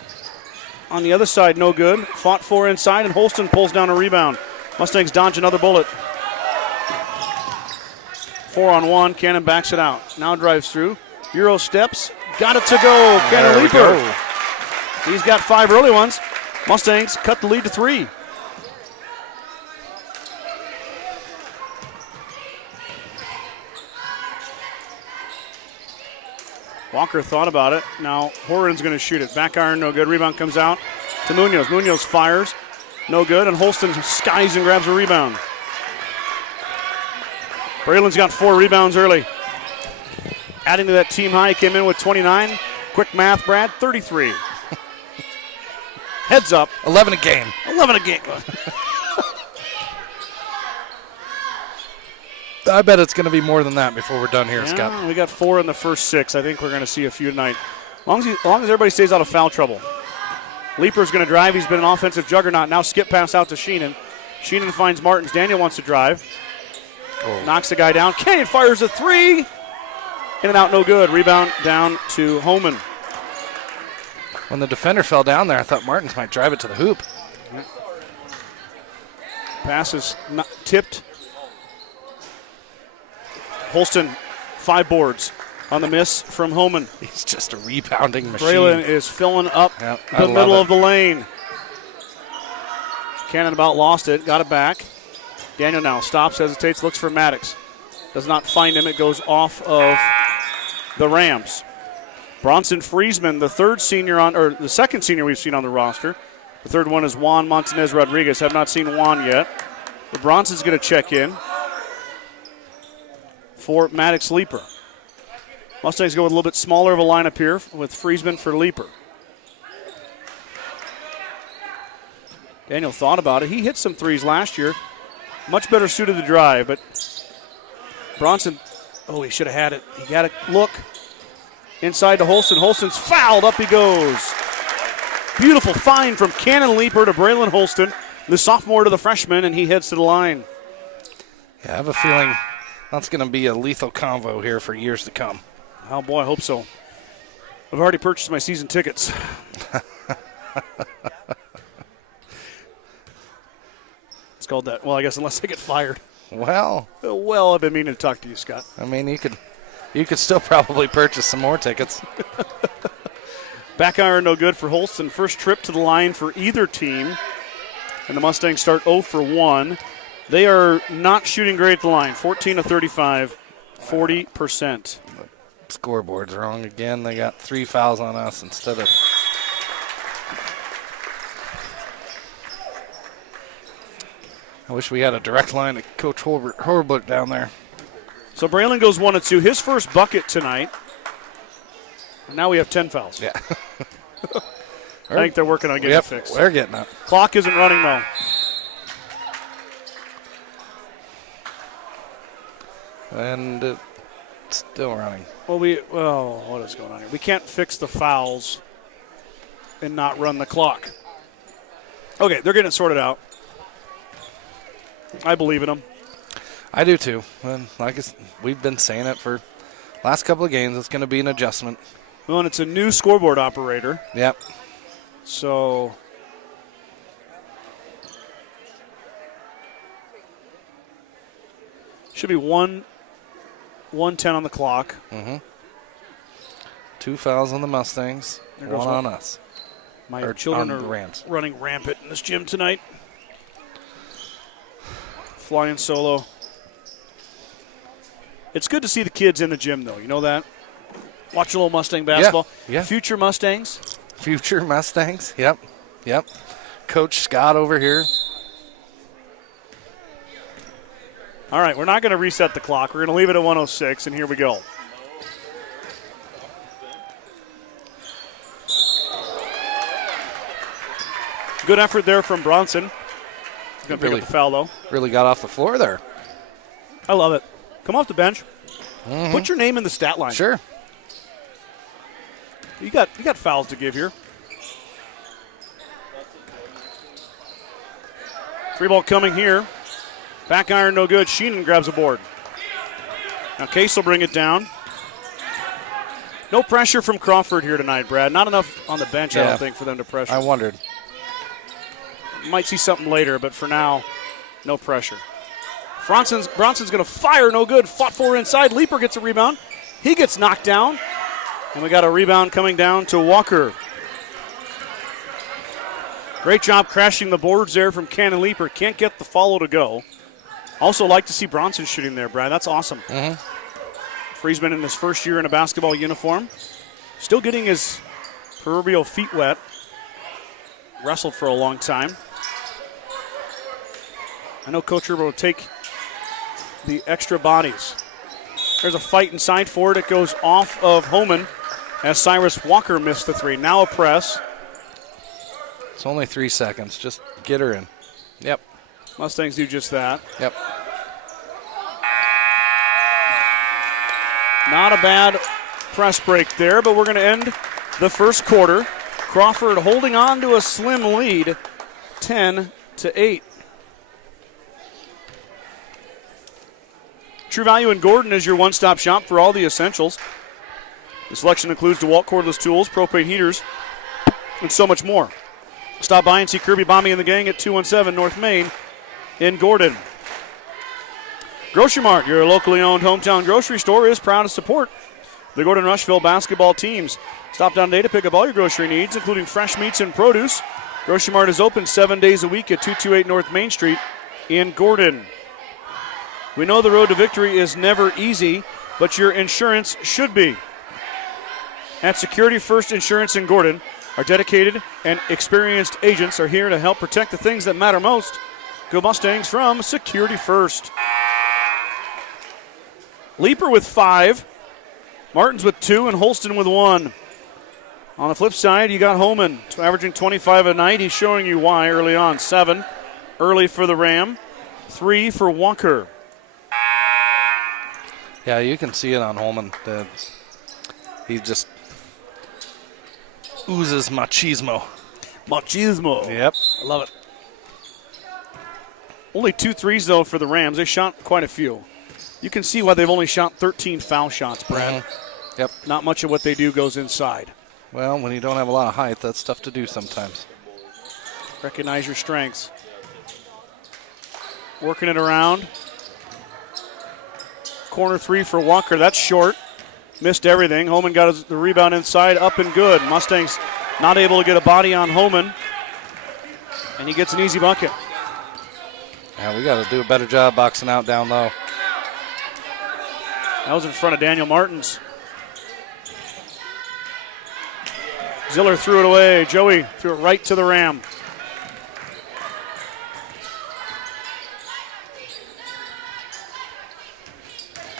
On the other side, no good. Fought for inside, and Holston pulls down a rebound. Mustangs dodge another bullet. 4-on-1. Cannon backs it out. Now drives through. Euro steps. Got it to go. Cannon Leaper. He's got 5 early ones. Mustangs cut the lead to 3. Walker thought about it. Now Horan's going to shoot it. Back iron, no good. Rebound comes out to Munoz. Munoz fires. No good. And Holston skies and grabs a rebound. Braylon's got 4 rebounds early. Adding to that team high, he came in with 29. Quick math, Brad, 33. Heads up. 11 a game. 11 a game. I bet it's going to be more than that before we're done here, Scott. We got 4 in the first 6. I think we're going to see a few tonight. As long as everybody stays out of foul trouble. Leaper's going to drive. He's been an offensive juggernaut. Now skip pass out to Sheenan. Sheenan finds Martins. Daniel wants to drive. Knocks the guy down. Kenyon fires a three. In and out, no good. Rebound down to Homan. When the defender fell down there, I thought Martins might drive it to the hoop. Pass is not tipped. Holston, 5 boards on the miss from Homan. He's just a rebounding machine. Braylon is filling up the middle of the lane. Cannon about lost it, got it back. Daniel now stops, hesitates, looks for Maddox. Does not find him. It goes off of the Rams. Bronson Friesman, the second senior we've seen on the roster. The third one is Juan Montanez Rodriguez. Have not seen Juan yet. But Bronson's going to check in for Maddox Leaper. Mustangs go with a little bit smaller of a lineup here with Friesman for Leaper. Daniel thought about it. He hit some threes last year. Much better suited to drive, but Bronson, he should have had it. He got a look inside to Holston. Holston's fouled. Up he goes. Beautiful find from Cannon Leaper to Braylon Holston, the sophomore to the freshman, and he heads to the line. Yeah, I have a feeling that's going to be a lethal convo here for years to come. Oh, boy, I hope so. I've already purchased my season tickets. It's called that. Well, I guess unless I get fired. Well, I've been meaning to talk to you, Scott. I mean, you could still probably purchase some more tickets. Back iron no good for Holston. First trip to the line for either team. And the Mustangs start 0 for 1. They are not shooting great at the line. 14 of 35, 40%. The scoreboard's wrong again. They got 3 fouls on us instead of... I wish we had a direct line to Coach Horbert down there. So Braylon goes 1 of 2. His first bucket tonight. And now we have 10 fouls. Yeah. I think they're working on getting it fixed. We're getting it. Clock isn't running, though. And it's still running. Well, what is going on here? We can't fix the fouls and not run the clock. Okay, they're getting it sorted out. I believe in them. I do too. And we've been saying it for last couple of games. It's going to be an adjustment. Well, and it's a new scoreboard operator. Yep. So should be 1:10 on the clock. Mm-hmm. 2 fouls on the Mustangs. 1 on us. My children are Rams. running rampant in this gym tonight. Flying solo. It's good to see the kids in the gym, though. You know that? Watch a little Mustang basketball. Yeah. Future Mustangs. Future Mustangs. Yep. Coach Scott over here. All right, we're not going to reset the clock. We're going to leave it at 1:06, and here we go. Good effort there from Bronson. He's going to pick up the foul, though. Really got off the floor there. I love it. Come off the bench. Mm-hmm. Put your name in the stat line. Sure. You got fouls to give here. Free ball coming here. Back iron no good. Sheenan grabs a board. Now Case will bring it down. No pressure from Crawford here tonight, Brad. Not enough on the bench, I don't think, for them to pressure. I wondered. Might see something later, but for now, no pressure. Bronson's going to fire, no good. Fought for inside. Leaper gets a rebound. He gets knocked down. And we got a rebound coming down to Walker. Great job crashing the boards there from Cannon Leaper. Can't get the follow to go. Also like to see Bronson shooting there, Brad. That's awesome. Mm-hmm. Friesman in his first year in a basketball uniform. Still getting his proverbial feet wet. Wrestled for a long time. I know Coach Herber will take the extra bodies. There's a fight inside for it. It goes off of Homan as Cyrus Walker missed the three. Now a press. It's only 3 seconds. Just get her in. Yep. Mustangs do just that. Yep. Not a bad press break there, but we're going to end the first quarter. Crawford holding on to a slim lead, 10-8. True Value in Gordon is your one-stop shop for all the essentials. The selection includes DeWalt cordless tools, propane heaters, and so much more. Stop by and see Kirby, Bomby, and the gang at 217 North Main in Gordon. Grocery Mart, your locally owned hometown grocery store, is proud to support the Gordon-Rushville basketball teams. Stop down today to pick up all your grocery needs, including fresh meats and produce. Grocery Mart is open 7 days a week at 228 North Main Street in Gordon. We know the road to victory is never easy, but your insurance should be. At Security First Insurance in Gordon, our dedicated and experienced agents are here to help protect the things that matter most. Go Mustangs from Security First. Leaper with 5, Martins with 2, and Holston with 1. On the flip side, you got Homan averaging 25 a night. He's showing you why early on. 7 early for the Ram, 3 for Walker. Yeah, you can see it on Holman. He just oozes machismo. Machismo. Yep. I love it. Only 2 threes, though, for the Rams. They shot quite a few. You can see why they've only shot 13 foul shots, Brad. Yep. Not much of what they do goes inside. Well, when you don't have a lot of height, that's tough to do sometimes. Recognize your strengths. Working it around. Corner 3 for Walker. That's short. Missed everything. Homan got the rebound inside, up and good. Mustangs not able to get a body on Homan. And he gets an easy bucket. Yeah, we got to do a better job boxing out down low. That was in front of Daniel Martins. Ziller threw it away. Joey threw it right to the Ram.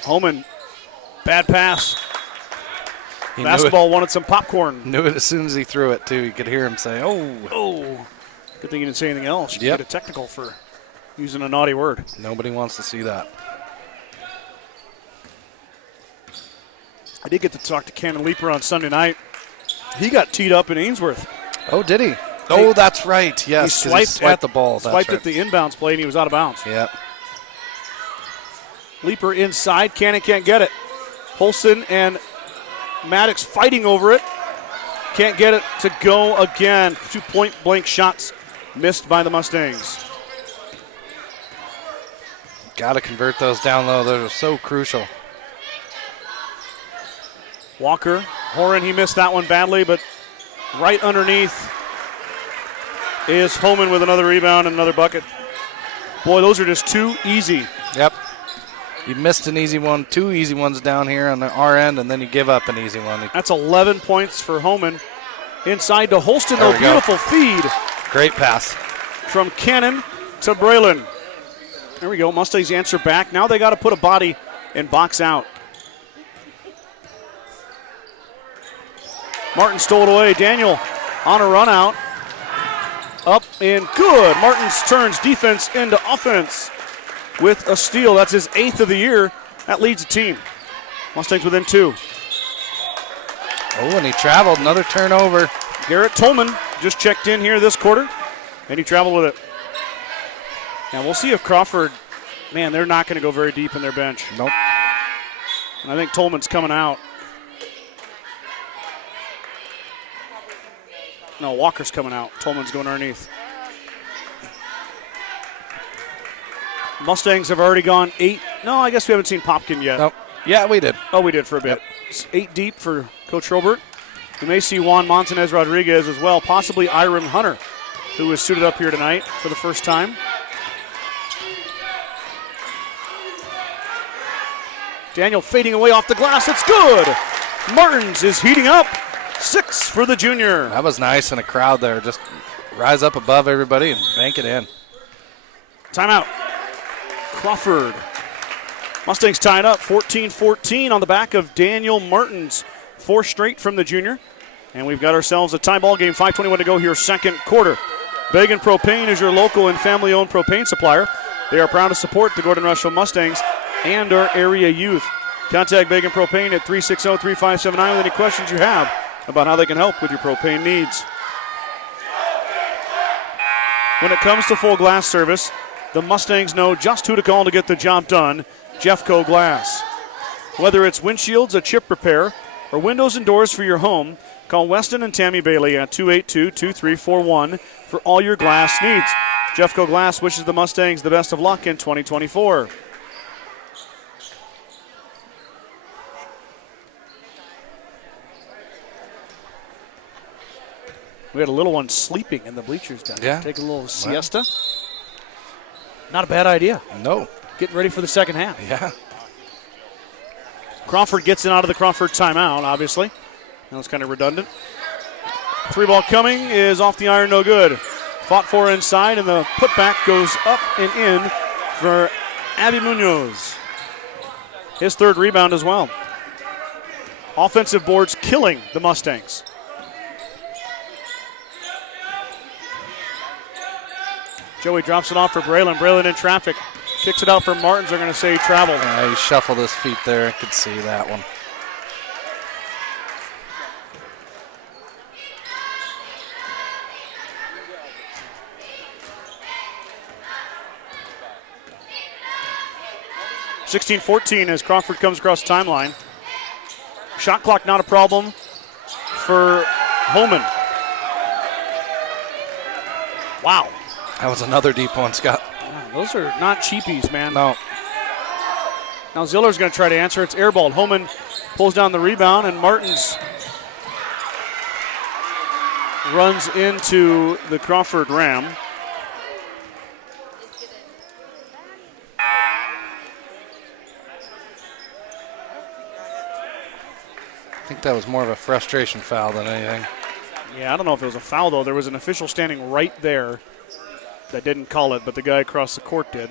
Homan, bad pass. Basketball wanted some popcorn. Knew it as soon as he threw it, too. You could hear him say, oh. Good thing you didn't say anything else. You Yep. get a technical for using a naughty word. Nobody wants to see that. I did get to talk to Cannon Leaper on Sunday night. He got teed up in Ainsworth. Oh, did he? Oh, that's right. Yes, He 'cause swiped the ball. That's swiped right. at the inbounds play, and he was out of bounds. Yep. Leaper inside. Cannon can't get it. Holston and Maddox fighting over it. Can't get it to go again. 2 point-blank shots missed by the Mustangs. Got to convert those down low. Those are so crucial. Walker, Horan, he missed that one badly, but right underneath is Homan with another rebound and another bucket. Boy, those are just too easy. Yep. You missed an easy one, 2 easy ones down here on our end, and then you give up an easy one. That's 11 points for Homan. Inside to Holston, There though, we go. beautiful feed Great pass. from Cannon to Braylon. There we go, Mustangs answer back. Now they got to put a body and box out. Martin stole it away. Daniel on a run out. Up and good. Martins turns defense into offense with a steal. That's his 8th of the year. That leads the team. Mustangs within 2. Oh, and he traveled. Another turnover. Garrett Tolman just checked in here this quarter, and he traveled with it. Now we'll see if Crawford, man, they're not going to go very deep in their bench. Nope. And I think Tolman's coming out. No, Walker's coming out. Tolman's going underneath. Mustangs have already gone 8. No, I guess we haven't seen Popkin yet. Nope. Yeah, we did. Oh, we did for a bit. It's 8 deep for Coach Robert. We may see Juan Montanez Rodriguez as well, possibly Iram Hunter, who is suited up here tonight for the first time. Daniel fading away off the glass. It's good. Martins is heating up. 6 for the junior. That was nice in a crowd there. Just rise up above everybody and bank it in. Timeout. Crawford. Mustangs tied up 14-14 on the back of Daniel Martins. 4 straight from the junior. And we've got ourselves a tie ball game. 5:21 to go here, second quarter. Bagan Propane is your local and family-owned propane supplier. They are proud to support the Gordon-Rushville Mustangs and our area youth. Contact Bagan Propane at 360-3579 with any questions you have about how they can help with your propane needs. When it comes to full glass service, the Mustangs know just who to call to get the job done, Jeffco Glass. Whether it's windshields, a chip repair, or windows and doors for your home, call Weston and Tammy Bailey at 282-2341 for all your glass needs. Jeffco Glass wishes the Mustangs the best of luck in 2024. We had a little one sleeping in the bleachers down there. Yeah. Take a little siesta. Not a bad idea. No. Getting ready for the second half. Yeah. Crawford gets it out of the Crawford timeout, obviously. That was kind of redundant. 3-ball coming is off the iron, no good. Fought for inside, and the putback goes up and in for Abby Munoz. His third rebound as well. Offensive boards killing the Mustangs. Joey drops it off for Braylon. Braylon in traffic. Kicks it out for Martins. They're going to say travel. He shuffled his feet there. I could see that one. (16-14) as Crawford comes across the timeline. Shot clock not a problem for Holman. Wow. That was another deep one, Scott. Those are not cheapies, man. No. Now Ziller's going to try to answer. It's airballed. Holman pulls down the rebound, and Martins runs into the Crawford Ram. I think that was more of a frustration foul than anything. Yeah, I don't know if it was a foul, though. There was an official standing right there that didn't call it, but the guy across the court did.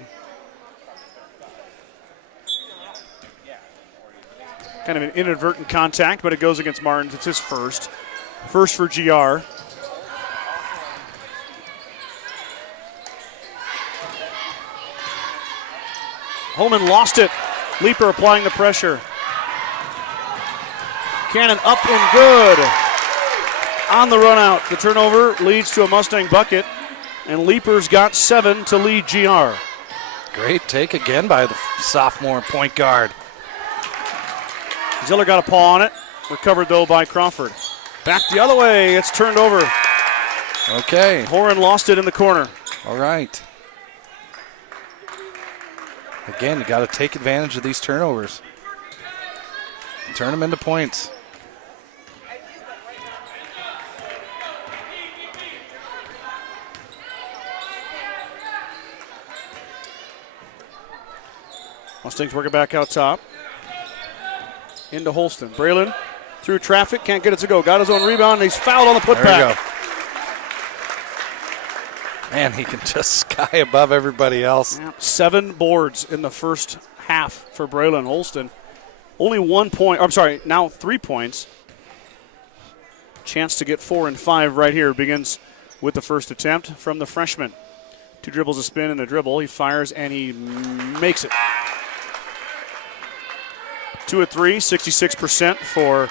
Kind of an inadvertent contact, but it goes against Martins. It's his first. First for GR. Holman lost it. Leaper applying the pressure. Cannon up and good. On the run out. The turnover leads to a Mustang bucket, and Leaper's got 7 to lead GR. Great take again by the sophomore point guard. Ziller got a paw on it. Recovered, though, by Crawford. Back the other way. It's turned over. Okay. Horan lost it in the corner. All right. Again, you got to take advantage of these turnovers. Turn them into points. Mustangs working back out top. Into Holston. Braylon through traffic. Can't get it to go. Got his own rebound, and he's fouled on the putback. There we go. Man, he can just sky above everybody else. 7 boards in the first half for Braylon Holston. Only 1 point. I'm sorry, now 3 points. Chance to get 4 and 5 right here. Begins with the first attempt from the freshman. 2 dribbles, a spin, and a dribble. He fires, and he makes it. 2 of 3, 66% for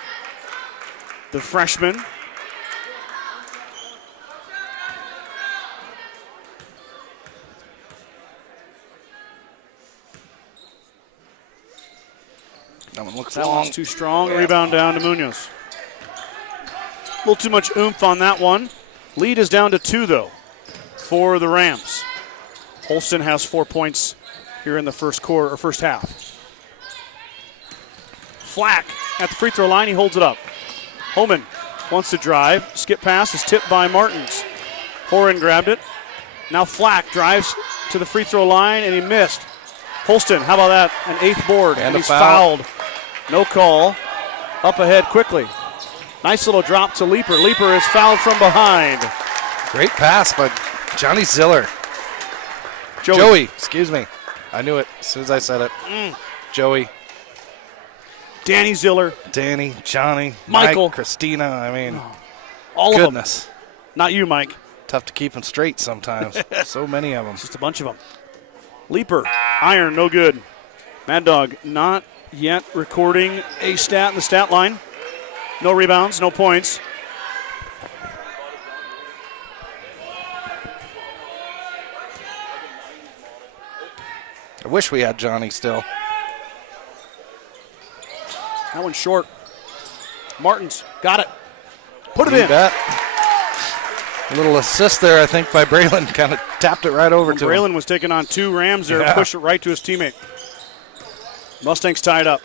the freshman. That one looks That long. one's too strong. Rebound down to Munoz. A little too much oomph on that one. Lead is down to 2, though, for the Rams. Holston has 4 points here in the first quarter or first half. Flack at the free throw line. He holds it up. Holman wants to drive. Skip pass is tipped by Martins. Horan grabbed it. Now Flack drives to the free throw line, and he missed. Holston, how about that? An 8th board. And he's foul. fouled. No call. Up ahead quickly. Nice little drop to Leaper. Leaper is fouled from behind. Great pass by Johnny Ziller. Joey, excuse me. I knew it as soon as I said it. Joey, Danny Ziller. Danny, Johnny, Michael. Mike, Christina. I mean, All of them. goodness. Not you, Mike. Tough to keep them straight sometimes. So many of them. Just a bunch of them. Leaper. Iron, no good. Mad Dog not yet recording a stat in the stat line. No rebounds, no points. I wish we had Johnny still. That one's short. Martins got it. Put it You in. bet. A little assist there, I think, by Braylon. Kind of tapped it right over to him. Braylon was taking on 2 Rams there, Yeah. pushed it right to his teammate. Mustangs tied up.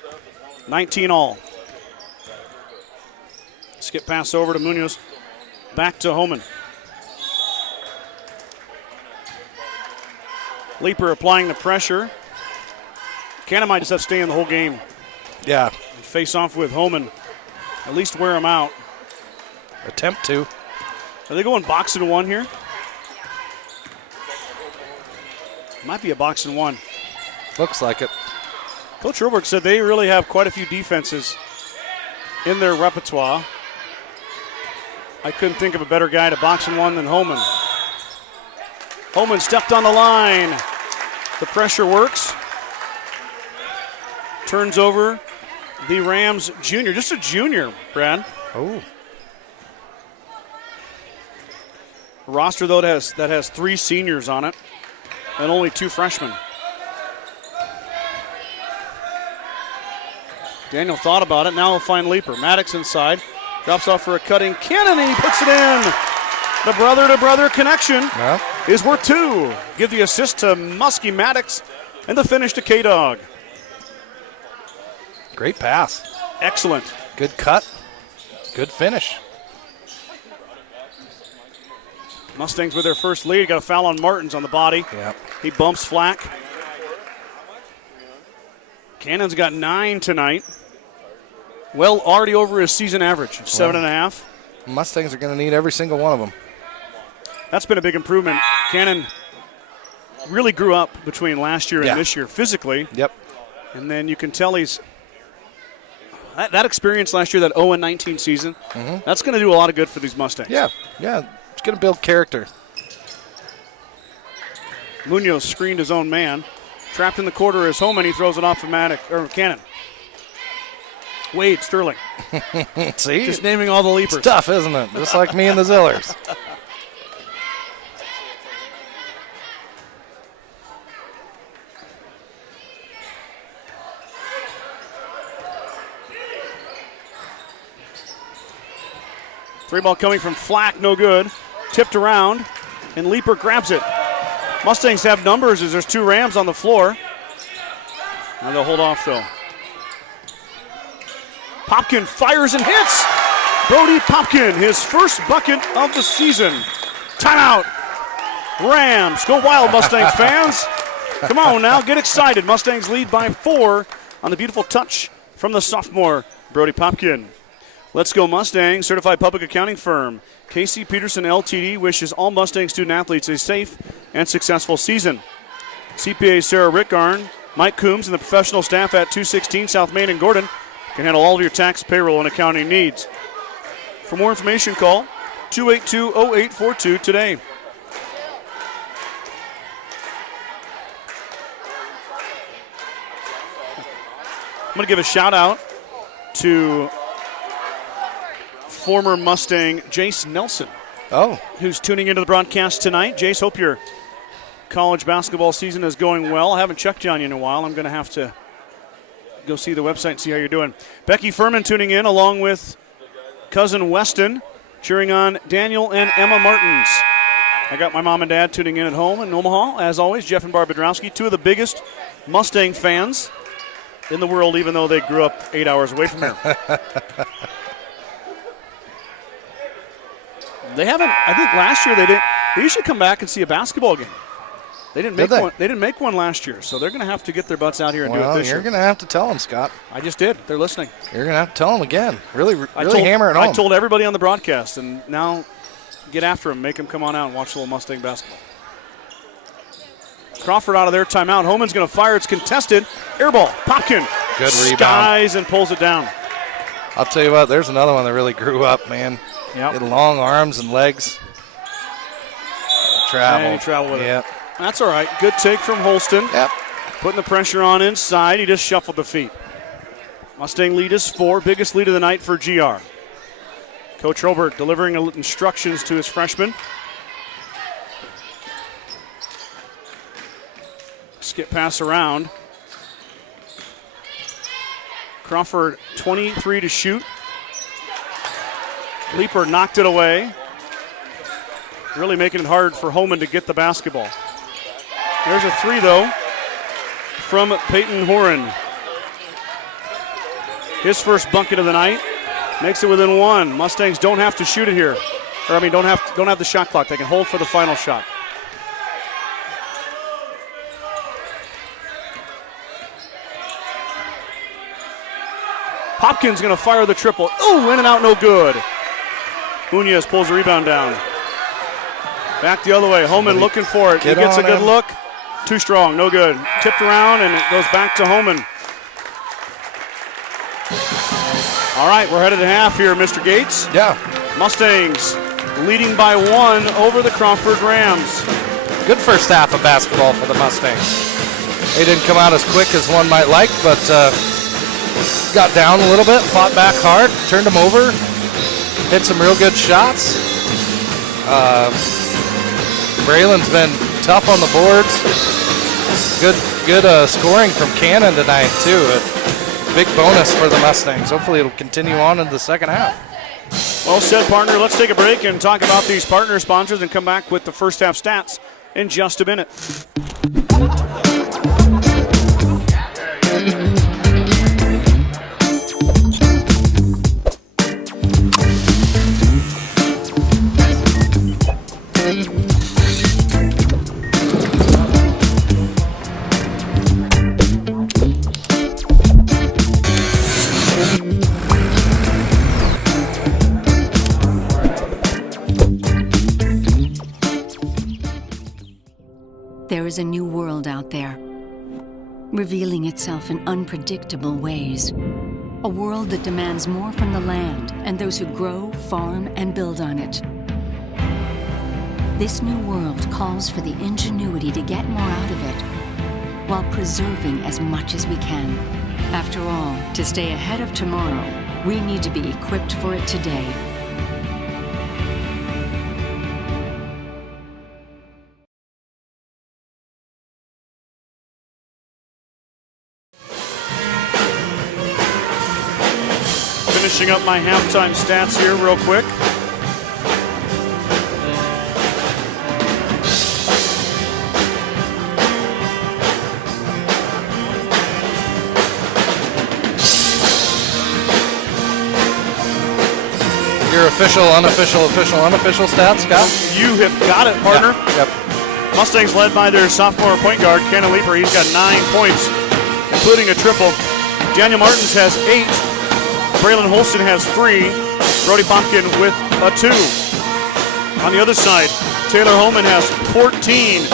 19 all. Skip pass over to Munoz. Back to Homan. Leaper applying the pressure. Cannon might just have to stay in the whole game. Yeah, Face off with Homan. At least wear him out. attempt to. Are they going box and 1 here? Might be a box and 1. Looks like it. Coach Roberg said they really have quite a few defenses in their repertoire. I couldn't think of a better guy to box and 1 than Homan. Homan stepped on the line. The pressure works. Turns over the Rams junior. Just a junior, Brad. Oh. A roster, though, that has 3 seniors on it and only 2 freshmen. Daniel thought about it. Now he'll find Leaper. Maddox inside. Drops off for a cutting. Cannon, and he puts it in. The brother-to-brother connection Yeah. is worth 2. Give the assist to Muskie Maddox and the finish to K-Dog. Great pass. Excellent. Good cut. Good finish. Mustangs with their first lead. Got a foul on Martins on the body. Yeah. He bumps Flack. Cannon's got 9 tonight. Well, already over his season average of 7.5. Mustangs are going to need every single one of them. That's been a big improvement. Cannon really grew up between last year and this year physically. Yep. And then you can tell he's that experience last year, that 0-19 season, that's going to do a lot of good for these Mustangs. Yeah. Yeah. It's going to build character. Munoz screened his own man. Trapped in the quarter is home, and he throws it off of Cannon. Wade Sterling. See? Just naming all the leapers. It's tough, isn't it? Just like me and the Zillers. Three ball coming from Flack, no good. Tipped around, and Leaper grabs it. Mustangs have numbers as there's 2 Rams on the floor. Now they'll hold off, though. Popkin fires and hits. Brody Popkin, his first bucket of the season. Timeout. Rams. Go wild, Mustangs fans. Come on now, get excited. Mustangs lead by 4 on the beautiful touch from the sophomore, Brody Popkin. Let's Go Mustangs, certified public accounting firm. Casey Peterson LTD wishes all Mustang student athletes a safe and successful season. CPA Sarah Rickarn, Mike Coombs, and the professional staff at 216 South Main in Gordon can handle all of your tax, payroll, and accounting needs. For more information, call 282-0842 today. I'm going to give a shout out to former Mustang Jace Nelson, who's tuning into the broadcast tonight. Jace, hope your college basketball season is going well. I haven't checked on you in a while. I'm going to have to go see the website and see how you're doing. Becky Furman tuning in along with cousin Weston, cheering on Daniel and Emma Martins. I got my mom and dad tuning in at home in Omaha. As always, Jeff and Barb Bedrowski, 2 of the biggest Mustang fans in the world, even though they grew up 8 hours away from here. They haven't. I think last year they didn't. They usually come back and see a basketball game. They didn't make one. They didn't make one last year, so they're going to have to get their butts out here and do it this year. You're going to have to tell them, Scott. I just did. They're listening. You're going to have to tell them again. Really hammer it home. I told everybody on the broadcast, and now get after them. Make them come on out and watch a little Mustang basketball. Crawford out of their timeout. Homan's going to fire. It's contested. Air ball. Popkin. Good rebound. Skies and pulls it down. I'll tell you what, there's another one that really grew up, man. Yep. He had long arms and legs. And he traveled with it. That's all right. Good take from Holston. Yep. Putting the pressure on inside. He just shuffled the feet. Mustang lead is 4. Biggest lead of the night for GR. Coach Robert delivering instructions to his freshmen. Skip pass around. Crawford 23 to shoot. Leaper knocked it away. Really making it hard for Homan to get the basketball. There's a three, though, from Peyton Horan. His first bucket of the night. Makes it within one. Mustangs don't have to shoot it here. Or, I mean, don't have the shot clock. They can hold for the final shot. Hopkins going to fire the triple. Oh, in and out, no good. Munoz pulls the rebound down. Back the other way. Homan looking for it. He gets a good look. Too strong, no good. Tipped around, and it goes back to Homan. All right, we're headed to half here, Mr. Gates. Yeah. Mustangs leading by 1 over the Crawford Rams. Good first half of basketball for the Mustangs. They didn't come out as quick as one might like, but got down a little bit, fought back hard, turned them over, hit some real good shots. Braylon's been tough on the boards. Good scoring from Cannon tonight, too. A big bonus for the Mustangs. Hopefully it'll continue on in the second half. Well said, partner. Let's take a break and talk about these partner sponsors and come back with the first half stats in just a minute. There is a new world out there, revealing itself in unpredictable ways. A world that demands more from the land and those who grow, farm, and build on it. This new world calls for the ingenuity to get more out of it, while preserving as much as we can. After all, to stay ahead of tomorrow, we need to be equipped for it today. Finishing up my halftime stats here real quick. Your official, unofficial stats, Scott? You have got it, partner. Yeah. Yep. Mustangs led by their sophomore point guard, Cannon Leaper. He's got 9 points, including a triple. Daniel Martins has 8. Braylon Holston has 3. Brody Pumpkin with a 2. On the other side, Taylor Holman has 14.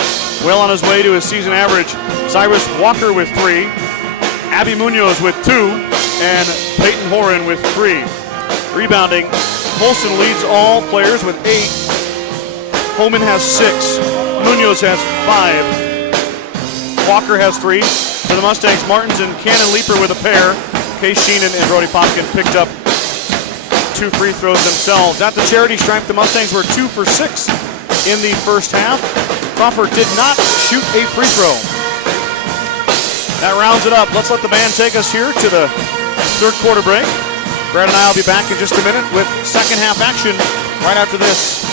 Well on his way to his season average. Cyrus Walker with 3. Abby Munoz with 2. And Peyton Horan with 3. Rebounding, Holston leads all players with 8. Holman has 6. Munoz has 5. Walker has 3. For the Mustangs, Martins and Cannon Leaper with a pair. Case Sheenan and Brody Popkin picked up 2 free throws themselves. At the charity stripe, the Mustangs were 2 for 6 in the first half. Crawford did not shoot a free throw. That rounds it up. Let's let the band take us here to the third quarter break. Brad and I will be back in just a minute with second half action right after this.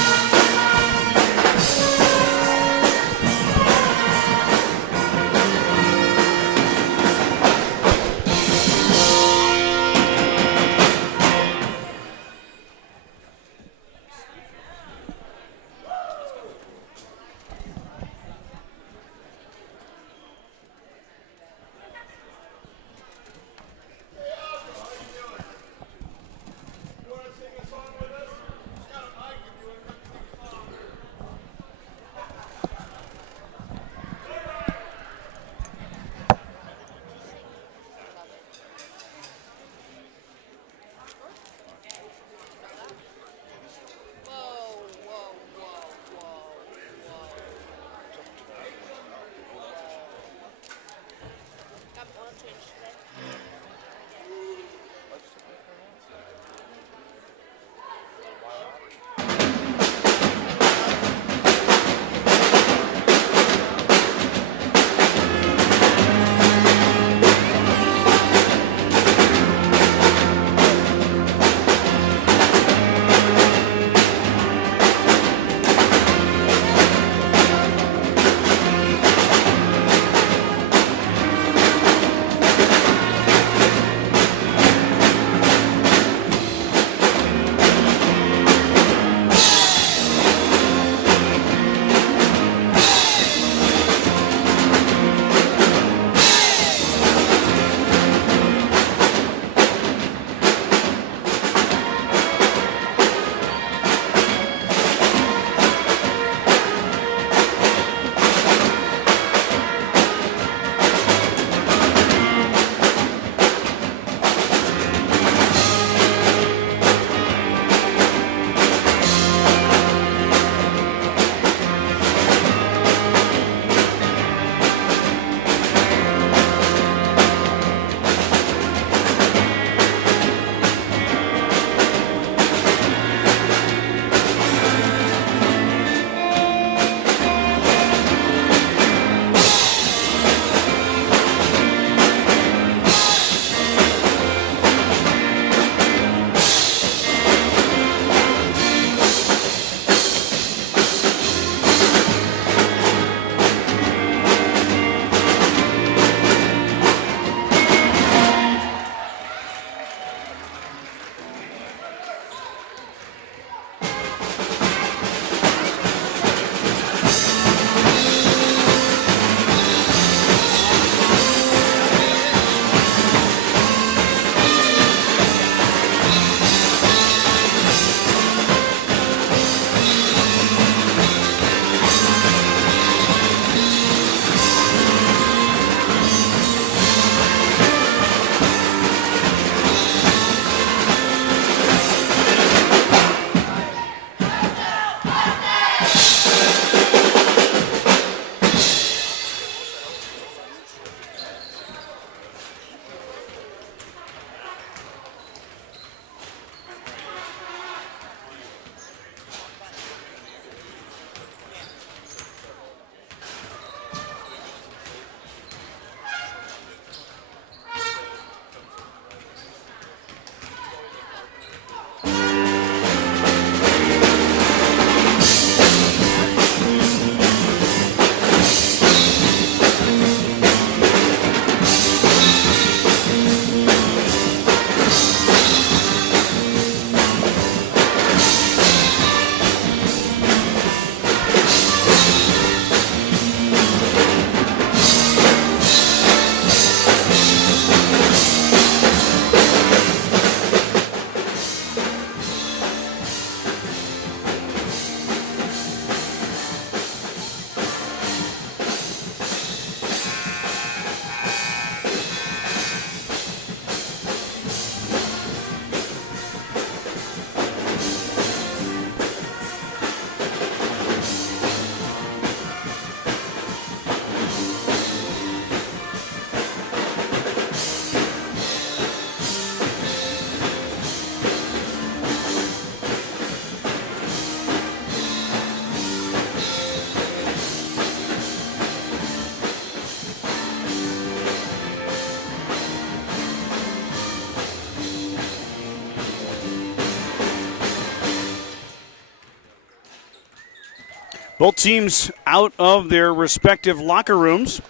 Both teams out of their respective locker rooms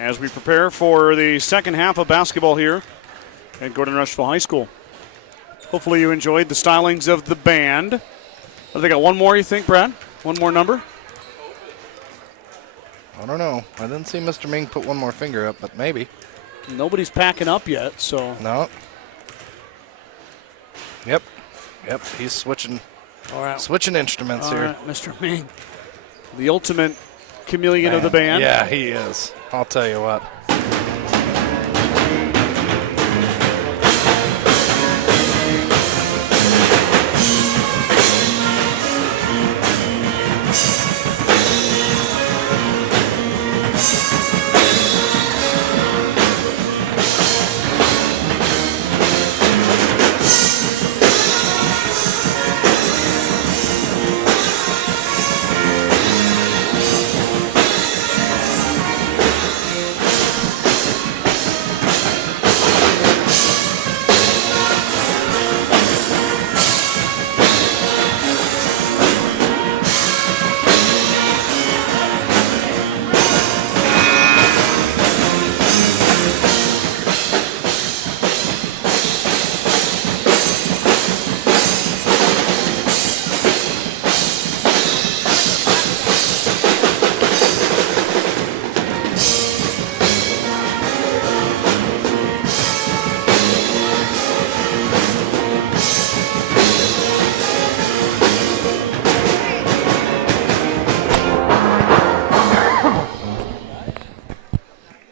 as we prepare for the second half of basketball here at Gordon-Rushville High School. Hopefully you enjoyed the stylings of the band. Have they got one more, you think, Brad? One more number? I don't know. I didn't see Mr. Ming put one more finger up, but maybe. Nobody's packing up yet, so. No. Yep. He's switching. All right. Switching instruments All here. right, Mr. Ming, the ultimate chameleon of the band. Yeah, he is. I'll tell you what.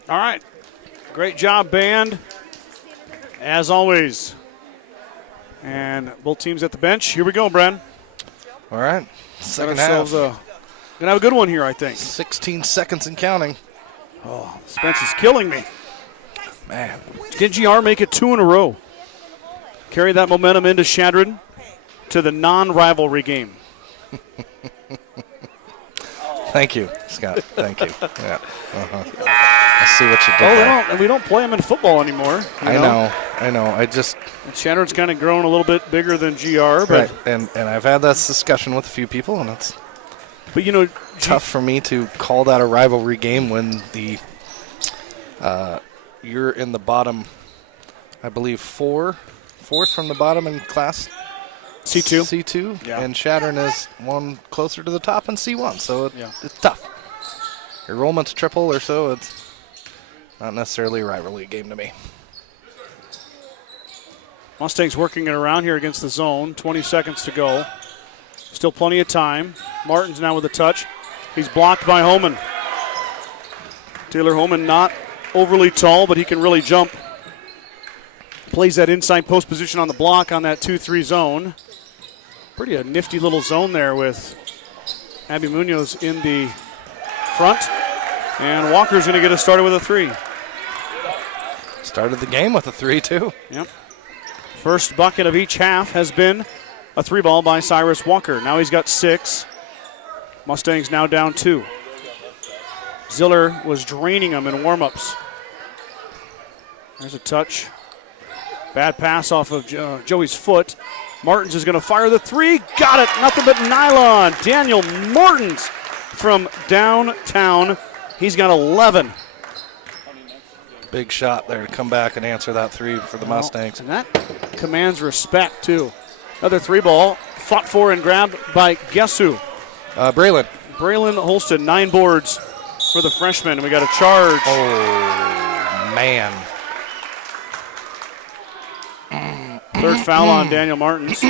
All right. Great job, band, as always. And both teams at the bench. Here we go, Brad. All right. Got Second ourselves half. gonna have a good one here, I think. 16 seconds and counting. Oh, Spence is killing me. Man. Can GR make it 2 in a row? Carry that momentum into Shadron to the non-rivalry game. Thank you, Scott. Thank you. Yeah. I see what you did there. We don't play them in football anymore. I know. I just And Shadron's kind of grown a little bit bigger than GR, but right. And I've had this discussion with a few people, and it's tough for me to call that a rivalry game when the you're in the bottom, I believe fourth from the bottom in class C2, Yeah. and Shadron is one closer to the top in C1, so it's tough. Enrollment's triple or so, it's not necessarily a rivalry game to me. Mustangs working it around here against the zone. 20 seconds to go. Still plenty of time. Martin's now with a touch. He's blocked by Homan. Taylor Homan not overly tall, but he can really jump. Plays that inside post position on the block on that 2-3 zone. Pretty a nifty little zone there with Abby Munoz in the front. And Walker's going to get us started with a 3. Started the game with a 3, too. Yep. First bucket of each half has been a 3-ball by Cyrus Walker. Now he's got 6. Mustangs now down 2. Ziller was draining them in warm-ups. There's a touch. Bad pass off of Joey's foot. Martins is going to fire the 3. Got it. Nothing but nylon. Daniel Martins from downtown. He's got 11. Big shot there to come back and answer that 3 for the Mustangs. And that commands respect, too. Another 3-ball. Fought for and grabbed by guess who? Braylon. Braylon Holston, 9 boards for the freshman. And we got a charge. Oh, man. Third foul on Daniel Martins.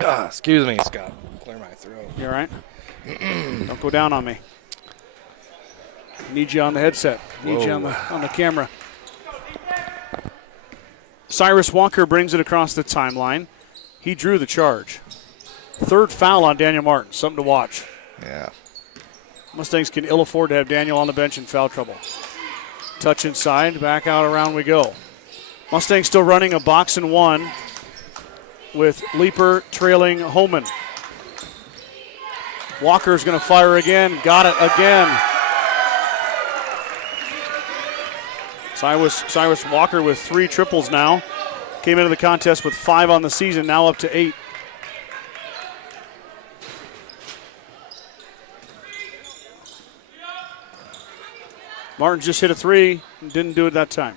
Excuse me, Scott. Clear my throat. You all right? Don't go down on me. Need you on the headset. Need you on the camera. Cyrus Walker brings it across the timeline. He drew the charge. Third foul on Daniel Martin. Something to watch. Yeah. Mustangs can ill afford to have Daniel on the bench in foul trouble. Touch inside. Back out around we go. Mustangs still running a box and 1 with Leaper trailing Holman. Walker's going to fire again. Got it again. Cyrus Walker with 3 triples now. Came into the contest with 5 on the season, now up to 8. Martin just hit a three and didn't do it that time.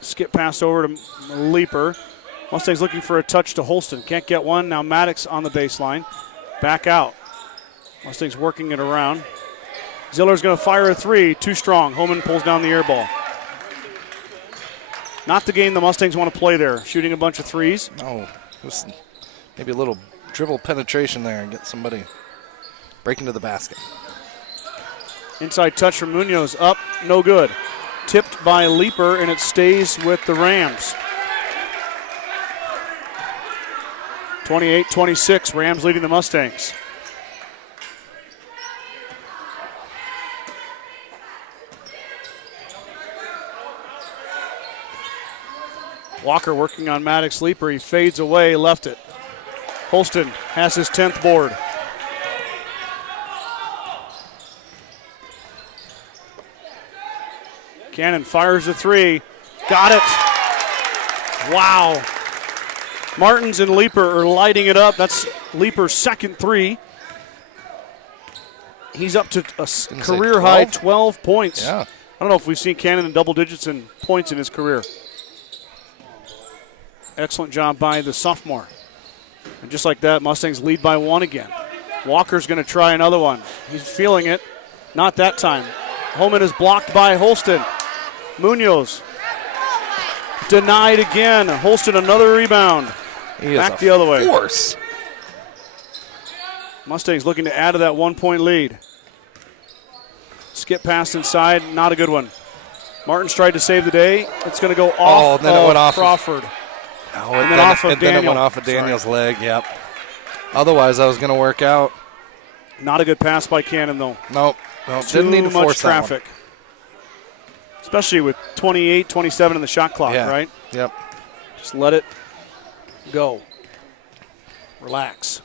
Skip pass over to Leaper. Mustangs looking for a touch to Holston. Can't get one. Now Maddox on the baseline. Back out. Mustangs working it around. Ziller's going to fire a three. Too strong. Homan pulls down the air ball. Not the game the Mustangs want to play there. Shooting a bunch of threes. No, just maybe a little dribble penetration there and get somebody breaking to the basket. Inside touch from Munoz. Up. No good. Tipped by Leaper, and it stays with the Rams. 28-26. Rams leading the Mustangs. Walker working on Maddox Leaper. He fades away, left it. Holston has his 10th board. Cannon fires a three. Got it. Wow. Martins and Leaper are lighting it up. That's Leaper's second three. He's up to a career-high 12 points. Yeah. I don't know if we've seen Cannon in double digits in points in his career. Excellent job by the sophomore. And just like that, Mustangs lead by one again. Walker's going to try another one. He's feeling it. Not that time. Holman is blocked by Holston. Munoz denied again. Holston another rebound. Back the other way. Force. Mustangs looking to add to that 1 point lead. Skip pass inside, not a good one. Martin's tried to save the day. It's going to go off and then it went off Crawford. And then off of Daniel. Then it went off of Daniel's leg, yep. Otherwise, that was going to work out. Not a good pass by Cannon, though. Nope. Didn't need to much force traffic. Especially with 28, 27 in the shot clock, right? Yep. Just let it go. Relax.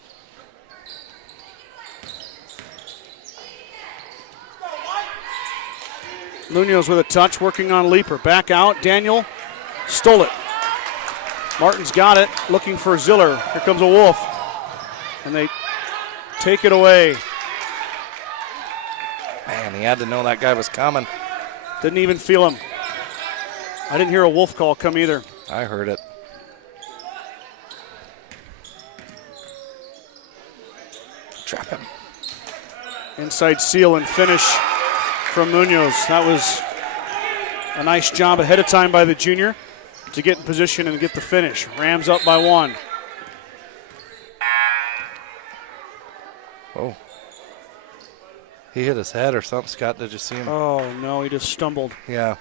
Munoz with a touch, working on Leaper. Back out. Daniel stole it. Martin's got it, looking for Ziller. Here comes a Wolf. And they take it away. Man, he had to know that guy was coming. Didn't even feel him. I didn't hear a Wolf call come either. I heard it. Trap him. Inside seal and finish from Munoz. That was a nice job ahead of time by the junior to get in position and get the finish. Rams up by one. Oh. He hit his head or something. Scott, did you see him? Oh, no, he just stumbled. Yeah.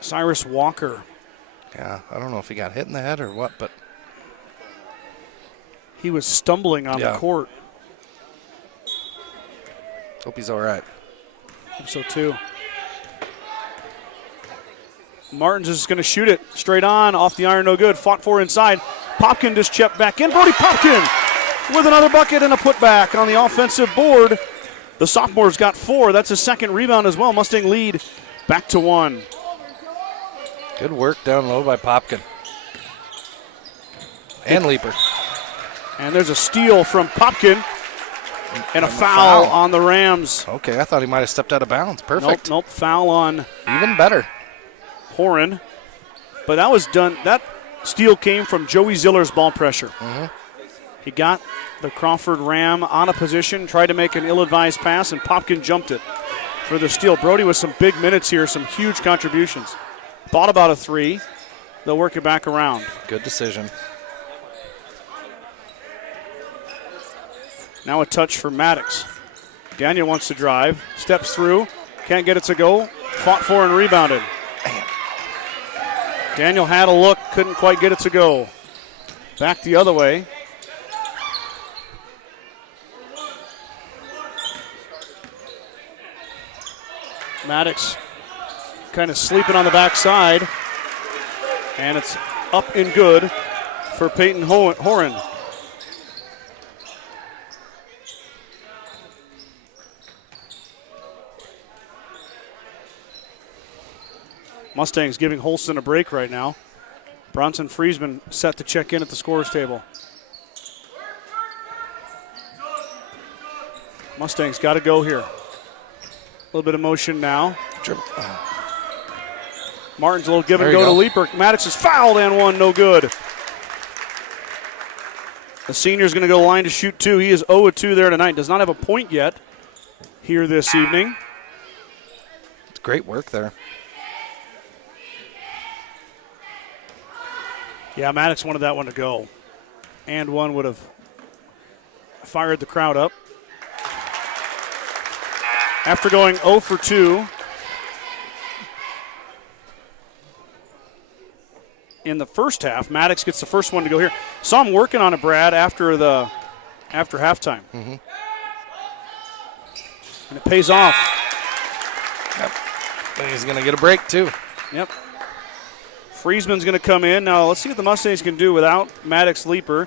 Cyrus Walker. Yeah, I don't know if he got hit in the head or what, but he was stumbling on the court. Hope he's all right. Hope so, too. Martins is going to shoot it straight on, off the iron, no good. Fought for inside. Popkin just checked back in. Brody Popkin with another bucket and a putback on the offensive board. The sophomore's got 4. That's his second rebound as well. Mustang lead back to 1. Good work down low by Popkin. And Leaper. And there's a steal from Popkin and a foul on the Rams. Okay, I thought he might have stepped out of bounds. Perfect. Nope, foul on even better. Horan. But that was done. That steal came from Joey Ziller's ball pressure. Mm-hmm. He got the Crawford Ram on a position, tried to make an ill-advised pass, and Popkin jumped it for the steal. Brody with some big minutes here, some huge contributions. Thought about a 3. They'll work it back around. Good decision. Now a touch for Maddox. Daniel wants to drive, steps through, can't get it to go. Fought for and rebounded. Daniel had a look, couldn't quite get it to go. Back the other way. Maddox kind of sleeping on the backside. And it's up and good for Peyton Horan. Mustangs giving Holston a break right now. Bronson Friesman set to check in at the scorer's table. Mustangs got to go here. A little bit of motion now. Martin's a little give and go to Leeper. Maddox is fouled and one, no good. The senior's going to go line to shoot 2. He is 0-2 there tonight. Does not have a point yet here this evening. It's great work there. Yeah, Maddox wanted that one to go. And one would have fired the crowd up. After going 0 for 2 in the first half, Maddox gets the first one to go here. Saw him working on it, Brad, after halftime. Mm-hmm. And it pays off. Yep. And he's going to get a break, too. Yep. Friesman's going to come in. Now, let's see what the Mustangs can do without Maddox, Leeper,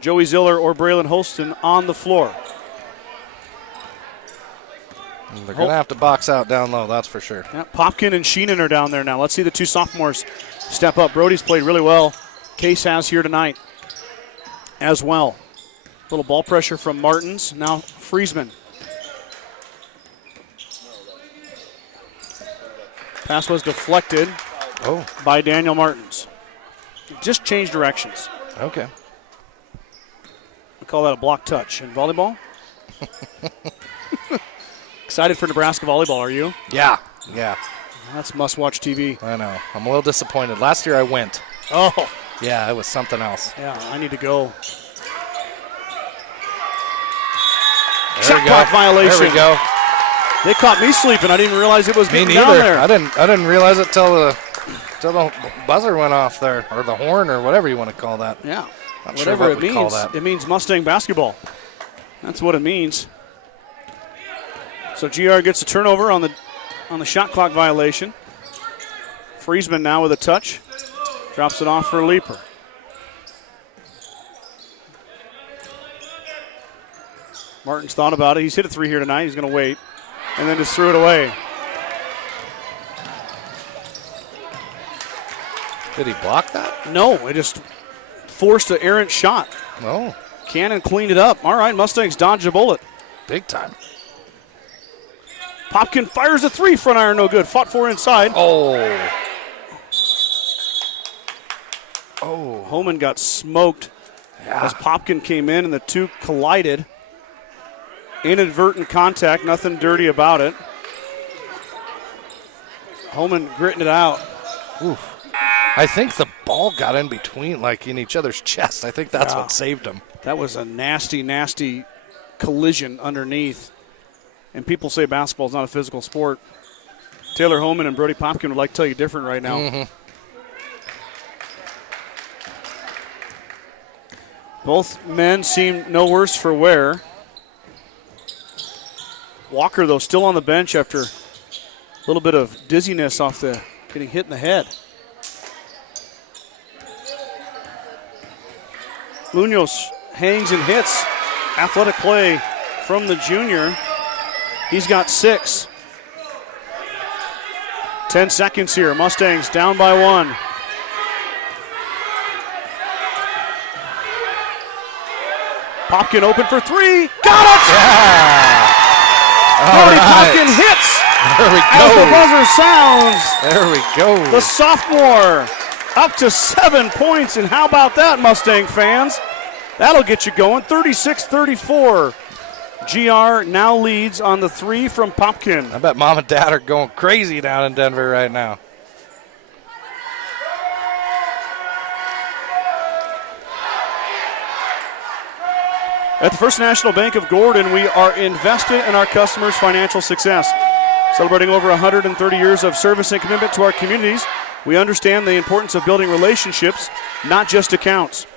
Joey Ziller, or Braylon Holston on the floor. And they're going to have to box out down low, that's for sure. Yeah, Popkin and Sheenan are down there now. Let's see the 2 sophomores step up. Brody's played really well. Case has here tonight as well. Little ball pressure from Martins. Now Friesman. Pass was deflected by Daniel Martins. Just changed directions. Okay. We call that a block touch. In volleyball? Excited for Nebraska volleyball, are you? Yeah. That's must-watch TV. I know. I'm a little disappointed. Last year I went. Oh. Yeah, it was something else. Yeah, I need to go. There Shot clock violation. There we go. They caught me sleeping. I didn't even realize it was Me getting neither. down there. I didn't realize it till the buzzer went off there, or the horn, or whatever you want to call that. Yeah. Not sure Whatever what it we call means. that. It means Mustang basketball. That's what it means. So GR gets a turnover on the shot clock violation. Friesman now with a touch. Drops it off for Leeper. Martin's thought about it. He's hit a 3 here tonight. He's going to wait. And then just threw it away. Did he block that? No, it just forced an errant shot. No. Cannon cleaned it up. All right, Mustangs dodged a bullet. Big time. Popkin fires a 3, front iron, no good. Fought for inside. Oh. Homan got smoked as Popkin came in and the 2 collided. Inadvertent contact, nothing dirty about it. Homan gritting it out. Oof. I think the ball got in between, like in each other's chest. I think that's what saved him. That was a nasty, nasty collision underneath. And people say basketball is not a physical sport. Taylor Homan and Brody Popkin would like to tell you different right now. Mm-hmm. Both men seem no worse for wear. Walker, though, still on the bench after a little bit of dizziness off the getting hit in the head. Munoz hangs and hits. Athletic play from the junior. He's got 6. 10 seconds here. Mustangs down by 1. Popkin open for 3. Got it! Yeah! Brody Popkin hits There we go. as the buzzer sounds. There we go. The sophomore up to 7 points. And how about that, Mustang fans? That'll get you going. 36-34. GR now leads on the 3 from Popkin. I bet Mom and Dad are going crazy down in Denver right now. At the First National Bank of Gordon, we are invested in our customers' financial success. Celebrating over 130 years of service and commitment to our communities, we understand the importance of building relationships, not just accounts.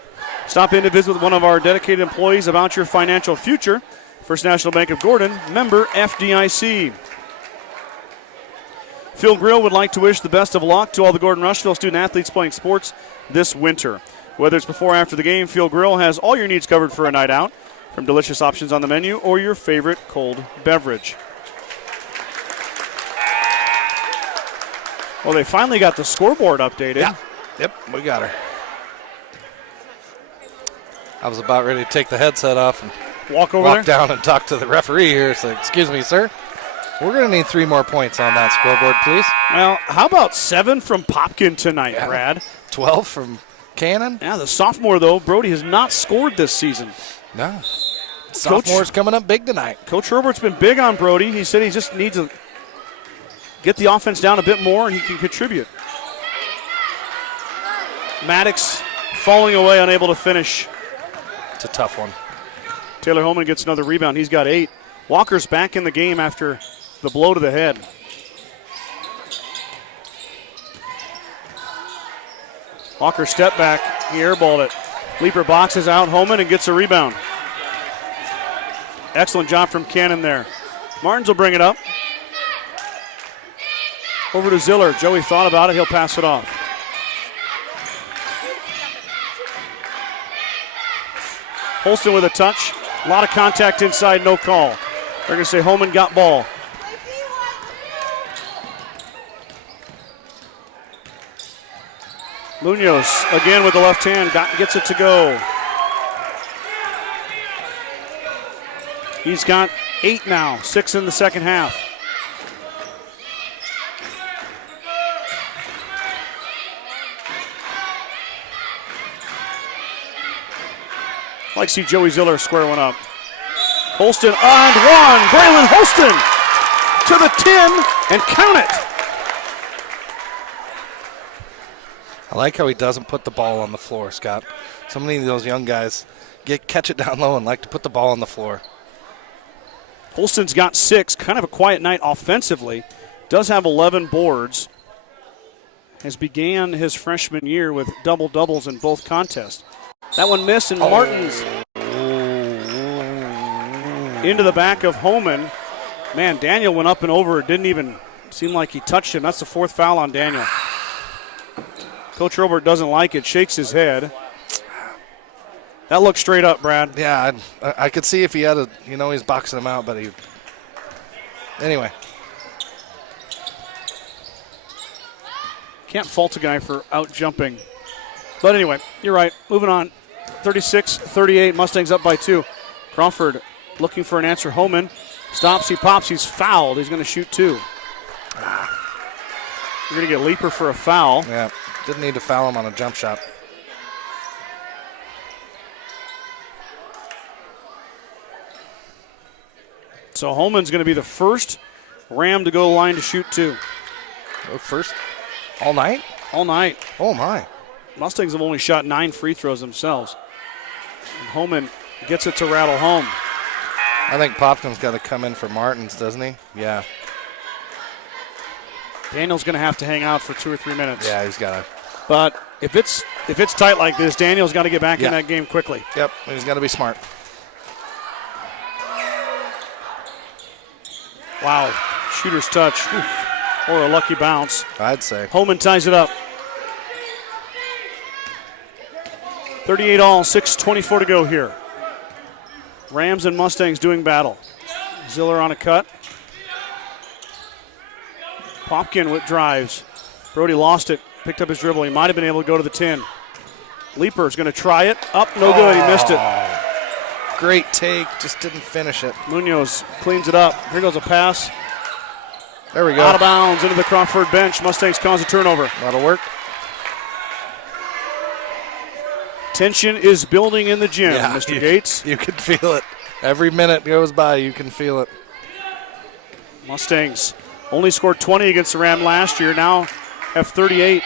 Stop in to visit with one of our dedicated employees about your financial future. First National Bank of Gordon, member FDIC. Field Grill would like to wish the best of luck to all the Gordon-Rushville student athletes playing sports this winter. Whether it's before or after the game, Field Grill has all your needs covered for a night out, from delicious options on the menu or your favorite cold beverage. Well, they finally got the scoreboard updated. Yeah. Yep, we got her. I was about ready to take the headset off and walk over walk there. down and talk to the referee here. Say, excuse me, sir. We're going to need 3 more points on that scoreboard, please. Well, how about 7 from Popkin tonight, Yeah. Brad? 12 from Cannon. Yeah, the sophomore, though, Brody has not scored this season. No. Sophomore's coming up big tonight. Coach Herbert's been big on Brody. He said he just needs to get the offense down a bit more and he can contribute. Maddox falling away, unable to finish. It's a tough one. Taylor Holman gets another rebound. He's got 8. Walker's back in the game after the blow to the head. Walker step back. He airballed it. Leaper boxes out Holman and gets a rebound. Excellent job from Cannon there. Martins will bring it up. Over to Ziller. Joey thought about it. He'll pass it off. Holston with a touch. A lot of contact inside, no call. They're going to say Holman got ball. Munoz again with the left hand, gets it to go. He's got 8 now, 6 in the second half. I'd like to see Joey Ziller square one up. Holston and 1. Braylon Holston to the 10 and count it. I like how he doesn't put the ball on the floor, Scott. So many of those young guys catch it down low and like to put the ball on the floor. Holston's got 6. Kind of a quiet night offensively. Does have 11 boards. Has began his freshman year with double-doubles in both contests. That one missed, and Martins into the back of Holman. Man, Daniel went up and over. It didn't even seem like he touched him. That's the 4th foul on Daniel. Coach Robert doesn't like it, shakes his head. That looked straight up, Brad. Yeah, I could see if he had he's boxing him out, but anyway. Can't fault a guy for out jumping. But anyway, you're right. Moving on. 36-38, Mustangs up by 2. Crawford looking for an answer. Holman stops, he pops, he's fouled. He's going to shoot 2. You're going to get Leaper for a foul. Yeah, didn't need to foul him on a jump shot. So Holman's going to be the first Ram to go to the line to shoot 2. First all night? All night. Oh, my. Mustangs have only shot 9 free throws themselves. And Holman gets it to rattle home. I think Popkin's got to come in for Martins, doesn't he? Yeah. Daniel's going to have to hang out for 2 or 3 minutes. Yeah, he's got to. But if it's tight like this, Daniel's got to get back in that game quickly. Yep, he's got to be smart. Wow, shooter's touch. Oof. Or a lucky bounce. I'd say. Holman ties it up. 38 all, 6:24 to go here. Rams and Mustangs doing battle. Ziller on a cut. Popkin with drives. Brody lost it, picked up his dribble. He might have been able to go to the 10. Leaper's going to try it. Up, no good. He missed it. Great take, just didn't finish it. Munoz cleans it up. Here goes a pass. There we go. Out of bounds into the Crawford bench. Mustangs cause a turnover. That'll work. Tension is building in the gym, Mr. Gates. You can feel it. Every minute goes by, you can feel it. Mustangs only scored 20 against the Ram last year, now have 38.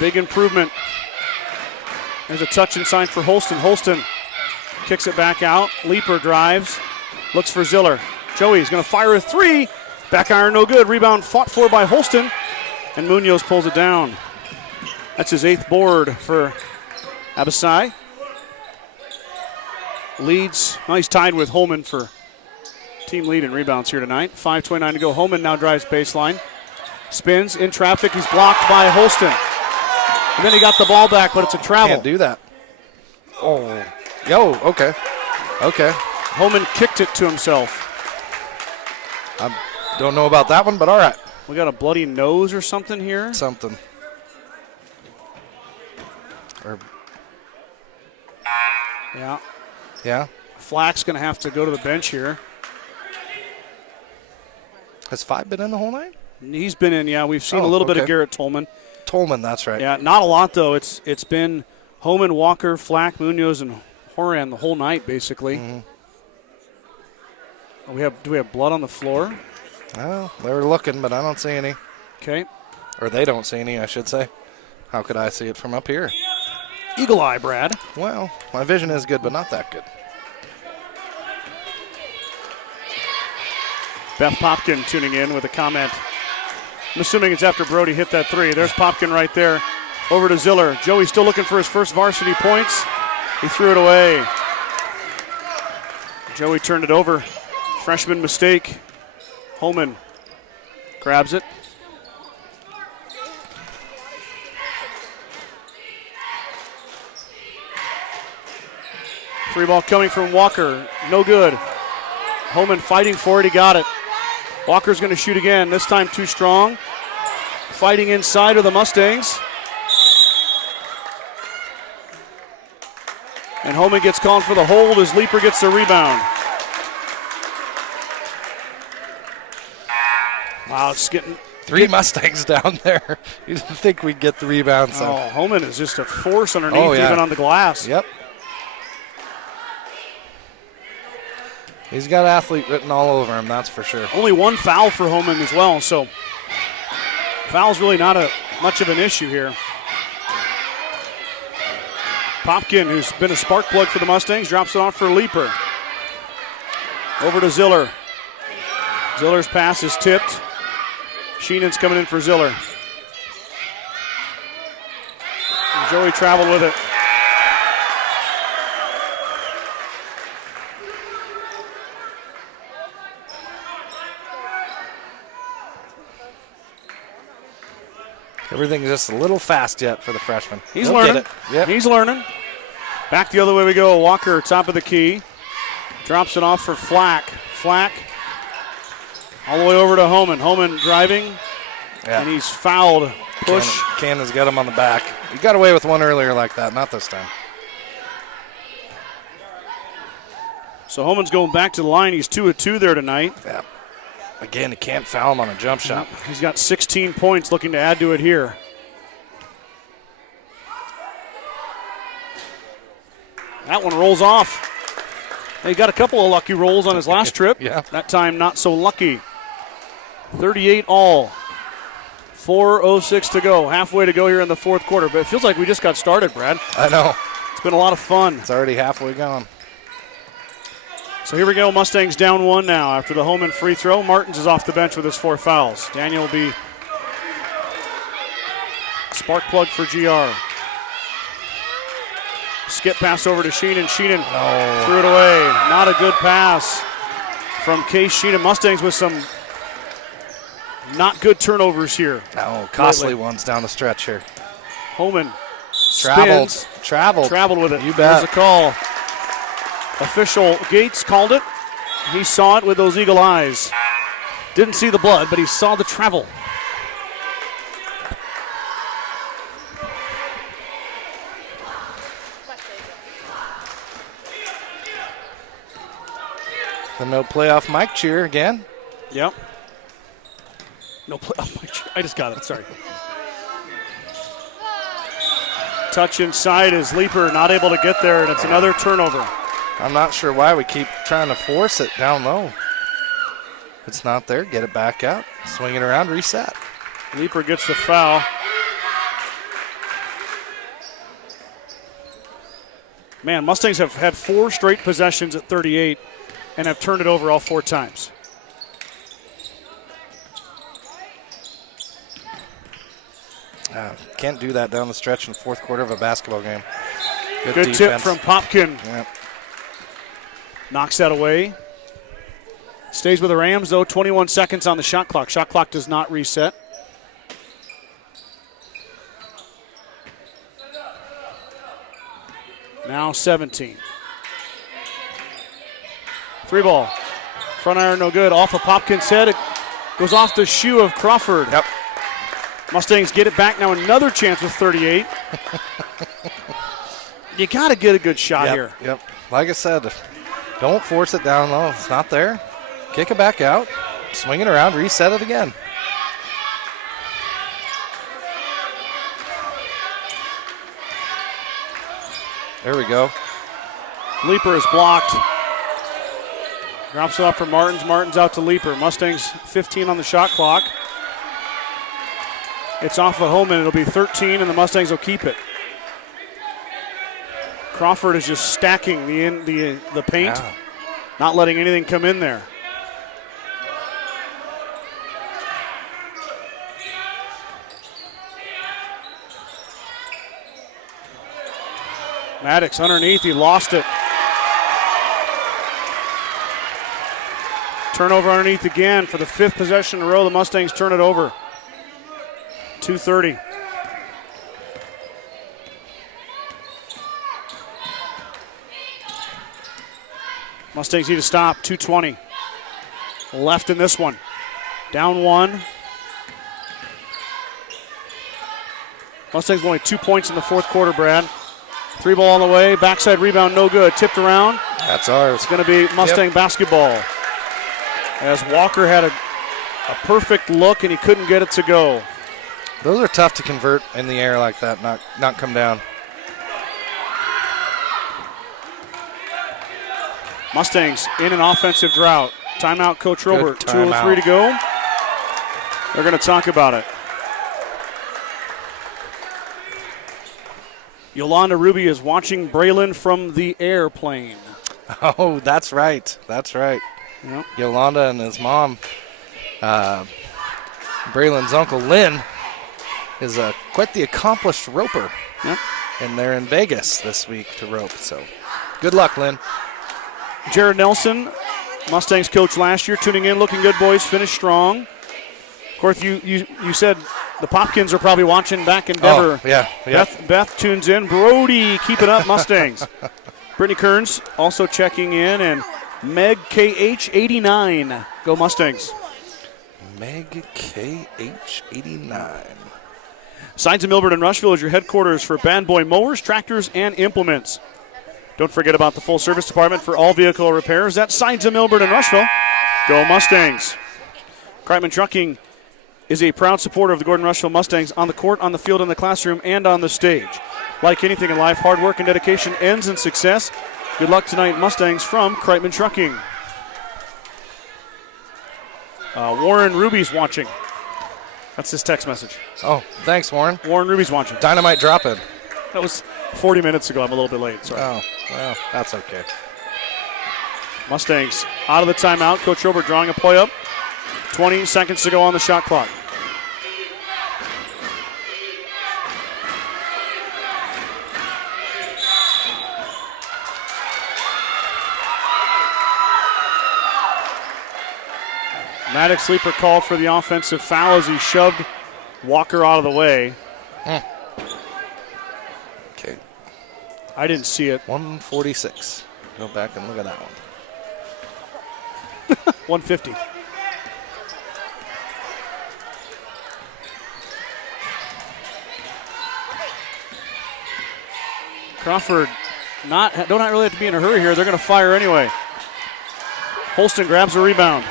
Big improvement. There's a touch inside for Holston. Holston kicks it back out. Leaper drives, looks for Ziller. Joey's going to fire a 3. Back iron, no good. Rebound fought for by Holston, and Munoz pulls it down. That's his 8th board for Abasai. Leads, he's tied with Holman for team lead in rebounds here tonight. 5:29 to go. Holman now drives baseline. Spins in traffic. He's blocked by Holston. And then he got the ball back, but it's a travel. Can't do that. Oh. Yo, okay. Okay. Holman kicked it to himself. I don't know about that one, but all right. We got a bloody nose or something here. Something. Or Yeah. Yeah. Flack's going to have to go to the bench here. Has 5 been in the whole night? He's been in, yeah. We've seen a little bit of Garrett Tolman. Tolman, that's right. Yeah, not a lot, though. It's been Homan, Walker, Flack, Munoz, and Horan the whole night, basically. Mm-hmm. Do we have blood on the floor? Well, they were looking, but I don't see any. Okay. Or they don't see any, I should say. How could I see it from up here? Eagle eye, Brad. Well, my vision is good, but not that good. Beth Popkin tuning in with a comment. I'm assuming it's after Brody hit that three. There's Popkin right there. Over to Ziller. Joey still looking for his first varsity points. He threw it away. Joey turned it over. Freshman mistake. Homan grabs it. Three ball coming from Walker. No good. Homan fighting for it. He got it. Walker's going to shoot again. This time too strong. Fighting inside of the Mustangs. And Homan gets called for the hold as Leeper gets the rebound. Wow, it's getting... 3 Mustangs down there. You didn't think we'd get the rebound. So. Oh, Homan is just a force underneath, even on the glass. Yep. He's got athlete written all over him, that's for sure. Only 1 foul for Homan as well, so foul's really not much of an issue here. Popkin, who's been a spark plug for the Mustangs, drops it off for Leeper. Over to Ziller. Ziller's pass is tipped. Sheenan's coming in for Ziller. And Joey traveled with it. Everything's just a little fast yet for the freshman. He's learning. Get it. Yep. He's learning. Back the other way we go. Walker, top of the key. Drops it off for Flack. Flack all the way over to Homan. Homan driving, and he's fouled. Push. Cannon's got him on the back. He got away with one earlier like that, not this time. So Homan's going back to the line. He's 2 of 2 there tonight. Yeah. Again, he can't foul him on a jump shot. He's got 16 points, looking to add to it here. That one rolls off. He got a couple of lucky rolls on his last trip. Yeah. That time not so lucky. 38 all. 4:06 to go. Halfway to go here in the fourth quarter. But it feels like we just got started, Brad. I know. It's been a lot of fun. It's already halfway gone. So here we go. Mustangs down 1 now after the Homan free throw. Martins is off the bench with his 4 fouls. Daniel will be spark plug for GR. Skip pass over to Sheenan. Sheenan threw it away. Not a good pass from Case Sheenan. Mustangs with some not good turnovers here. Oh, costly ones down the stretch here. Homan Traveled with it. You There's bet. a call. Official Gates called it. He saw it with those eagle eyes. Didn't see the blood, but he saw the travel. The no playoff mic cheer again. Yep. No play. Oh, I just got it. Sorry. Touch inside is Leeper not able to get there, and it's another turnover. I'm not sure why we keep trying to force it down low. It's not there. Get it back out. Swing it around. Reset. Leeper gets the foul. Man, Mustangs have had 4 straight possessions at 38 and have turned it over all 4 times. Can't do that down the stretch in the fourth quarter of a basketball game. Good tip from Popkin. Yep. Knocks that away. Stays with the Rams, though. 21 seconds on the shot clock. Shot clock does not reset. Now 17. 3 ball. Front iron no good. Off of Popkin's head. It goes off the shoe of Crawford. Yep. Mustangs get it back. Now another chance with 38. You got to get a good shot here. Yep. like I said, don't force it down low. If it's not there, kick it back out, swing it around, reset it again. There we go. Leaper is blocked. Drops it off for Martins. Martins out to Leaper. Mustangs 15 on the shot clock. It's off at home, and it'll be 13, and the Mustangs will keep it. Crawford is just stacking the paint, not letting anything come in there. Maddox underneath, he lost it. Turnover underneath again for the 5th possession in a row. The Mustangs turn it over. 2:30. Mustangs need to stop. 2:20 left in this one. Down 1. Mustangs only 2 points in the 4th quarter, Brad. 3 ball on the way. Backside rebound, no good. Tipped around. That's ours. It's going to be Mustang basketball. As Walker had a perfect look and he couldn't get it to go. Those are tough to convert in the air like that, not come down. Mustangs in an offensive drought. Timeout, Coach Robert. 2:03 to go. They're going to talk about it. Yolanda Ruby is watching Braylon from the airplane. Oh, that's right. That's right. Yep. Yolanda and his mom, Braylon's uncle Lynn, is quite the accomplished roper. Yep. And they're in Vegas this week to rope. So good luck, Lynn. Jared Nelson, Mustangs coach last year, tuning in, looking good, boys. Finished strong. Of course, you said the Popkins are probably watching back in Denver. Oh, yeah. Beth tunes in. Brody, keep it up, Mustangs. Brittany Kearns also checking in, and Meg KH89. Go Mustangs. Meg KH89. Signs of Milburn and Rushville is your headquarters for Bad Boy mowers, tractors, and implements. Don't forget about the full service department for all vehicle repairs. That's Signs of Milburn and Rushville. Go Mustangs. Kreitman Trucking is a proud supporter of the Gordon-Rushville Mustangs on the court, on the field, in the classroom, and on the stage. Like anything in life, hard work and dedication ends in success. Good luck tonight, Mustangs, from Kreitman Trucking. Warren Ruby's watching. That's his text message. Oh, thanks, Warren. Warren Ruby's watching. Dynamite drop-in. That was 40 minutes ago. I'm a little bit late. Sorry. Oh, well, that's okay. Mustangs out of the timeout. Coach Robert drawing a play up. 20 seconds to go on the shot clock. Maddox Sleeper called for the offensive foul as he shoved Walker out of the way. Okay. I didn't see it. 146. Go back and look at that one. 150. Crawford don't really have to be in a hurry here. They're going to fire anyway. Holston grabs a rebound.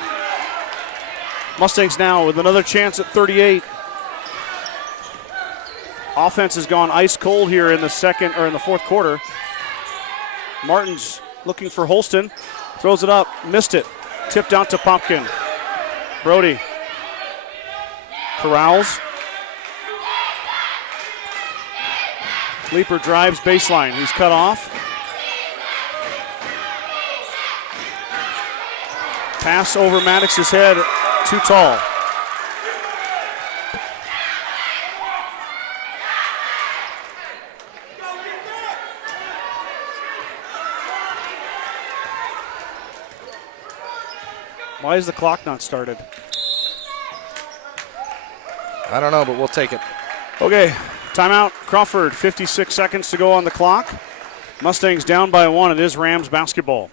Mustangs now with another chance at 38. Offense has gone ice cold here in the 4th quarter. Martin's looking for Holston. Throws it up. Missed it. Tipped out to Popkin. Brody. Corrals. Leaper drives baseline. He's cut off. Pass over Maddox's head. Too tall. Why is the clock not started? I don't know, but we'll take it. Okay, timeout. Crawford, 56 seconds to go on the clock. Mustangs down by 1. It is Rams basketball.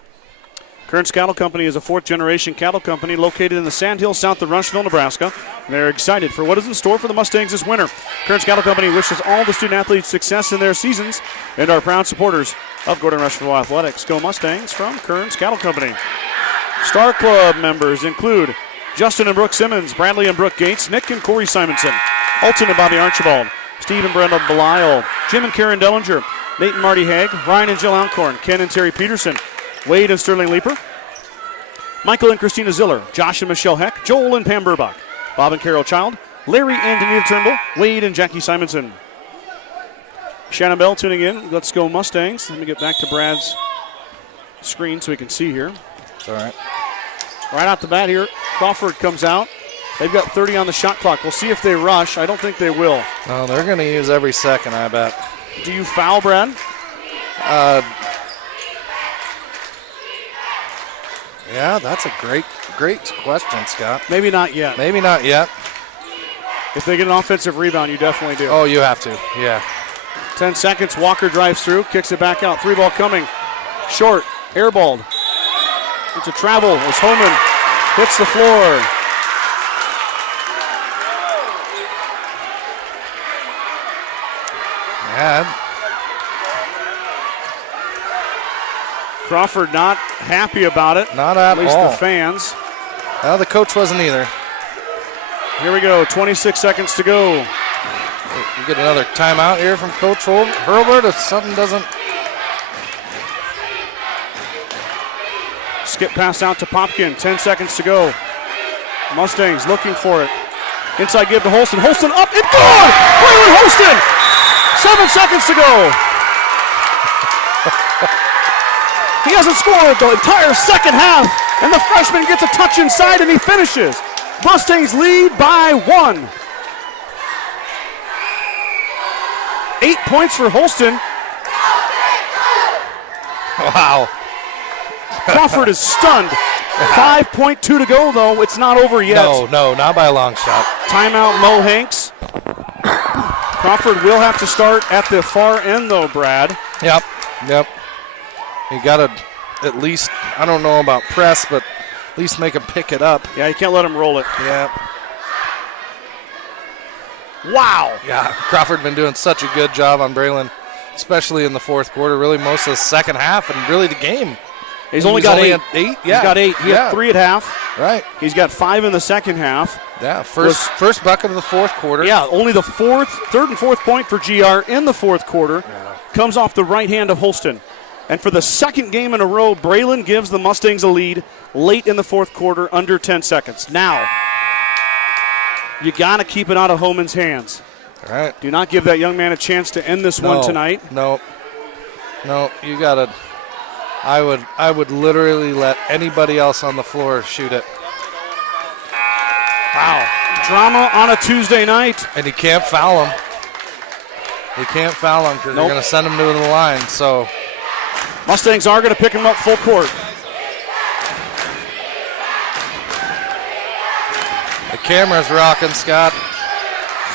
Kearns Cattle Company is a fourth-generation cattle company located in the Sandhills south of Rushville, Nebraska. They're excited for what is in store for the Mustangs this winter. Kearns Cattle Company wishes all the student-athletes success in their seasons and are proud supporters of Gordon-Rushville Athletics. Go Mustangs from Kearns Cattle Company. Star Club members include Justin and Brooke Simmons, Bradley and Brooke Gates, Nick and Corey Simonson, Alton and Bobby Archibald, Steve and Brenda Belisle, Jim and Karen Dellinger, Nate and Marty Haig, Ryan and Jill Alcorn, Ken and Terry Peterson, Wade and Sterling Leeper, Michael and Christina Ziller, Josh and Michelle Heck, Joel and Pam Burbach, Bob and Carol Child, Larry and Danita Turnbull, Wade and Jackie Simonson. Shannon Bell tuning in. Let's go Mustangs. Let me get back to Brad's screen so we can see here. All right. Right out the bat here, Crawford comes out. They've got 30 on the shot clock. We'll see if they rush. I don't think they will. No, they're going to use every second, I bet. Do you foul, Brad? Yeah, that's a great question, Scott. Maybe not yet. Maybe not yet. If they get an offensive rebound, you definitely do. Oh, you have to, yeah. 10 seconds, Walker drives through, kicks it back out. 3 ball coming. Short, airballed. It's a travel as Holman hits the floor. Yeah. Crawford not happy about it. Not at least all. the fans. Well, the coach wasn't either. Here we go, 26 seconds to go. You get another timeout here from Coach Hurlbert if something doesn't. Skip pass out to Popkin, 10 seconds to go. Mustangs looking for it. Inside give to Holston. Holston up and good! Braylon Holston! 7 seconds to go. He hasn't scored the entire second half, and the freshman gets a touch inside and he finishes. Mustangs lead by 1. 8 points for Holston. Wow. Crawford is stunned. 5.2 to go, though. It's not over yet. No, not by a long shot. Timeout, Mo Hanks. Crawford will have to start at the far end, though, Brad. Yep. You got to at least, I don't know about press, but at least make him pick it up. Yeah, you can't let him roll it. Yeah. Wow. Yeah, Crawford been doing such a good job on Braylon, especially in the fourth quarter, really most of the second half, and really the game. He's only got 8. At 8? Yeah. He's got 8. He had 3 at half. Right. He's got 5 in the second half. Yeah, first bucket of the fourth quarter. Yeah, only the third and fourth point for GR in the fourth quarter comes off the right hand of Holston. And for the second game in a row, Braylon gives the Mustangs a lead late in the fourth quarter, under 10 seconds. Now, you got to keep it out of Homan's hands. All right. Do not give that young man a chance to end this one tonight. No, you got to. I would literally let anybody else on the floor shoot it. Wow. Drama on a Tuesday night. And you can't foul him. You can't foul him because you're going to send him to the line. So Mustangs are going to pick him up full court. the camera's rocking, Scott.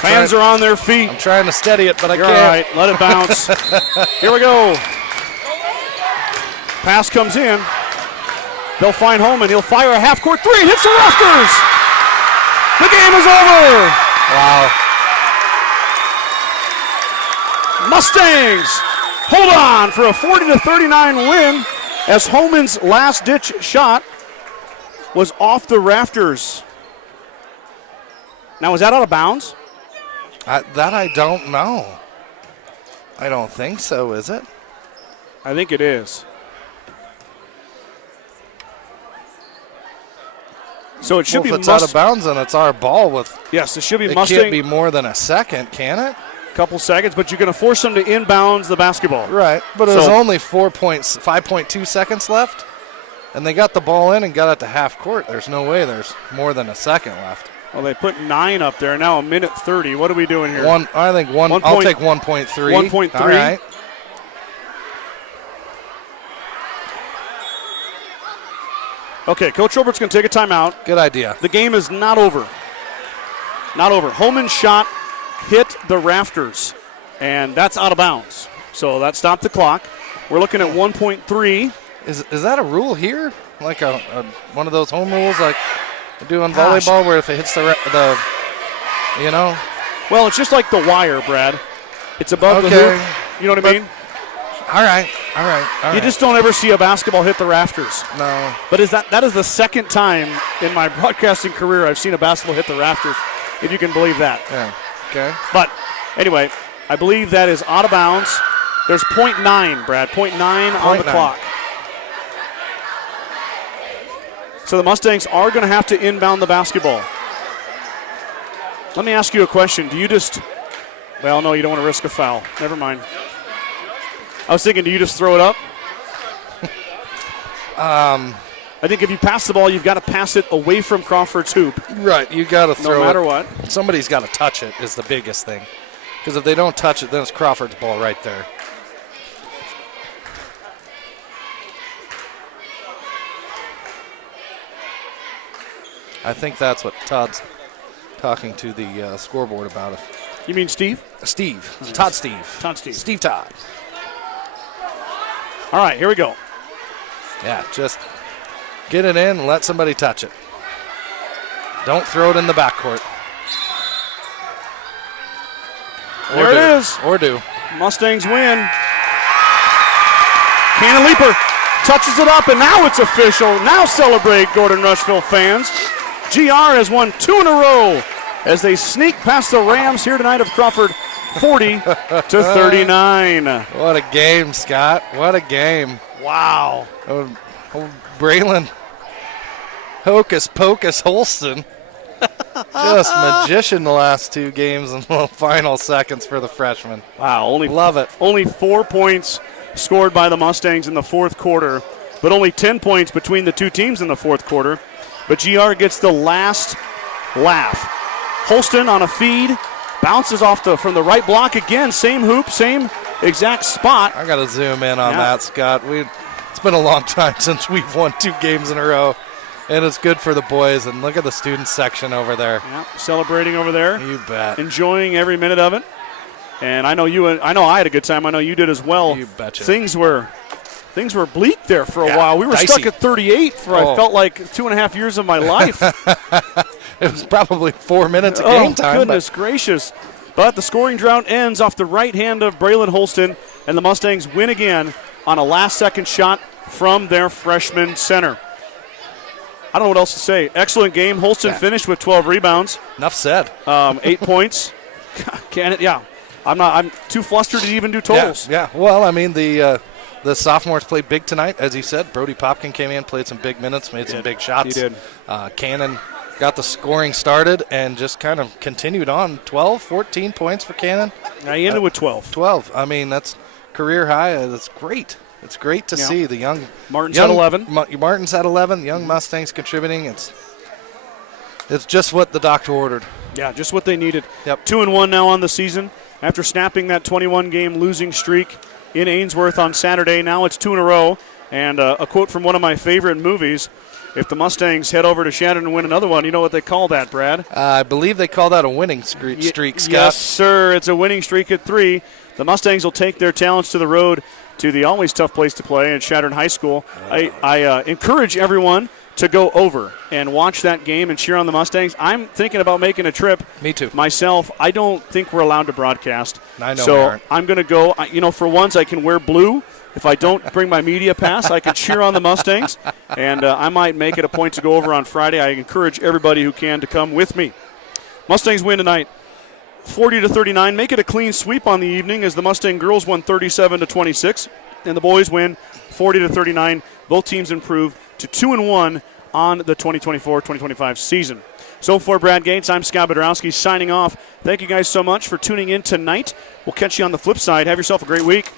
Fans are on their feet. I'm trying to steady it, but I You're can't. all right. Let it bounce. Here we go. Pass comes in. They'll find Holman. He'll fire a half-court 3. Hits the rafters. The game is over. Wow. Mustangs hold on for a 40-39 win as Holman's last-ditch shot was off the rafters. Now, is that out of bounds? That I don't know. I don't think so, is it? I think it is. So it should be if it's out of bounds, then it's our ball with. Yes, it should be It Mustang. can't be more than a second, can it? Couple seconds, but you're going to force them to inbounds the basketball. Right, but there's only 5.2 seconds left, and they got the ball in and got it to half court. There's no way there's more than a second left. Well, they put 9 up there. Now a minute 30. What are we doing here? I think I'll take 1.3. 1.3. All right. Okay, Coach Robert's going to take a timeout. Good idea. The game is not over. Not over. Holman's shot hit the rafters, and that's out of bounds. So that stopped the clock. We're looking at 1.3 Is that a rule here? Like a one of those home rules like they do on volleyball where if it hits the you know? Well, it's just like the wire, Brad. It's above the hoop. You know what I mean? All right. You just don't ever see a basketball hit the rafters. No. But that is the second time in my broadcasting career I've seen a basketball hit the rafters, if you can believe that. Yeah. Okay. But anyway, I believe that is out of bounds. There's .9, Brad, .9 on the clock. So the Mustangs are going to have to inbound the basketball. Let me ask you a question. Do you just, well, no, you don't want to risk a foul. Never mind. I was thinking, do you just throw it up? I think if you pass the ball, you've got to pass it away from Crawford's hoop. Right, you got to throw it. No matter what. Somebody's got to touch it is the biggest thing. Because if they don't touch it, then it's Crawford's ball right there. I think that's what Todd's talking to the scoreboard about. You mean Steve? Steve. Todd Steve. Todd Steve. Steve Todd. All right, here we go. Yeah, just get it in and let somebody touch it. Don't throw it in the backcourt. There it is. Or do. Mustangs win. Cannon Leaper touches it up, and now it's official. Now celebrate, Gordon-Rushville fans. GR has won 2 in a row as they sneak past the Rams here tonight of Crawford, 40-39. What a game, Scott. What a game. Wow. Oh, Braylon. Hocus Pocus Holston. Just magician the last 2 games in the final seconds for the freshman. Wow. Love it. Only 4 points scored by the Mustangs in the fourth quarter, but only 10 points between the 2 teams in the fourth quarter. But GR gets the last laugh. Holston on a feed, bounces off from the right block again. Same hoop, same exact spot. I got to zoom in on that, Scott. It's been a long time since we've won 2 games in a row, and it's good for the boys. And look at the student section over there. Yeah, celebrating over there. You bet. Enjoying every minute of it. And I know I had a good time. I know you did as well. You betcha. Things were bleak there for a while. We were dicey. stuck at 38 for I felt like 2.5 years of my life. It was probably 4 minutes of game time. Goodness gracious. But the scoring drought ends off the right hand of Braylon Holston, and the Mustangs win again on a last-second shot from their freshman center. I don't know what else to say. Excellent game. Holston finished with 12 rebounds. Enough said. 8 points. Can it? Yeah. I'm too flustered to even do totals. Yeah. Well, I mean, the sophomores played big tonight, as you said. Brody Popkin came in, played some big minutes, made some big shots. He did. Cannon got the scoring started and just kind of continued on. 12, 14 points for Cannon. Now he ended with 12. 12. I mean, that's career high. That's great. It's great to see the young. Martin's at 11. Martin's at 11. Young Mustangs contributing. It's just what the doctor ordered. Yeah, just what they needed. Yep. 2-1 now on the season. After snapping that 21-game losing streak in Ainsworth on Saturday, now it's 2 in a row. And a quote from one of my favorite movies, if the Mustangs head over to Shannon and win another one, you know what they call that, Brad? I believe they call that a winning streak, Scott. Yes, sir. It's a winning streak at 3. The Mustangs will take their talents to the road to the always tough place to play in Chadron High School. I encourage everyone to go over and watch that game and cheer on the Mustangs. I'm thinking about making a trip. Me too. Myself, I don't think we're allowed to broadcast. I know we so aren't. I'm going to go. For once, I can wear blue. If I don't bring my media pass, I can cheer on the Mustangs, and I might make it a point to go over on Friday. I encourage everybody who can to come with me. Mustangs win tonight, 40-39. Make it a clean sweep on the evening as the Mustang girls won 37-26, and the boys win 40-39. Both teams improve to 2-1 on the 2024-2025 season. So for Brad Gates, I'm Scott Bedrowski signing off. Thank you guys so much for tuning in tonight. We'll catch you on the flip side. Have yourself a great week.